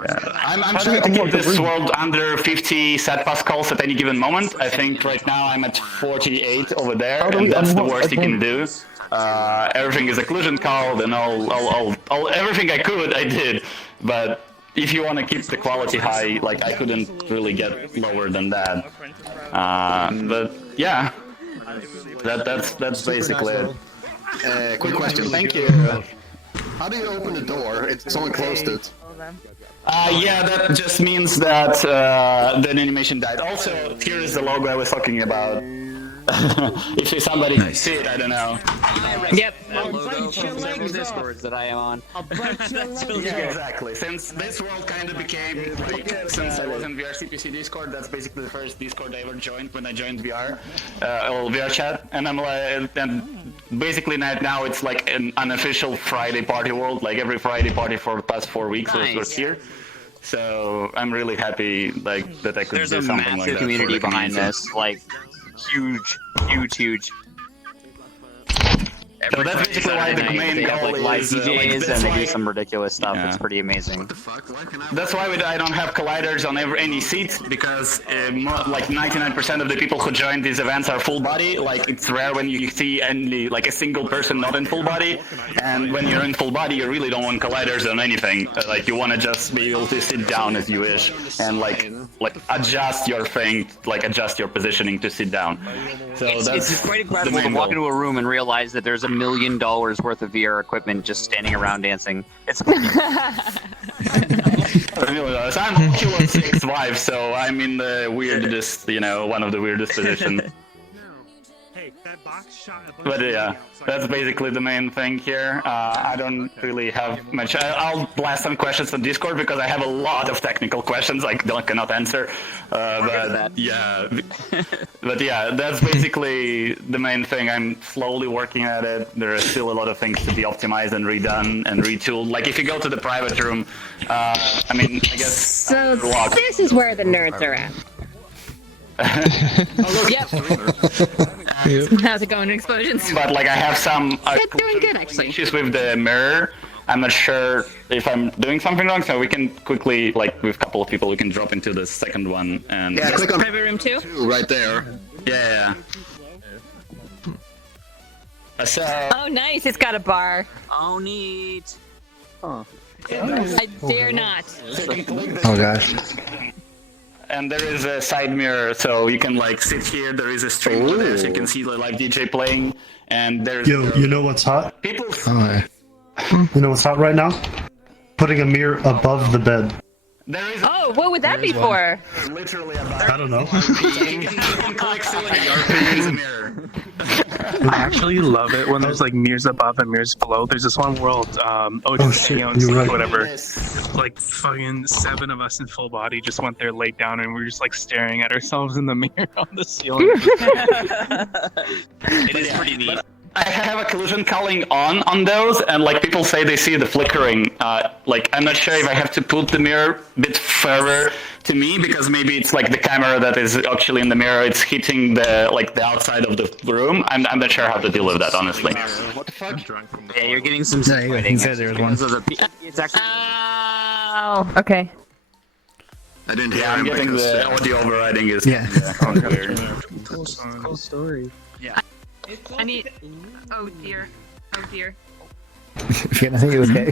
Yeah. I'm trying to keep this world under 50 set pascals at any given moment. I think right now I'm at 48 over there, and that's the worst you can do. Everything is occlusion called, and all everything I could, I did. But if you want to keep the quality high, like I couldn't really get lower than that. But yeah, that's basically it. Quick question. Thank you. How do you open the door if someone closed it? Yeah, that just means that the animation died. Also, here is the logo I was talking about. If somebody can see it, I don't know. Yep. Logo from several Discords that I am on. Yeah, exactly. Since this world kind of became, like, since I was in VRCPC Discord, that's basically the first Discord I ever joined when I joined VR, VRChat, and I'm like, and basically now it's like an unofficial Friday party world, like every Friday party for the past 4 weeks was here. So I'm really happy, like, that I could do something like that. There's a massive community behind this, like, huge. So that's basically why the main goal is live DJs and they do why- some ridiculous stuff. It's pretty amazing. That's why I don't have colliders on any seat, because like 99% of the people who join these events are full body. Like it's rare when you see any like a single person not in full body, and when you're in full body, you really don't want colliders on anything. Like you want to just be able to sit down as you wish and like adjust your thing, like adjust your positioning to sit down. So It's quite incredible to walk into a room and realize that there's $1 million worth of VR equipment just standing around dancing. It's So I'm Oculus 6 Vive, so I'm in the weirdest, one of the weirdest positions. But yeah, that's basically the main thing here. I don't really have much. I'll blast some questions on Discord because I have a lot of technical questions I cannot answer. But yeah, that's basically the main thing. I'm slowly working at it. There are still a lot of things to be optimized and redone and retooled. Like if you go to the private room, I mean, I guess. So this is where the nerds are at. Yep. How's it going, Explosions? But like I have some doing good actually. issues with the mirror. I'm not sure if I'm doing something wrong, so we can quickly, like with a couple of people, we can drop into the second one and Click on private room 2 right there. Yeah. So. Oh, nice! It's got a bar. Oh, neat. Oh. I dare not. Oh gosh. And there is a side mirror, so you can like sit here. There is a stream there, so you can see the live DJ playing. And there's you know what's hot? People. You know what's hot right now? Putting a mirror above the bed. Oh, what would that be for? Literally I don't know. I actually love it when there's like mirrors above and mirrors below. There's this one world, whatever. Like fucking 7 of us in full body just went there, laid down, and we were just like staring at ourselves in the mirror on the ceiling. It is pretty neat. I have a collision culling on those, and like people say they see the flickering. Like I'm not sure if I have to put the mirror a bit further to me because maybe it's like the camera that is actually in the mirror. It's hitting the outside of the room. I'm not sure how to deal with that honestly. What the fuck? Yeah, you're getting some. He said there was one. It's actually. Oh, okay. I didn't hear. Yeah, I'm getting the audio overriding is weird. Cool story. Yeah. I need. Oh dear. Oh dear. I think it was okay.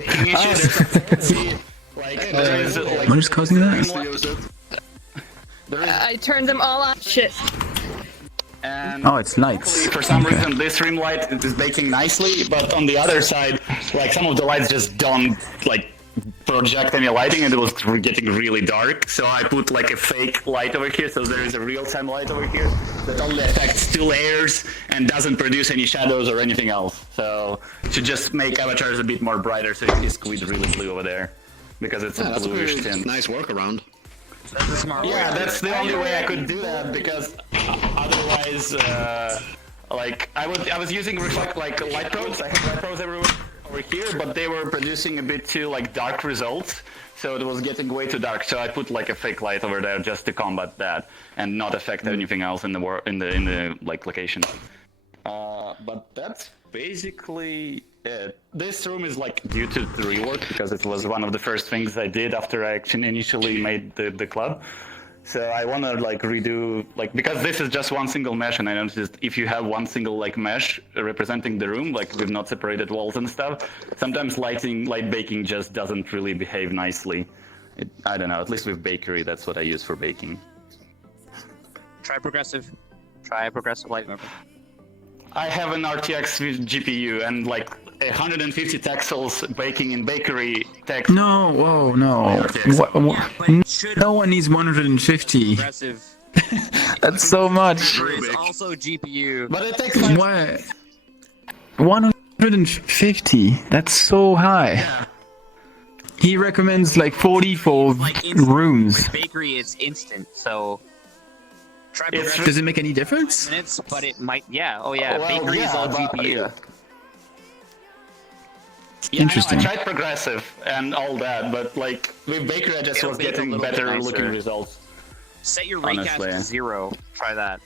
What is causing that? I turned them all off. Shit. And oh, it's lights. For some reason, this rim light is baking nicely, but on the other side, like some of the lights just don't like project any lighting, and it was getting really dark. So I put like a fake light over here, so there is a real-time light over here that only affects 2 layers and doesn't produce any shadows or anything else. So to just make avatars a bit more brighter, so you can squeeze really blue over there because it's a bluish tint. Nice workaround. That's a smart Yeah, that's the only way I could do that because otherwise, like I was using light probes. I have light probes everywhere over here, but they were producing a bit too like dark results, so it was getting way too dark. So I put like a fake light over there just to combat that and not affect anything else in the like location. But that's basically it. This room is like due to the rework because it was one of the first things I did after I actually initially made the club. So I want to like redo because this is just one single mesh, and I noticed if you have one single like mesh representing the room, like with not separated walls and stuff, sometimes light baking just doesn't really behave nicely. I don't know. At least with bakery, that's what I use for baking. Try progressive light. I have an RTX GPU and like 150 texels baking in bakery text. No, whoa, no. No one needs 150. That's so much. It's also GPU. But it takes what? 150? That's so high. Yeah. He recommends like 40 for rooms. With bakery, it's instant, so. Does it make any difference? Minutes, but it might. Yeah. Oh yeah. Well, bakery is all GPU. Yeah, interesting. I tried progressive and all that, but like with bakery, I just was getting better looking results. Set your recast to 0. Try that.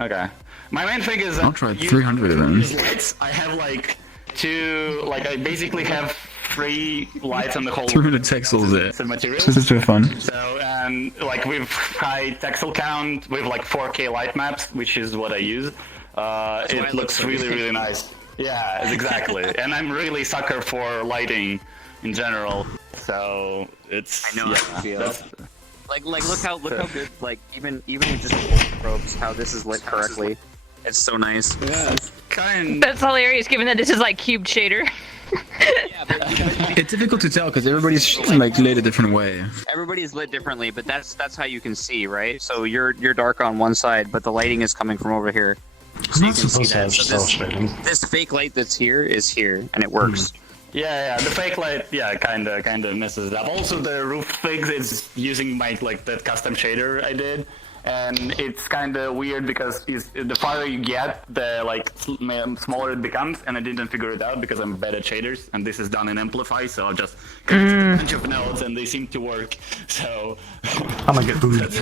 Okay. My main thing is I'll try 300 of them. Lights. I have like 2. Like I basically have 3 lights on the whole. 300 texels there. Materials. This is too fun. So and like with high texel count, with like 4K light maps, which is what I use, it looks really nice. Yeah, exactly. And I'm really sucker for lighting in general, so it's. I know how you feel. Like look how good even with just old probes, how this is lit correctly. It's so nice. Yeah. That's hilarious, given that this is like cube shader. It's difficult to tell because everybody's like lit a different way. Everybody's lit differently, but that's how you can see, right? So you're dark on one side, but the lighting is coming from over here. So you can see that. So this fake light that's here is here, and it works. Yeah, the fake light, kind of messes it up. Also, the roof thing is using my that custom shader I did, and it's kind of weird because the farther you get, the smaller it becomes, and I didn't figure it out because I'm bad at shaders, and this is done in Amplify, so I'll just connect a bunch of nodes, and they seem to work. So I'm gonna get booed.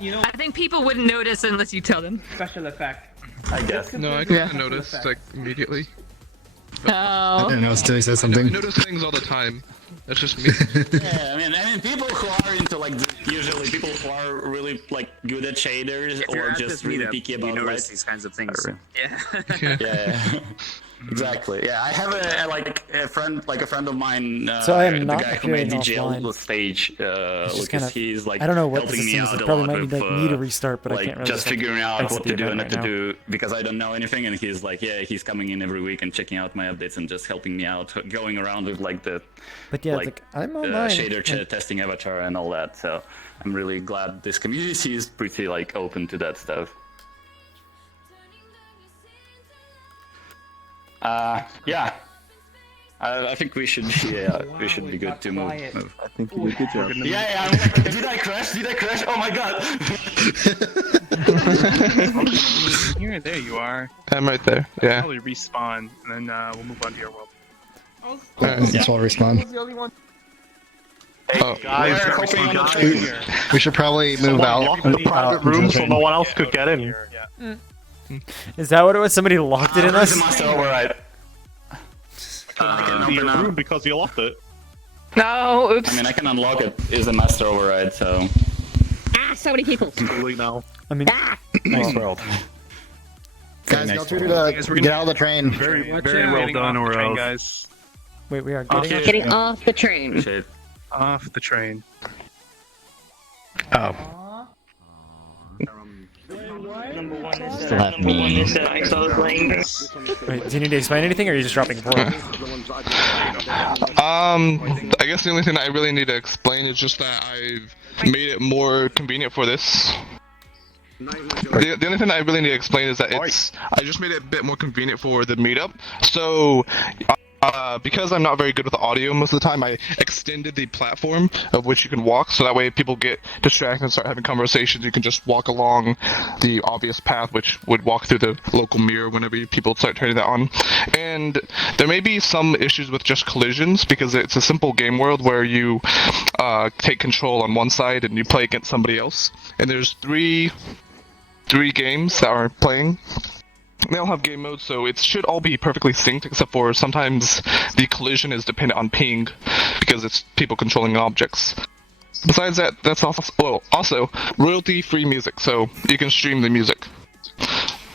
You know what? I think people wouldn't notice unless you tell them. Special effect. I guess. No, I can notice like immediately. Oh. I didn't know until he said something. I notice things all the time. That's just me. Yeah, I mean, people who are into usually people who are really good at shaders or just really picky about notice these kinds of things. Yeah. Exactly. Yeah, I have a friend of mine. So I am not the guy who made the jail stage. Lucas, he's I don't know what helping this me is. out It a probably lot might with need a restart, but I can't really. Just figuring out what to do and right not to do because I don't know anything, and he's he's coming in every week and checking out my updates and just helping me out, going around with the I'm online. shader testing avatar and all that. So I'm really glad this community is pretty open to that stuff. I think we should be good to move. I think you did a good job. Yeah. Did I crash? Oh my god! Here, there you are. I'm right there. Yeah. Probably respawn, and then we'll move on to your world. Let's all respawn. Oh, guys, we should probably move out. In the private room so no one else could get in. Is that what it was? Somebody locked it in us? Master override. The room because you locked it. No, oops. I mean, I can unlock it. It's a master override, so. So many people. Totally now. I mean, nice world. Guys, feel free to get out of the train. Very well done, or else. Guys. Wait, we are getting off the train. Shit. Off the train. Oh. Still have memes. Wait, do you need to explain anything, or are you just dropping porn? I guess the only thing that I really need to explain is just that I've made it more convenient for this. The only thing that I really need to explain is that I just made it a bit more convenient for the meetup. So, because I'm not very good with audio most of the time, I extended the platform of which you can walk, so that way if people get distracted and start having conversations, you can just walk along the obvious path, which would walk through the local mirror whenever people start turning that on. And there may be some issues with just collisions, because it's a simple game world where you take control on one side and you play against somebody else. And there's three games that are playing. They all have game modes, so it should all be perfectly synced, except for sometimes the collision is dependent on ping, because it's people controlling objects. Besides that, that's also royalty-free music, so you can stream the music.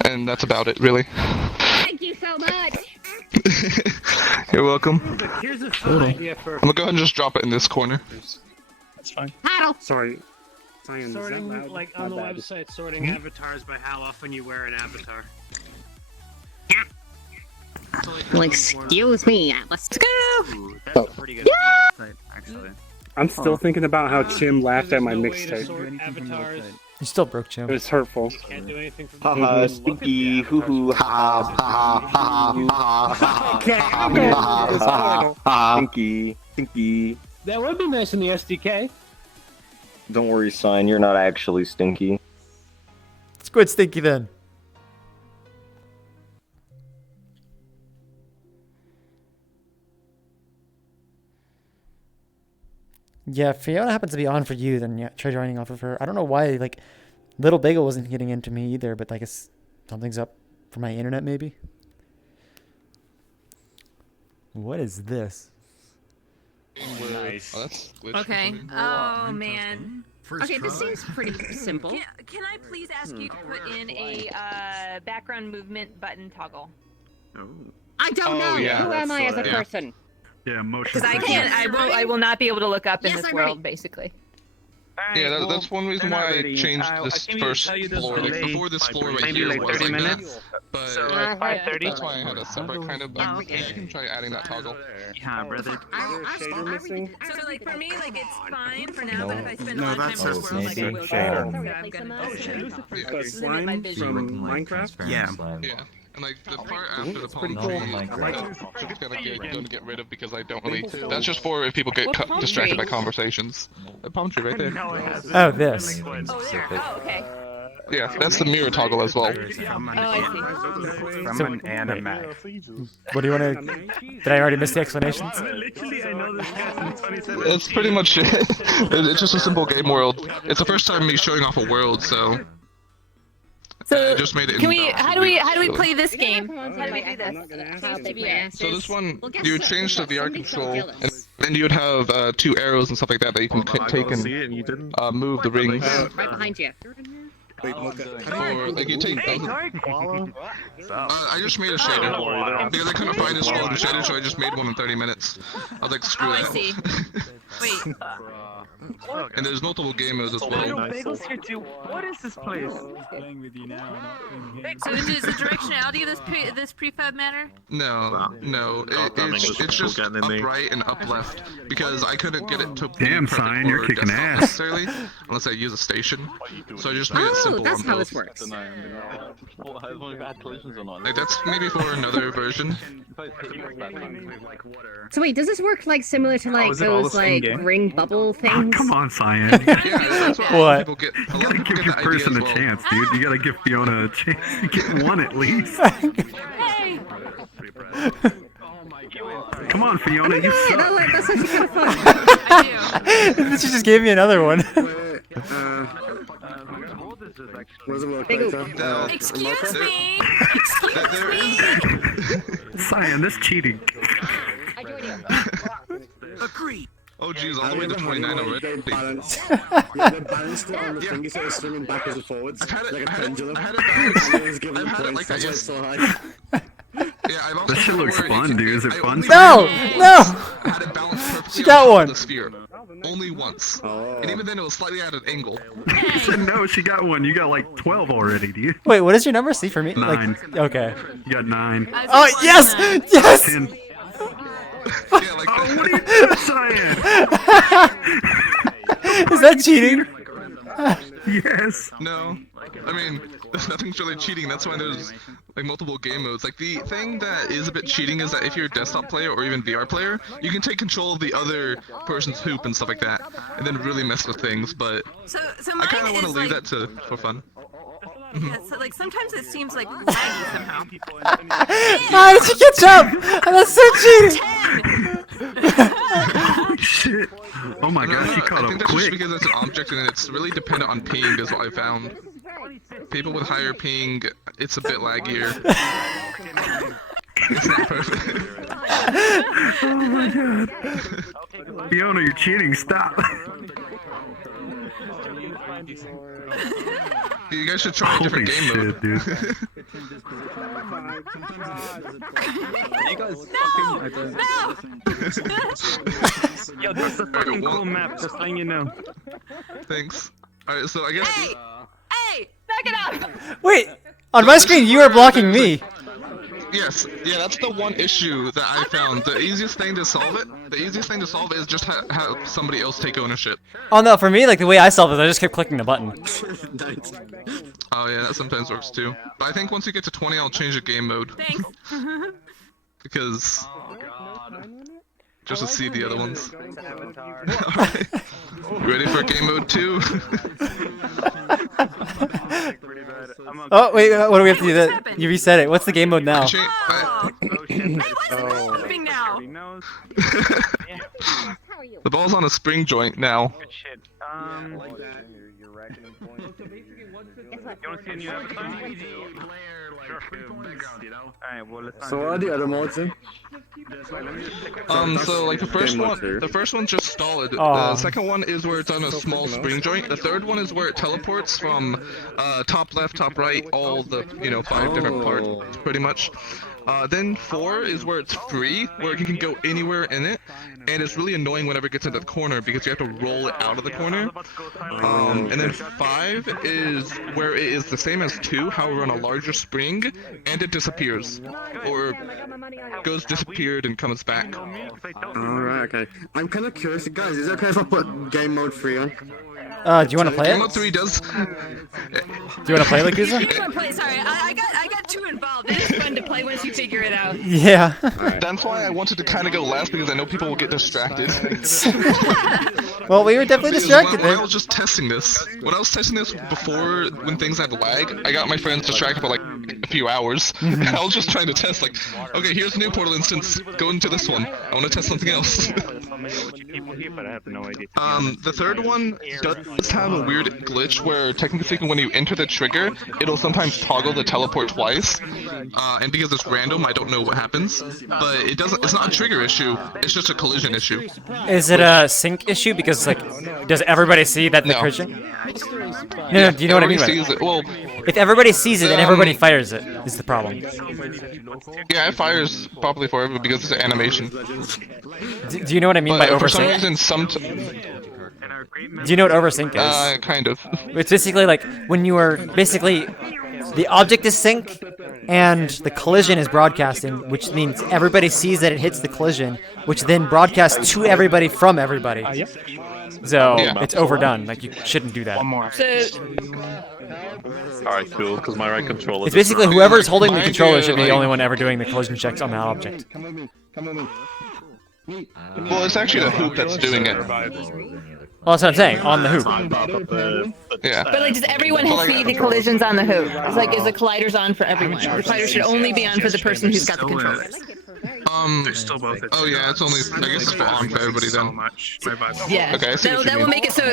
And that's about it, really. Thank you so much. You're welcome. Here's a fun idea for I'm gonna go ahead and just drop it in this corner. That's fine. sorting, Cyan, like on the website, sorting avatars by how often you wear an avatar. Well, excuse me, let's go. Ooh, that's a pretty good website, actually. I'm still thinking about how Chim laughed at my mixtape. You still broke, Jim. It was hurtful. Haha, spooky, hoo hoo, ha ha ha ha ha ha. Stinky. That would be nice in the SDK. Don't worry, Cyan, you're not actually stinky. Let's quit stinky then. Yeah, if Fiona happens to be on for you, then yeah, try joining off of her. I don't know why, Little Bagel wasn't getting into me either, but I guess something's up for my internet, maybe? What is this? Nice. Oh, that's okay. Oh, man. Okay, this seems pretty simple. Can I please ask you to put in a background movement button toggle? I don't know. Who am I as a person? Yeah, motion. Because I will not be able to look up in this world, basically. Yeah, that's one reason why I changed this first floor. Like, before this floor right here like was 30 like minutes. that. But So, 5:30? that's why I had a separate kind of. Oh, okay. You can try adding that toggle. Yeah, brother. So like for me, like it's fine for now, but if I spend a lot of time in Oh, the world, like I will I'm gonna The slime from Minecraft? Yeah. And like the part after the palm tree, I'm gonna get rid of because I don't really. That's just for if people get distracted by conversations. The palm tree right there. Oh, this. Oh, okay. Yeah, that's the mirror toggle as well. Oh, I see. So, an anime. what do you want to? Did I already miss the explanations? That's pretty much it. It's just a simple game world. It's the first time me showing off a world, so. So I just made it. Can we? How do we play this game? How do we do this? So this one, you would change the VR control, and then you would have 2 arrows and stuff like that that you can take and move the rings. Right behind you. Or like you take. I just made a shader because I couldn't find a scroll shader, so I just made one in 30 minutes. I was like, screw that. I see. Wait. And there's multiple game modes as well. Bagels here too. What is this place? So does the directionality of this prefab matter? No, it's just up right and up left because I couldn't get it to. Damn, Cyan, you're kicking ass. Necessarily, unless I use a station. So I just made it simple. That's on how both. this works. Like that's maybe for another version. So wait, does this work like similar to like those like ring bubble things? Come on, Cyan. What? People get, You gotta give your person a chance, dude. You gotta give Fiona a chance to get one at least. Hey! Come on, Fiona, you suck. That's actually kind of fun. I do. She just gave me another one. Excuse me! Cyan, this cheating. Agree. Oh jeez, all the way to 29 already. They balanced it on the thingy, so it was swinging backwards and forwards, like a pendulum. I had it Like that, that's yes. why it's so high. Yeah, I've also That shit looks fun, dude. Is it fun? No! No! I had it balanced perfectly She got on top one. of the sphere. Only once. And even then it was slightly at an angle. She said no, she got one. You got like 12 already, dude. Wait, what is your number? See for me? 9. Like, okay. You got 9. Oh yes! Yes! 10. Yeah, like Oh, what are you doing, Cyan? Is that cheating? Yes. No. I mean, nothing's really cheating. That's why there's like multiple game modes. Like the thing that is a bit cheating is that if you're a desktop player or even VR player, you can take control of the other person's hoop and stuff like that, and then really mess with things. But So I kind of want to leave like, that for fun. yeah, so like sometimes it seems like laggy somehow. How did you catch up? That's so cheating. Shit. Oh my gosh, she caught I up think that's just quick. because it's an object and it's really dependent on ping is what I found. People with higher ping, it's a bit laggier. It's not perfect. Oh my god. Fiona, you're cheating. Stop. You guys should try a different game mode. Dude. No! Yo, this is a fucking cool map, just letting you know. Thanks. Alright, so I guess... Hey! Back it up! Wait, on my screen you are blocking me. Yes, yeah, that's the one issue that I found. The easiest thing to solve it is just have somebody else take ownership. Oh no, for me, like the way I solve it, I just kept clicking the button. Oh yeah, that sometimes works too. But I think once you get to 20, I'll change the game mode. Thanks. Because... just to see the other ones. Alright. Ready for game mode 2? Oh wait, what do we have to do? You reset it. What's the game mode now? The ball's on a spring joint now. So what are the other modes then? So like the first one's just solid. The second one is where it's on a small spring joint. The third one is where it teleports from top left, top right, all the 5 different parts pretty much. Then 4 is where it's free, where you can go anywhere in it, and it's really annoying whenever it gets into the corner because you have to roll it out of the corner. And then 5 is where it is the same as 2, however on a larger spring, and it disappears, or goes disappeared and comes back. Alright, okay. I'm kind of curious, guys, is it okay if I put game mode 3 on? Do you want to play it? Game mode 3 does. Do you want to play, Lakuza? Sorry, I got too involved. It is fun to play once you figure it out. Yeah. That's why I wanted to kind of go last, because I know people will get distracted. Well, we were definitely distracted when there. I was just testing this, before, when things had lag, I got my friends distracted for like a few hours. I was just trying to test, like, okay, here's a new portal instance, go into this one. I want to test something else. The third one does have a weird glitch where, technically speaking, when you enter the trigger, it'll sometimes toggle the teleport twice. And because it's random, I don't know what happens. But it doesn't. It's not a trigger issue. It's just a collision issue. Is it a sync issue? Because like, does everybody see that the collision? No, do you know what I mean by that? Well, if everybody sees it and everybody fires it, is the problem. Yeah, it fires properly for everyone because it's an animation. Do you know what I mean by oversync? For some reason, do you know what oversync is? Kind of. It's basically like when you are basically the object is sync and the collision is broadcasting, which means everybody sees that it hits the collision, which then broadcasts to everybody from everybody. So it's overdone. Like you shouldn't do that. One more. Alright, cool, because my right controller... It's basically whoever's holding the controller should be the only one ever doing the collision checks on that object. Well, it's actually the hoop that's doing it. Well, that's what I'm saying, on the hoop. Yeah. But like, does everyone see the collisions on the hoop? It's like, is the colliders on for everyone? The collider should only be on for the person who's got the controllers. They're still both. Oh yeah, it's only. I guess it's on for everybody then. Yeah. Okay, I see what you that will mean. make it so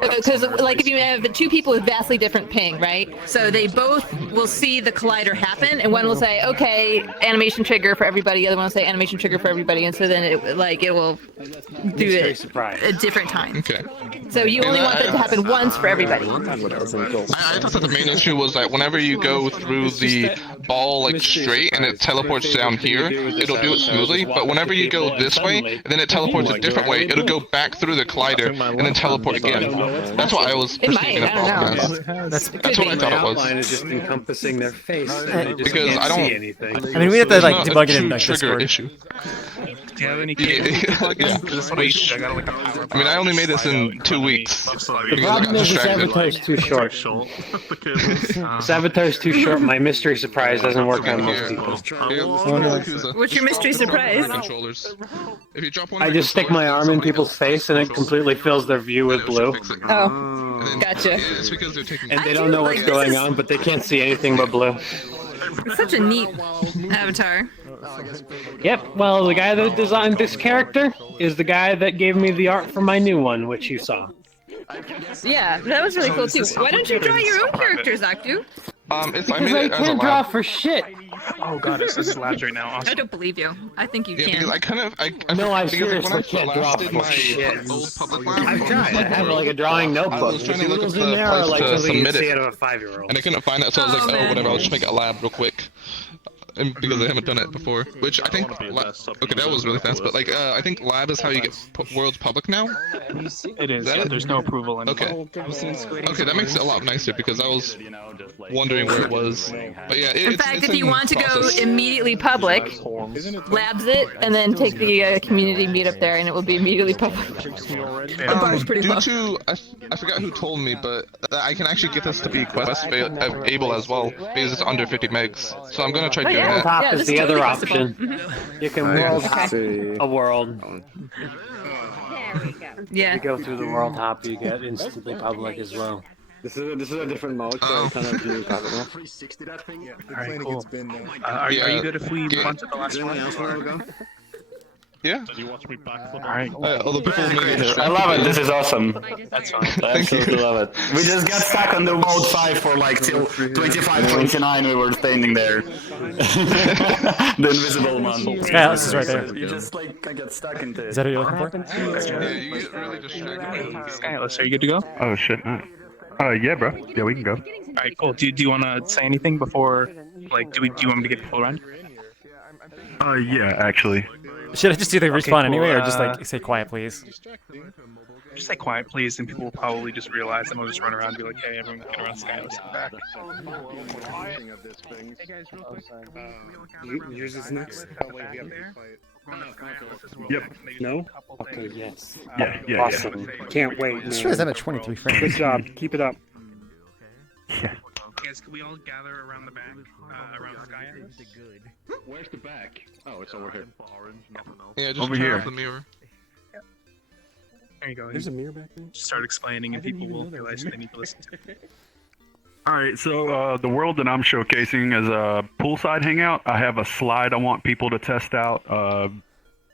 because like if you have the two people with vastly different ping, right? So they both will see the collider happen, and one will say, "Okay, animation trigger for everybody." The other one will say, "Animation trigger for everybody," and so then it will do it at different times. Okay. So you only want that to happen once for everybody. I thought that the main issue was that whenever you go through the ball like straight and it teleports down here, it'll do it smoothly. But whenever you go this way, and then it teleports a different way, it'll go back through the collider and then teleport again. That's what I was perceiving the problem as. That's what I thought it was. Outline is just encompassing their face. Because I don't. See anything. I mean, we have to like debug it in like trigger Discord. issue. Do you have any I mean, I only made this in 2 weeks because I got This distracted. avatar is too short. This avatar is too short. My mystery surprise doesn't work on most people. What's your mystery surprise? If you drop one I just stick my arm in people's face and it completely fills their view with blue. Oh, gotcha. It's because they're taking. And they don't know what's going on, but they can't see anything but blue. It's such a neat avatar. Yep, well, the guy that designed this character is the guy that gave me the art for my new one, which you saw. Yeah, that was really cool too. Why don't you draw your own characters, Akdu? It's I Because made I it as a can't draw lab. for shit. Oh god, this is labs right now. I Awesome. don't believe you. I think you Yeah, can. because I kind of. No, I because when seriously I can't draw last did for my shit. old public lab. I've tried. I have like a drawing I notebook. was trying to The look up doodles the in there are place like to something you'd submit see it, out of a 5-year-old. and I couldn't find that, so I was like, man. oh, whatever, I'll just make a lab real quick. And because I haven't done it before, which I think. Okay, that was really fast, but like, I think lab is how you get worlds public now. It is. that Yeah, it? there's no approval anymore. Okay. Okay, that makes it a lot nicer because I was wondering where it was. But yeah, In fact, it's if you in want to go process. immediately public, labs it, and then take the community meetup there, and it will be immediately public. The bar's pretty low. Due to, I forgot who told me, but I can actually get this to be quest able as well because it's under 50 megs. So I'm gonna try doing World that. hop Yeah, is this the is other totally possible. option. You can world hop a world. Yeah. You go through the world hop, you get instantly public as well. This is a different mode, so kind of new public. Alright, cool. Are you good if we move on to the last one? Yeah. Alright. All the people made it. I love it. This is awesome. That's fine. I absolutely love it. We just got stuck on the world 5 for like till 25:29. We were standing there. The invisible one. Yeah, this is right there. You just like get stuck into it. Is that what you're looking for? Yeah, you get really distracted. CyanLaser, are you good to go? Oh shit. Yeah, bro. Yeah, we can go. Alright, cool. Do you want to say anything before, like, do you want me to get people around? Yeah, actually. Should I just do the respawn cool, anyway, or just like say quiet, please? Just say quiet, please, and people will probably just realize, and we'll just run around and be like, hey, everyone get around CyanLaser back. Hey guys, real quick. Yours is next. Yep. No? Okay, yes. Yeah. Awesome. Can't wait. I'm sure I'm at 23 frames. Good job. Keep it up. Yeah. Guys, can we all gather around the back, around the sky? Where's the back? Oh, it's over here. Yeah, just Over turn here. off the mirror. There you go. There's a mirror back there? Just start explaining, and people will realize they need to listen to it. Alright, so the world that I'm showcasing is a poolside hangout. I have a slide I want people to test out.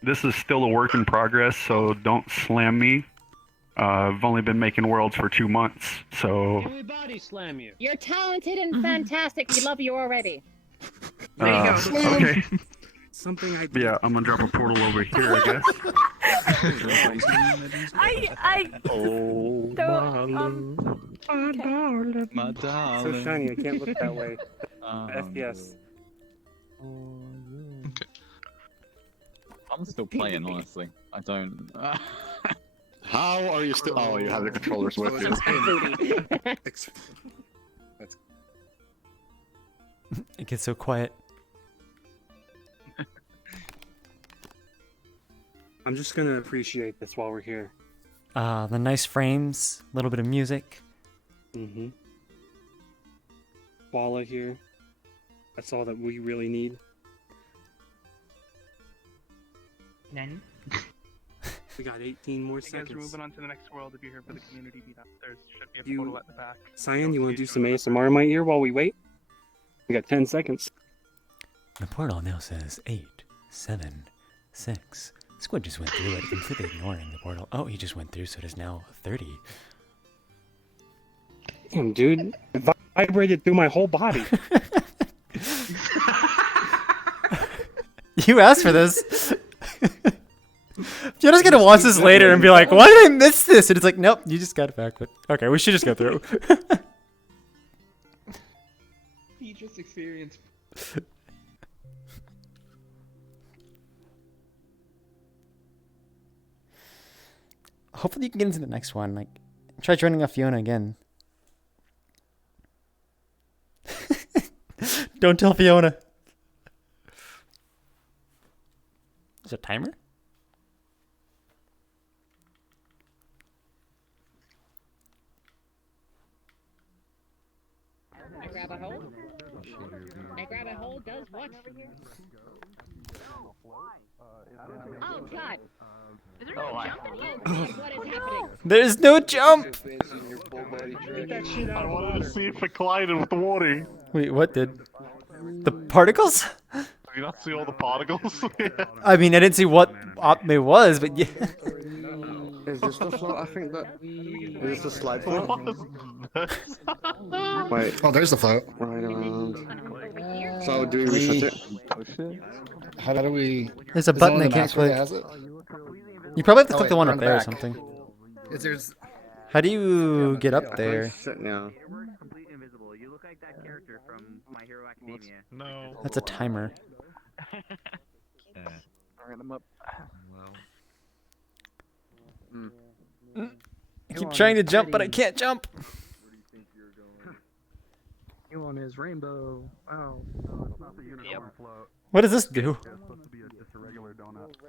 This is still a work in progress, so don't slam me. I've only been making worlds for 2 months, so... Everybody slam you. You're talented and fantastic. We love you already. Okay. Something I Yeah, I'm gonna drop a portal over here, I guess. Oh, My so darling. shiny, I can't look that way. FPS. I'm still playing, honestly. I don't. How are you still? Oh, you have the controllers with you. It gets so quiet. I'm just gonna appreciate this while we're here. The nice frames, a little bit of music. Mm-hmm. Koala here. That's all that we really need. None. We got 18 more Hey guys, we're seconds. moving on to the next world. If you're here for the community meetup, there should be a You- portal at the back. Cyan, you want to do some ASMR in my ear while we wait? We got 10 seconds. The portal now says 8, 7, 6. Squid just went through it, completely ignoring the portal. Oh, he just went through, so it is now 30. Damn, dude. It vibrated through my whole body. You asked for this. You're just gonna watch this later and be like, why did I miss this? And it's like, nope, you just got it back. But okay, we should just go through. He just experienced. Hopefully you can get into the next one. Like, try joining off Fiona again. Don't tell Fiona. Is there a timer? I grab a hold. I grab a hold. Does what? Oh God! Is there no jump in here? Oh, God, what is happening? There's no jump. I wanted to see if it collided with the water. Wait, what did? The particles? Do you not see all the particles? I mean, I didn't see what it was, but yeah. Is this the float? I think that is this the slide float. Wait. Oh, there's the float. Right around. So do we reset it? How do we? There's a is button there they one can't that click. has it? You probably have to Oh, click wait, the one we're up on the there or back. something. Is there's? How do you get up there? Sit now. You look like that character from My Hero Academia. No. That's a timer. Alright, I'm up. I keep trying to jump, but I can't jump. You on his rainbow. Wow. Yep. What does this do?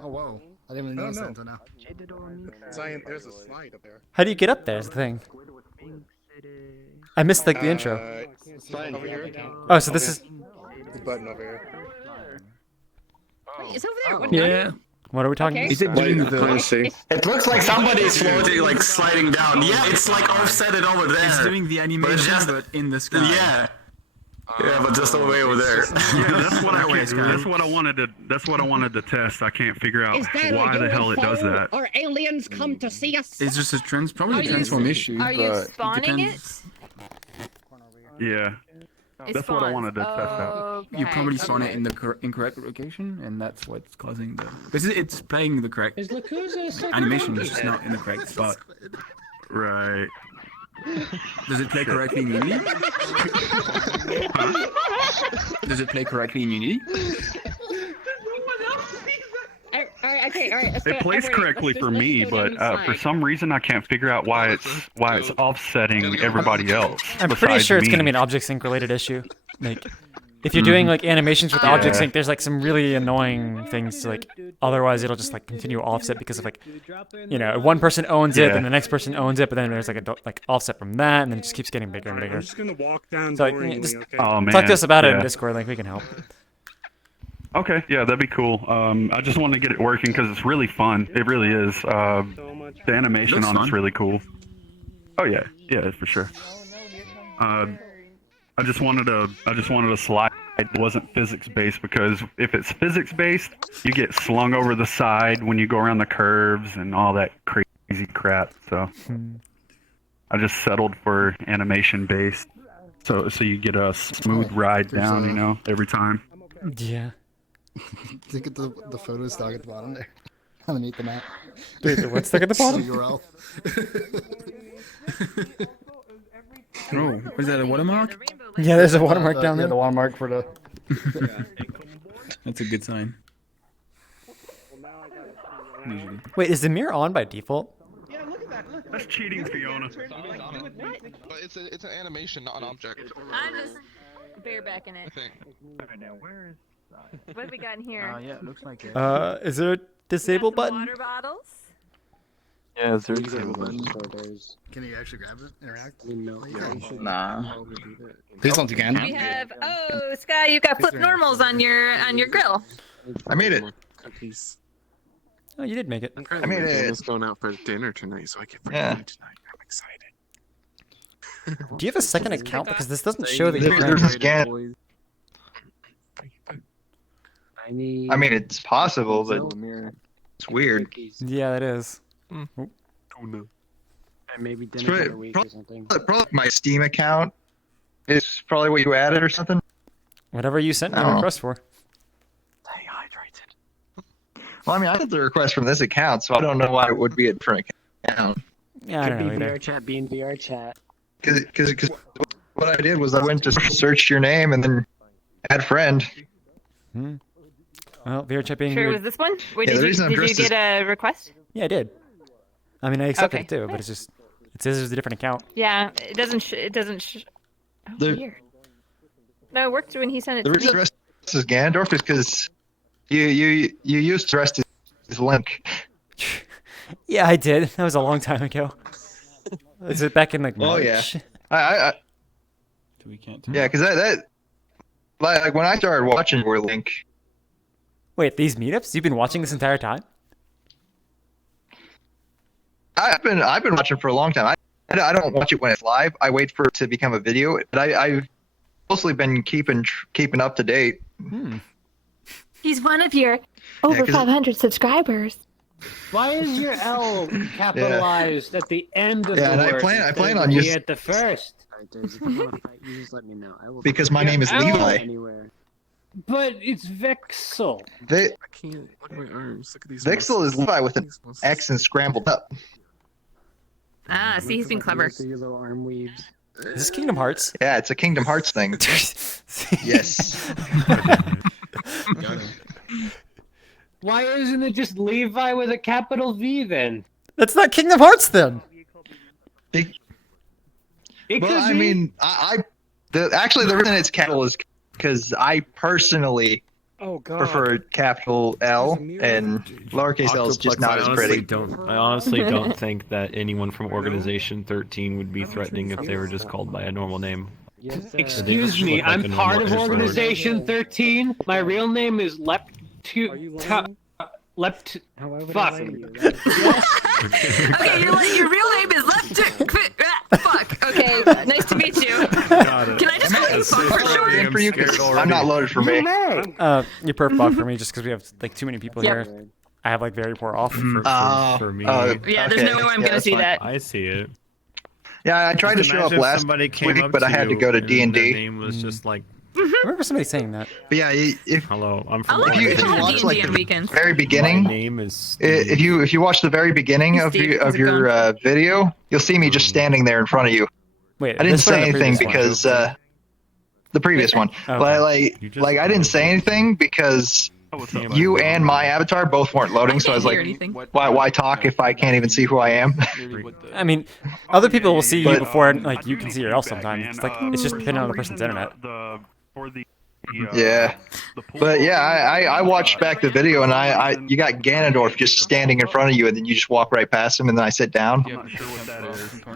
Oh whoa! I didn't even notice that until now. Cyan, there's a slide up there. How do you get up there is the thing. I missed like the intro. Slide over here. Oh, so this is... The button over here. Wait, it's over there. What, Yeah. What are we talking about? Is it doing the? see. It looks like somebody's floating, like sliding down. Yeah, it's like offset it over there. It's doing the animation, but in the sky. Yeah. Yeah, but just way over there. Yeah, that's what I Anyways, guys. that's what I wanted to that's what I wanted to test. I can't figure out Is that why the hell it does that. Or aliens come to see us? It's just a probably Are a you- transform issue. Are you but spawning it? depends. Yeah. It That's what I spawns. wanted to test out. You Okay. probably spawn it in the incorrect location, and that's what's causing the. Because it's playing the correct Is Lakuza still animation, it's just not in the correct spot. Right. Does it play correctly in Unity? Does it play correctly in Unity? Okay, all right. It plays correctly for me, but for some reason I can't figure out why it's offsetting everybody else. I'm pretty besides sure it's me. going to be an object sync related issue. Like, if you're doing like animations with object sync, there's like some really annoying things. Like, otherwise it'll just like continue offset because of like, you know, one person owns it, and the next person owns it, but then there's like a offset from that, and then it just keeps getting bigger and bigger. I'm just gonna walk down. So like, boringly, just okay? talk to us about it in Discord. Like, we can help. Okay, yeah, that'd be cool. I just wanted to get it working because it's really fun. It really is. The animation on it's really cool. Oh yeah, for sure. I just wanted a slide that wasn't physics based, because if it's physics based, you get slung over the side when you go around the curves and all that crazy crap. So I just settled for animation based, so you get a smooth ride down, you know, every time. Yeah. Look at the photo stock at the bottom there. Underneath the map. Wait, the what's stuck at the bottom? URL. Oh, was that a watermark? Yeah, there's a watermark down there. Yeah, the watermark for the. That's a good sign. Usually. Wait, is the mirror on by default? That's cheating, Fiona. But it's an animation, not an object. I'm just barebacking it. I think. What have we got in here? Yeah, it looks like it. Is there a disable button? Water bottles. Yeah, is there a Can you actually grab it? Interact? Nah. Please don't you can. We have Sky, you got flip normals on your grill. I made it. Oh, you did make it. I made it. It's going out for dinner tonight, so I get free food tonight. I'm excited. Do you have a second account? Because this doesn't show that There's you're. a scan. I mean, it's possible, but it's weird. Yeah, it is. And maybe It's dinner for a week or something. Probably my Steam account is probably what you added or something. Whatever you sent me a Oh. request for. Well, I mean, I got the request from this account, so I don't know why it would be a different account. Yeah, I don't know Could be either. VRChat being VRChat. Because what I did was I went to search your name and then add friend. Well, VRChat being Sure, weird. was this one? Wait, Yeah, the did reason I'm you dressed get a request? Yeah, I did. I mean, I accepted Okay. it too, but it's just it says there's a different account. Yeah, it doesn't. Oh, The- weird. No, it worked when he sent it The to reason me. this is Gandorf is because you used to rest his link. Yeah, I did. That was a long time ago. Is it back in like March? Oh yeah. I We can't. yeah, because that like when I started watching your link. Wait, these meetups? You've been watching this entire time? I've been watching for a long time. I don't watch it when it's live. I wait for it to become a video. But I've mostly been keeping up to date. He's one of your over 'cause- 500 subscribers. Why is your L capitalized at the end of Yeah, the and word? I plan instead on of just- at the first. You just let me know. I will Because my name is Levi. Anywhere. But it's Vexel. They, I can't. Look at my arms. Look at these. Vixel is Levi with an X and scrambled up. Ah, see, he's been clever. Your little arm weaves. Is this Kingdom Hearts? Yeah, it's a Kingdom Hearts thing. Yes. Why isn't it just Levi with a capital V then? That's not Kingdom Hearts then. It Well, could I be. mean, actually the reason it's capital is because I personally prefer capital L, and lowercase l is just not as pretty. I honestly don't think that anyone from Organization 13 would be threatening if they were just called by a normal name. Excuse me, I'm part of Organization 13. My real name is Fuck. Okay, your real name is Fuck. Okay, nice to meet you. Can I just call you Fuck for short? For you, 'cause I'm not loaded for me. You're perp bug for me just because we have like too many people Yep. here. I have like very poor off. For me. Yeah, there's no way I'm gonna see that. I see it. Yeah, I tried to show up last week, but I had to go to D&D. The name was just like. I remember somebody saying that. But yeah, if Hello, I'm from. if you watch like the very My beginning, name is. if you watch the very beginning of your video, you'll see me just standing there in front of you. Wait, I didn't this one or say the anything previous one? because the previous one. Okay. Like I didn't say anything because you and my avatar both weren't loading, so I was like, why talk if I can't even see who I am? I mean, other people will see you before like you can see yourself sometimes. It's like it's just depending on the person's internet. Yeah, but yeah, I watched back the video, and you got Ganondorf just standing in front of you, and then you just walk right past him, and then I sit down.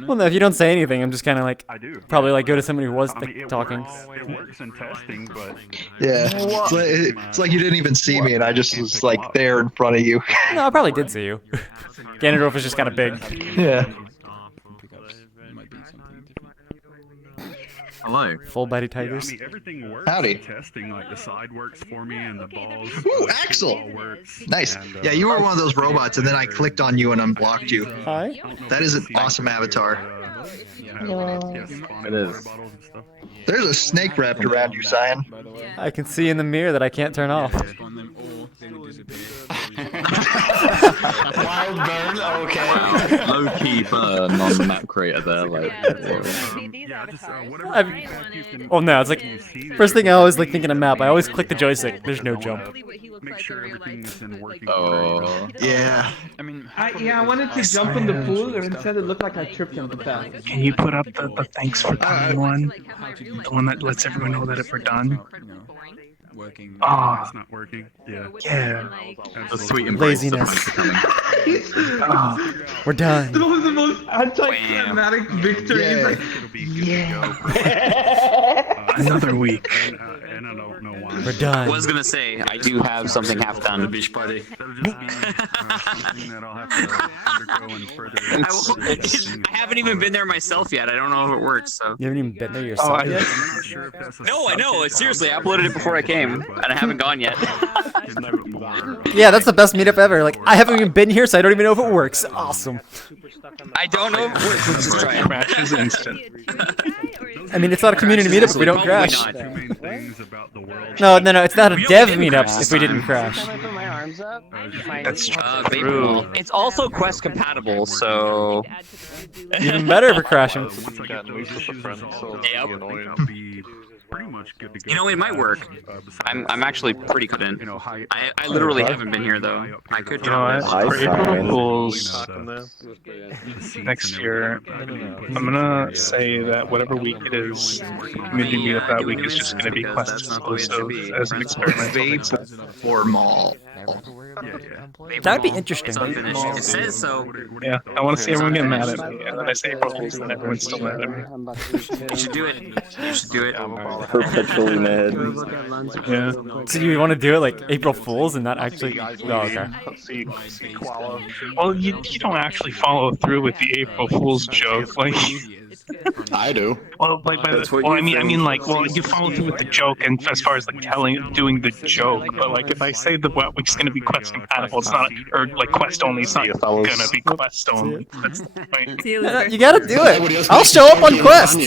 Well, no, if you don't say anything, I'm just kind of like probably like go to somebody who was like, talking. It works in testing, but Yeah, it's like you didn't even see me, and I just was like there in front of you. No, I probably did see you. Ganondorf is just kind of big. Yeah. Hello. Full body tigers. Yeah, I mean, everything works. Howdy. In testing, like the side works for me and the balls. Ooh, Axel! Nice. Yeah, you were one of those robots, and then I clicked on you and unblocked you. Hi. That is an awesome avatar. It is. There's a snake wrapped around you, Cyan. I can see in the mirror that I can't turn off. Wild burn, okay. Low key burn on the map creator there, like. Oh no, it's like first thing I always like thinking of map. I always click the joystick. There's no jump. Make sure everything is in working. Oh. Yeah. I wanted to jump in the pool, and instead it looked like I tripped on the path. Can you put up the thanks for coming one? The one that lets everyone know that if we're done. It's not working. Yeah. Yeah. The sweet embrace. Laziness. We're done. That was the most anticlimactic victory. Yeah. Another week. And I don't know why. We're done. I was gonna say, I do have something half done. The beach party. That'll just be something that I'll have to undergo and further. I haven't even been there myself yet. I don't know if it works. So. You haven't even been there yourself yet? No, I know. Seriously, I uploaded it before I came, and I haven't gone yet. Yeah, that's the best meetup ever. Like I haven't even been here, so I don't even know if it works. Awesome. I don't know. Let's just try it. Crashes instant. I mean, it's not a community meetup if we don't Probably crash. not. No, it's not a dev meetup if we didn't crash. Can I put my arms up? That's true. It's also Quest compatible, so. Even better for crashing. You know, it might work. I'm actually pretty confident. I literally haven't been here though. I could. You know what? For April Fools next year, I'm gonna say that whatever week it is, community meetup that week is just gonna be Quest exclusive as an experiment. For mall. That'd be interesting. It's unfinished. It says so. Yeah, I want to see everyone get mad at me, and then I say April Fools, and everyone's still mad at me. You should do it. You should do it. Perpetually mad. Yeah. So you want to do it like April Fools and not actually? Oh, okay. Well, you don't actually follow through with the April Fool's joke, like. I do. Well, I mean, like, you follow through with the joke, and as far as like doing the joke, but like, if I say the week's gonna be Quest compatible, it's not, or like Quest only, it's not gonna be Quest only. That's the point. You gotta do it. I'll show up on Quest.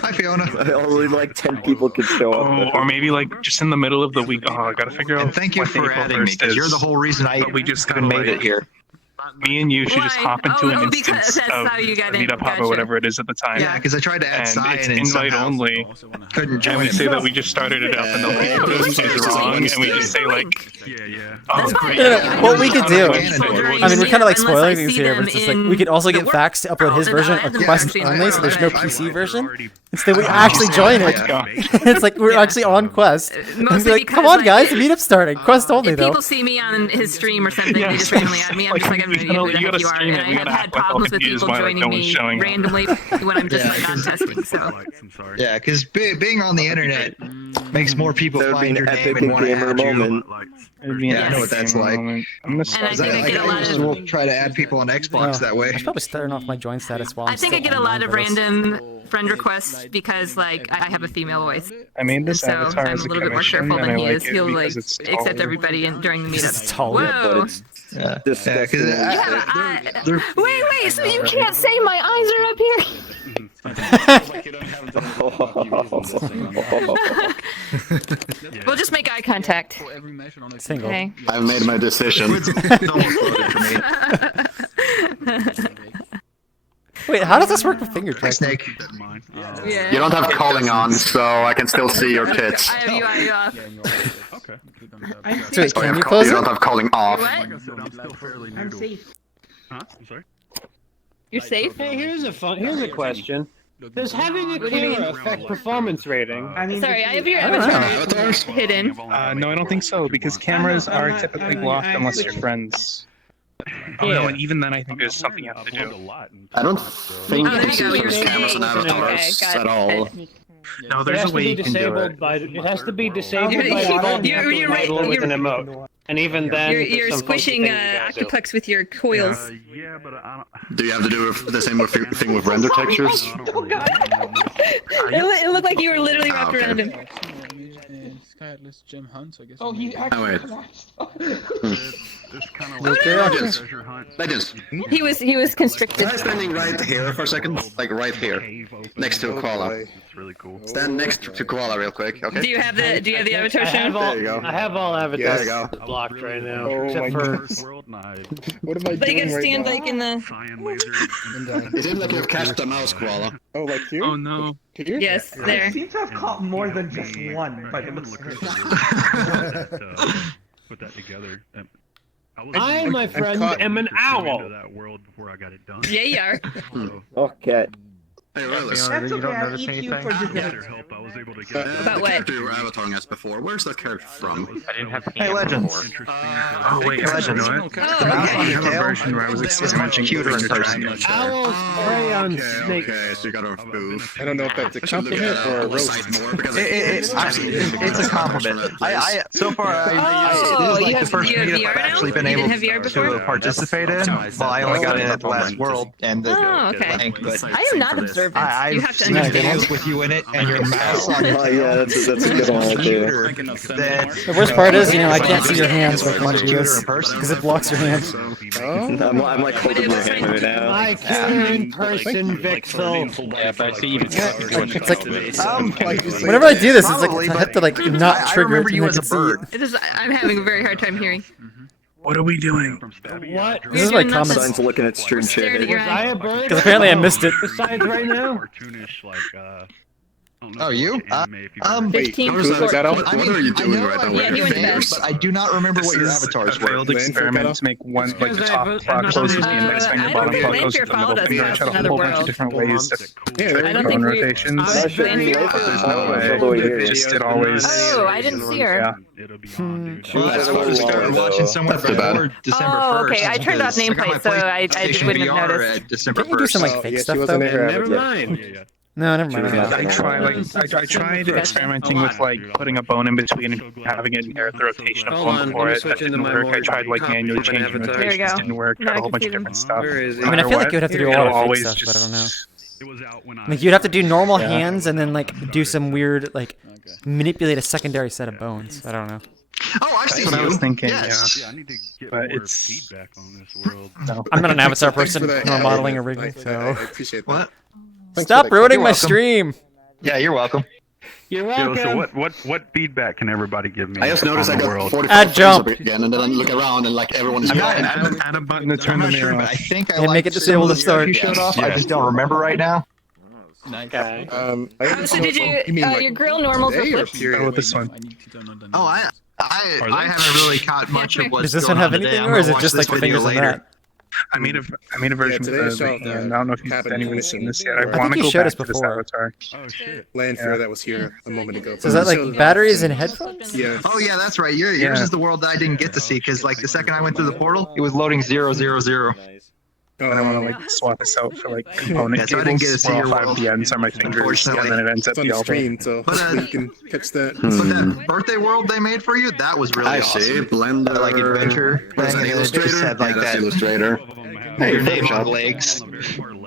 Hi, Fiona. Only like 10 people could show up. Or maybe like just in the middle of the week. Oh, I gotta figure out. And thank you what for April adding me, 1st because is. you're the whole reason I even made it here. Me and you should just hop into an because instance that's of how you got in. Meetup Hub or whatever it is at the time. Yeah, because I tried to add and Cyan it's and invite somehow only. couldn't join And we it. say that we just started it up and the link is wrong, and we just say like, oh great. What we could do, I mean, we're kind of like spoiling things here, but it's just like we could also get Fax to upload his version of Quest only, so there's no PC version. Instead, we actually join it. It's like we're actually on Quest. And be like, come on, guys, the meetup's starting. Quest only, If though. people see me on his stream or something, they just randomly add me. I'm just like, I'm you gotta stream it. and I've had problems with people joining me randomly when I'm just like on testing. So Yeah, because being on the internet makes more people That would be find an your epic name and want to gamer add you. moment. Yeah, I know what that's like. I'm gonna I will try to add people on Xbox that way. I should probably turn off my join status while I'm I think I still get a lot online of for this. random friend requests because like I have a female voice. I made this So avatar I'm as a a little bit more commission, careful and than I he like is. it He'll like because it's accept taller. everybody during the meetup. It's taller. Whoa. Yeah, Disgusting. Wait, so you can't say my eyes are up here? We'll just make eye contact. Single. Okay. I've made my decision. Wait, how does this work with finger tracking? Snake. Yeah. You don't have calling on, so I can still see your tits. I have you off. So wait, can you close You it? don't have calling off. What? I'm safe. Huh? I'm sorry. You're safe? Hey, here's a question. Does having a camera affect performance rating? Sorry, I have your I don't know. avatar hidden. No, I don't think so, because cameras are typically blocked unless you're friends. Oh no, and even then I think there's something you have to do. I don't think Oh, there you this go. is You're cameras and safe. avatars Okay, got at it. all. No, It there's has a to way be you can do disabled it. by. It has to be disabled by You're default. You right, have to enable it with you're- an emote. And even then, You're there's some funky squishing thing you gotta do. octoplex with your coils. Yeah, but I Do you have to do the same thing with render textures? Oh god! It looked like you were literally wrapped okay. around him. Skyless Jim Hunt, so I guess. Oh, he Oh, actually wait. It's kind of Okay. Legends. treasure hunt. Legends. He was constricted. Try standing right here for a second. Like right here. Next to Koala. It's really cool. Stand next to Koala real quick, okay? Do you have the avatar I have shown? all, There you go. I have all avatars There you go. blocked right now, Oh except my for. goodness. World night. What am I But you doing gotta right stand now? like in the. CyanLaser. It seems like you've catched a mouse, Koala. Oh, like here? Oh no. Here? Yes, I there. seem to have caught more than just one, but it looks great. Put that together. I, my friend, caught- am an owl. That world before I got it done. Yeah, you are. Okay. Hey, Relish. That's okay, I'll eat you for With dessert. your help, I was able to get About that. what? The character you were avataring us before, where's that character from? I didn't have Hey, Legends. Oh wait, Legends. Oh, I okay. have a version where I was It's much cuter in person. Owls prey on snakes. Okay, so you got a booth. I don't know if that's a I should look compliment at or a the roast. site more because It's a compliment. I so far Oh, this is you like have- the first you have meetup VR I've actually now? been You able didn't have VR before? to participate in. Well, I only got in at the last world and the Oh, okay. link, but I am not observant. I've You have to seen understand. videos with you in it and your mouse on Oh, yeah, that's a good one right there. The worst part is, I can't see your hands when you do this because it blocks your hands. I'm like holding your hand right now. I can in person, Vixel. Yeah, but I see even It's like whenever I do this, it's like I have to like not I trigger it remember to you make as a it see bird. it. It is. I'm having a very hard time hearing. What are we doing? What? This is my comment. Signs looking at stream Staring at chat. your Was I eye. a bird? Because apparently I missed it. Besides right now? Cartoonish, like, Oh, you? Wait, 15, who's that out? I mean, What are you doing I know right I now? read Yeah, he went to bed. names, but I do not remember what your This is avatars a were. failed experiment to make one like the top I've plot not closes to the understood. index finger, I bottom don't plot think goes to Vampire the middle followed us finger. I past tried a another whole bunch world. of different ways to Yeah, there I you don't go. think phone we. rotations. There's no way. But there's just always. Oh, I didn't see her. Yeah. it'll be on, dude. Well, that's why I started watching someone That's too bad. before December 1st. Oh, okay. I turned off because I got my nameplate, so I PlayStation wouldn't have VR noticed. at December Can't you do some 1st. like fake yeah, stuff she wasn't though? in her Never avatar. mind. No, never mind. I tried experimenting with like putting a bone in between and having it inherit the rotation of Hold one on, before let me it. switch That into didn't my work. I more tried like copy manually of an changing avatar. There you rotations. go. Didn't work. Now Tried I a whole can bunch see of them. different stuff. Where is it? I mean, I feel like you would have to do a lot of fake Always stuff, but I just- don't know. It was out when I Like you'd have to do normal hands and then like do some weird like manipulate a secondary set of bones. I don't know. Oh, I've That's seen what I you. was thinking. Yes. I need to get But more it's- feedback on this world. No. I'm not an avatar Thanks person for that. nor Yeah, modeling yeah, or rigging, I so appreciate that. What? Thanks stop for that. ruining You're my welcome. stream. Yeah, you're welcome. You're Yo, welcome. so what feedback can everybody give me? I just noticed I on the got world? 45 Add frames jump. again, and then I look around and like everyone is I'm not- gone. Add a button to I'm turn the not sure, mirror but I off. think I And make like it disabled to some of the start. stuff you showed off. I just don't remember right now. Okay. I So did you? mean, like, Your grill normals were today or flipped. period? Oh, this one. Oh, I haven't really caught much of what's Does this going one have on today. anything, I'm or is gonna it watch just this like the video fingers on later. that? I made a version today of I saw the hand. I don't know if anyone's seen this yet. I think want to you go showed back us to this before. avatar. Oh shit. Landfair that was here a moment ago. So is that like batteries and headphones? Yeah. Oh yeah, that's right. Yours Yeah. is the world that I didn't get to see because like the second I went through the portal, it was loading 000. I don't want to like swap this out for like component Yeah, so I didn't get to cables. see Where your all 5 world, DNs are my fingers, unfortunately. and then it ends at It's on the the elbow. screen, so But, hopefully you can catch that. But that birthday world they made for you, that was really I awesome. see. Blender. That, like adventure What's thing, that, and it just Illustrator? had like Yeah, that's that. Illustrator. Your name on legs.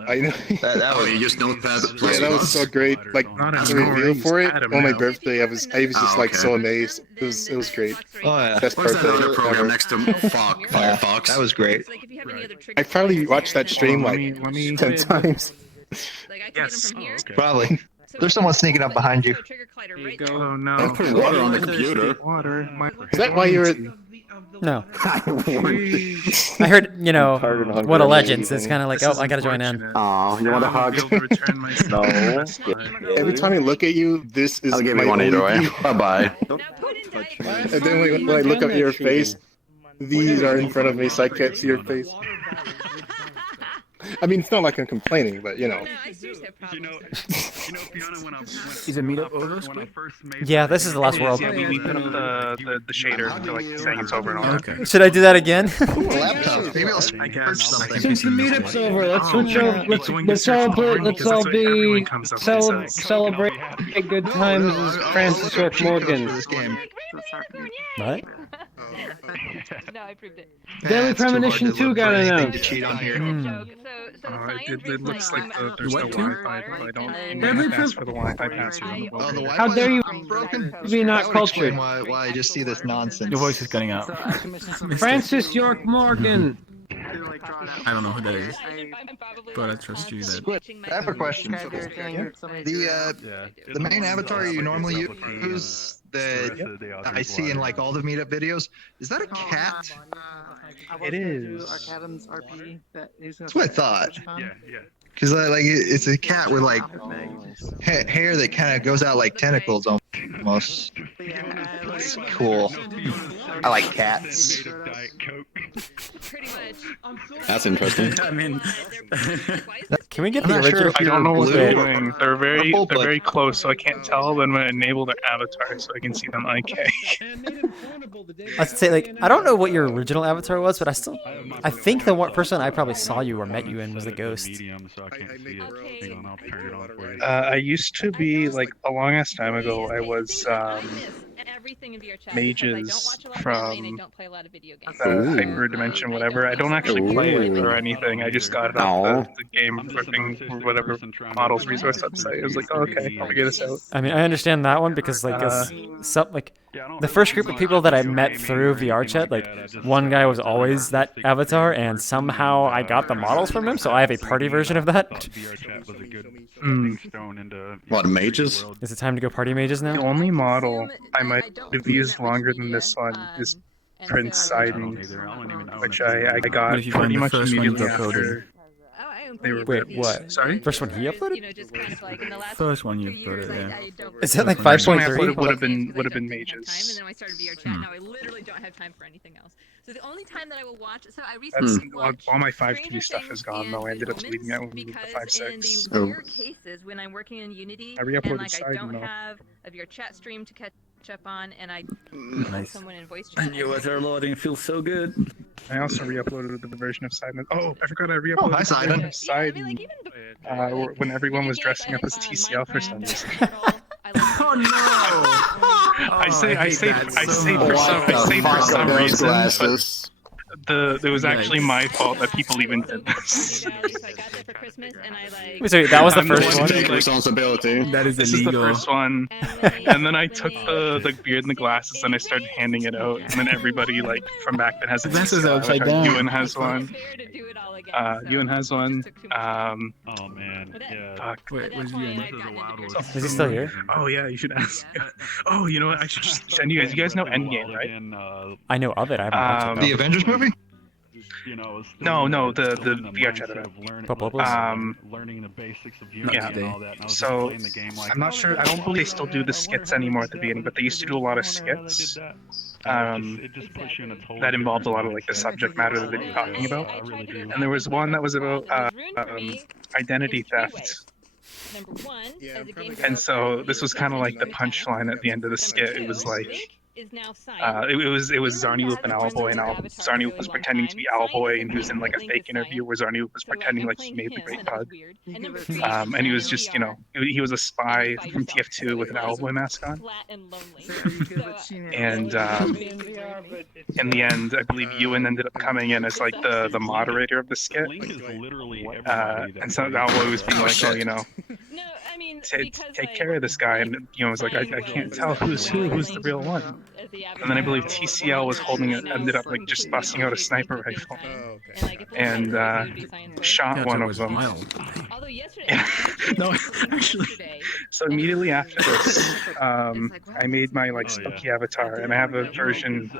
I know. That Oh, was you use Notepad++. Yeah, that was so great. Like Not the anymore. reveal for it Adam on my now. birthday, I was just like so amazed. It was great. Oh yeah, Best What's that birthday other program ever. next to Firefox? that was great. Like if you have any other triggers. I probably watched that stream Let like me 10 times. Like I can Yes. get them from here. Probably. There's someone sneaking up behind you. Trigger collider There you right go. Oh I no. put water on the computer. Water. Is that why you were? No. I heard, you know, what a legend. So it's kind of like, oh, I gotta join in. Aw, you want a hug? No. Every time I look at you, this is I'll give my you one either only way. view. Bye-bye. And then when I look up at your face, these are in front of me, so I can't see your face. I mean, it's not like I'm complaining, but you know. Is a meetup over? Yeah, this is the last world. Yeah, we put up the shader to like saying it's over and over. Okay. Should I do that again? Laptop. Maybe I'll I guess. Since the meetup's over, let's switch over. Let's all celebrate good times as Francis York Morgan. What? No, I proved it. Daily Premonition 2 got announced. It looks like there's no Wi-Fi, but I don't ask for the Wi-Fi password. How dare you broken? be not cultured? Why I just see this nonsense. Your voice is cutting out. Francis York Morgan. I don't know who that is, but I trust you that. I have a question. The main avatar you normally use that I see in like all the meetup videos, is that a cat? It is. That's what I thought. Because like it's a cat with like hair that kind of goes out like tentacles almost. It's cool. I like cats. That's interesting. I mean, Can we get I'm the not original? sure. I don't know what they're Wait. doing. They're very close, so I can't tell. Then I'm gonna enable their avatar so I can see them IK. I should say, like, I don't know what your original avatar was, but I think the first one I probably saw you or met you in was the ghost. I used to be like a long ass time ago. I was mages from hyper dimension, whatever. I don't actually play it or anything. I just got it off the game flipping whatever models resource website. It was like, oh, okay, I'll figure this out. I mean, I understand that one because like the first group of people that I met through VRChat, like one guy was always that avatar, and somehow I got the models from him, so I have a party version of that. What, mages? Is it time to go party mages now? The only model I might have used longer than this one is Prince Sidon, which I got pretty much immediately after. Wait, what? Sorry? First one he uploaded? First one you uploaded, yeah. Is that like First one I 5.3? uploaded would have been mages. And then I started VRChat. Now I literally don't have time for anything else. So the only time that I will watch, so I recently watched all my 5.2 stuff is gone though. I ended up deleting that one with the 5.6. in the rare cases when I'm working in Unity I re-uploaded and like I Sidon, don't though. have a VRChat stream to catch up on, and I Nice. someone in voice chat. And you guys are loading feels so good. I also re-uploaded the version of Sidon. Oh, I forgot I re-uploaded hi, the version of Sidon. Sidon. When everyone was dressing up as TCL for some reason. Oh no! I say for some reason, but it was actually my fault that people even did this. Wait, sorry, that was the first one? Take responsibility. That is This is the illegal. first one, and then I took the beard and the glasses and I started handing it out, and then everybody like from back then has a Glasses TCL. upside Like, down. Ewan has one. Ewan has one. Oh man, yeah. Fuck. Wait, where's you? Is he still here? Oh yeah, you should ask. Oh, you know what? I should just send you guys. You guys know Endgame, right? I know of it. I haven't watched it. The Avengers movie? No, the VRChat event. Learning the basics of Yeah. and all that. And I was So just playing the game like I'm not sure. I don't believe they still do the skits anymore at the beginning, but they used to do a lot of skits. That involved a lot of like the subject matter that they're talking about. And there was one that was about identity theft. And so this was kind of like the punchline at the end of the skit. It was like it was Zarny Loop and Owlboy, and Zarny Loop was pretending to be Owlboy, and he was in like a fake interview where Zarny Loop was pretending like he made the Great Pug. And he was just, he was a spy from TF2 with an Owlboy mask on. And in the end, I believe Ewan ended up coming in as like the moderator of the skit. And so Owlboy was being like, take care of this guy, and I was like, I can't tell who's the real one. And then I believe TCL was holding it, ended up like just busting out a sniper rifle, and shot one of them. Yeah. No, actually. So immediately after this, I made my like spooky avatar, and I have a version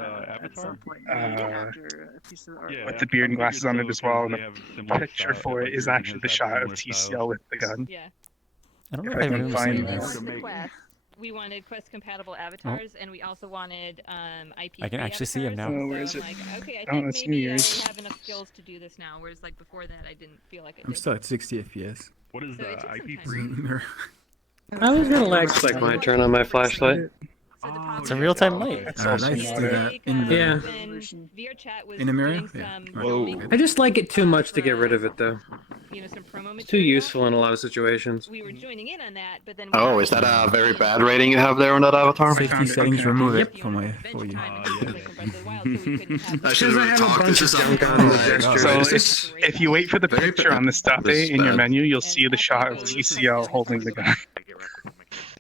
with the beard and glasses on it as well. And the picture for it is actually the shot of TCL with the gun. Yeah. I don't know If if I I've can ever find seen this. this. We wanted Quest compatible avatars, and we also wanted IP. I can actually see him now. Oh, where is it? Like, okay, I Oh, think that's maybe New I Year's. have enough skills to do this now. Whereas like before that, I didn't feel like I I'm did. still at 60 FPS. What is the IP I was gonna like my turn on my flashlight. It's a real-time light. Nice to do that in the in the mirror. Yeah. Whoa. I just like it too much to get rid of it though. It's too useful in a lot of situations. We were joining in on that, but then Oh, is that a very bad rating you have there on that avatar? Safety settings, remove it for my for you. I should have talked to So if you wait for the picture on the stop date in your menu, you'll see the shot of TCL holding the gun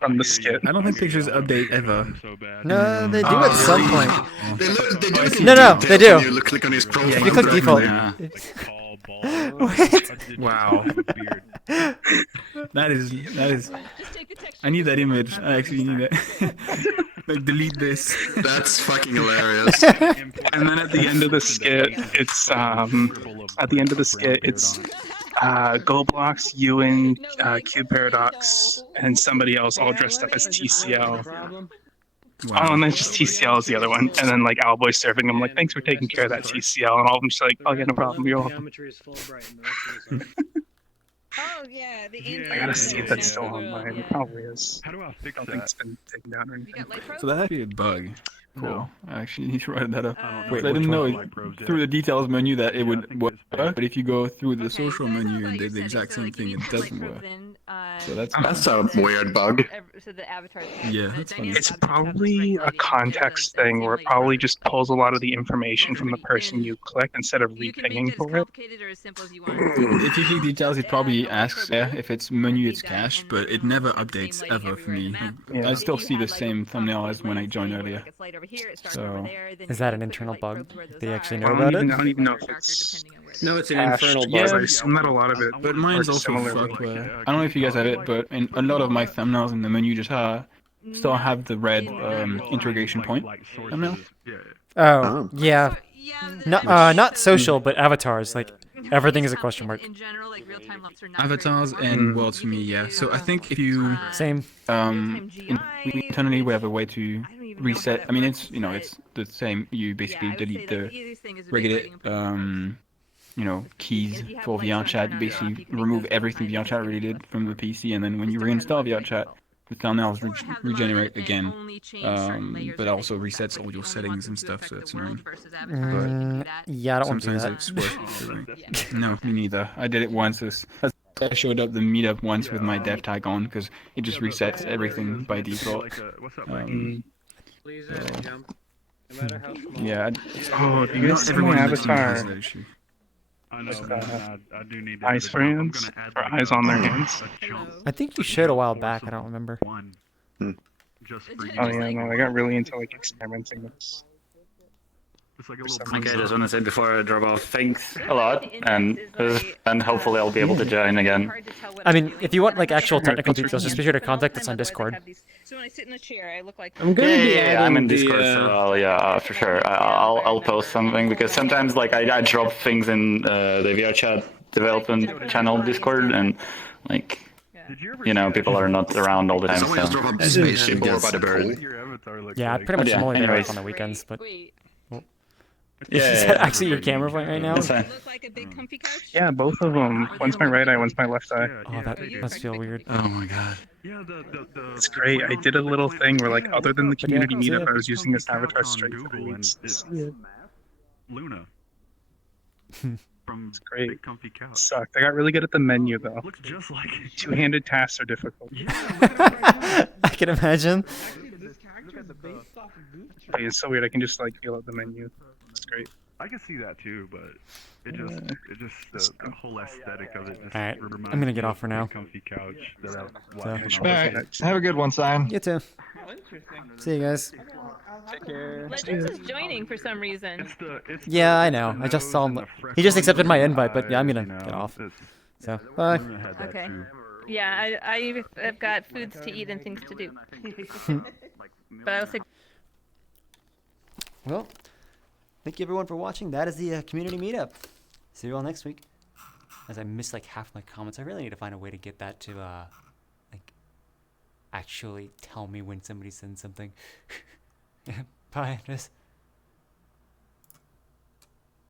from the skit. I don't think pictures update ever. No, they do at some point. They do it in No, they do. when you click on his profile. If you click default. What? Wow. That is. I need that image. I actually need it. Like delete this. That's fucking hilarious. And then at the end of the skit, it's Goldblocks, Ewan, Cube Paradox, and somebody else all dressed up as TCL. Wow. Oh, and then just TCL is the other one, and then like Owlboy serving them like, thanks for taking care of that TCL, and all of them just like, oh yeah, no problem, you're welcome. Oh yeah, the I gotta see if that's still online. It probably is. How do I fix I don't think it's been taken down or anything. So that actually a bug. Cool. No. I actually need to write that up. Wait, I didn't know Light Pros did. through the details menu that it would work, but if you go through the social menu and did the exact same thing, it doesn't work. So That's a weird bug. So the avatar. Yeah, that's funny. It's probably a context thing where it probably just pulls a lot of the information from the person you click instead of re-pinging for it. If you click details, it probably asks if it's menu it's cached, but it never updates ever for me. I still see the same thumbnail as when I joined earlier. So Is that an internal bug? They actually know I about don't it? even know if it's No, it's an cached. infernal Yeah, bug. I assume that a lot of it. But mine's works also similarly. fucked where I don't know if you guys have it, but in a lot of my thumbnails in the menu just still have the red interrogation point thumbnail. Oh, yeah. Not social, but avatars. Like, everything is a question mark. Avatars and worlds for me, yeah. So I think if you Same. Internally we have a way to reset. I mean, it's it's the same. You basically delete the regular keys for VRChat. You basically remove everything VRChat really did from the PC, and then when you reinstall VRChat, the thumbnails regenerate again. But also resets all your settings and stuff, so it's annoying. Yeah, I don't want to do Sometimes that. it's worth. No, me neither. I did it once. I showed up the meetup once with my dev tag on because it just resets everything by default. Yeah. Oh, do you guys see my avatar? Eyes for hands? Or eyes on their hands? I think you showed a while back. I don't remember. Oh yeah, no, I got really into like experimenting with this. Okay, I just want to say before I drop off, thanks a lot, and hopefully I'll be able to join again. I mean, if you want like actual technical details, just be sure to contact us on Discord. So when I sit in the chair, I look like. I'm gonna be Yeah, I'm in adding Discord, the, so yeah, for sure. I'll post something because sometimes like I drop things in the VRChat development channel Discord, and like people are not around all the time. Someone just drove up a spaceship over by the bird. Yeah, I pretty much am only there anyways. on the weekends, but. Yeah, Is that actually your camera point right now? That's fine. Yeah, both of them. One's my right eye, one's my left eye. Oh, that must feel weird. Oh my god. It's great. I did a little thing where, like, other than the community meetup, I was using this avatar straight for the weeks. Luna. It's great. Sucked. I got really good at the menu, though. Looks just like it. Two-handed tasks are difficult. I can imagine. It's so weird. I can just, like, feel out the menu. It's great. I can see that too, but it just the whole aesthetic of it just All right, reminds I'm gonna get me off for of now. the comfy couch that I watched So- when I was All a right. kid. Have a good one, Cyan. You too. Oh, interesting. See you guys. Take care. Legends is joining for some reason. Yeah, I know. I just saw him. He just accepted my invite, but yeah, I'm gonna get off. So, bye. Okay. Yeah, I've got foods to eat and things to do. But I'll say. Well, thank you everyone for watching. That is the community meetup. See you all next week. As I missed like half my comments, I really need to find a way to get that to like actually tell me when somebody sends something. Bye. Just.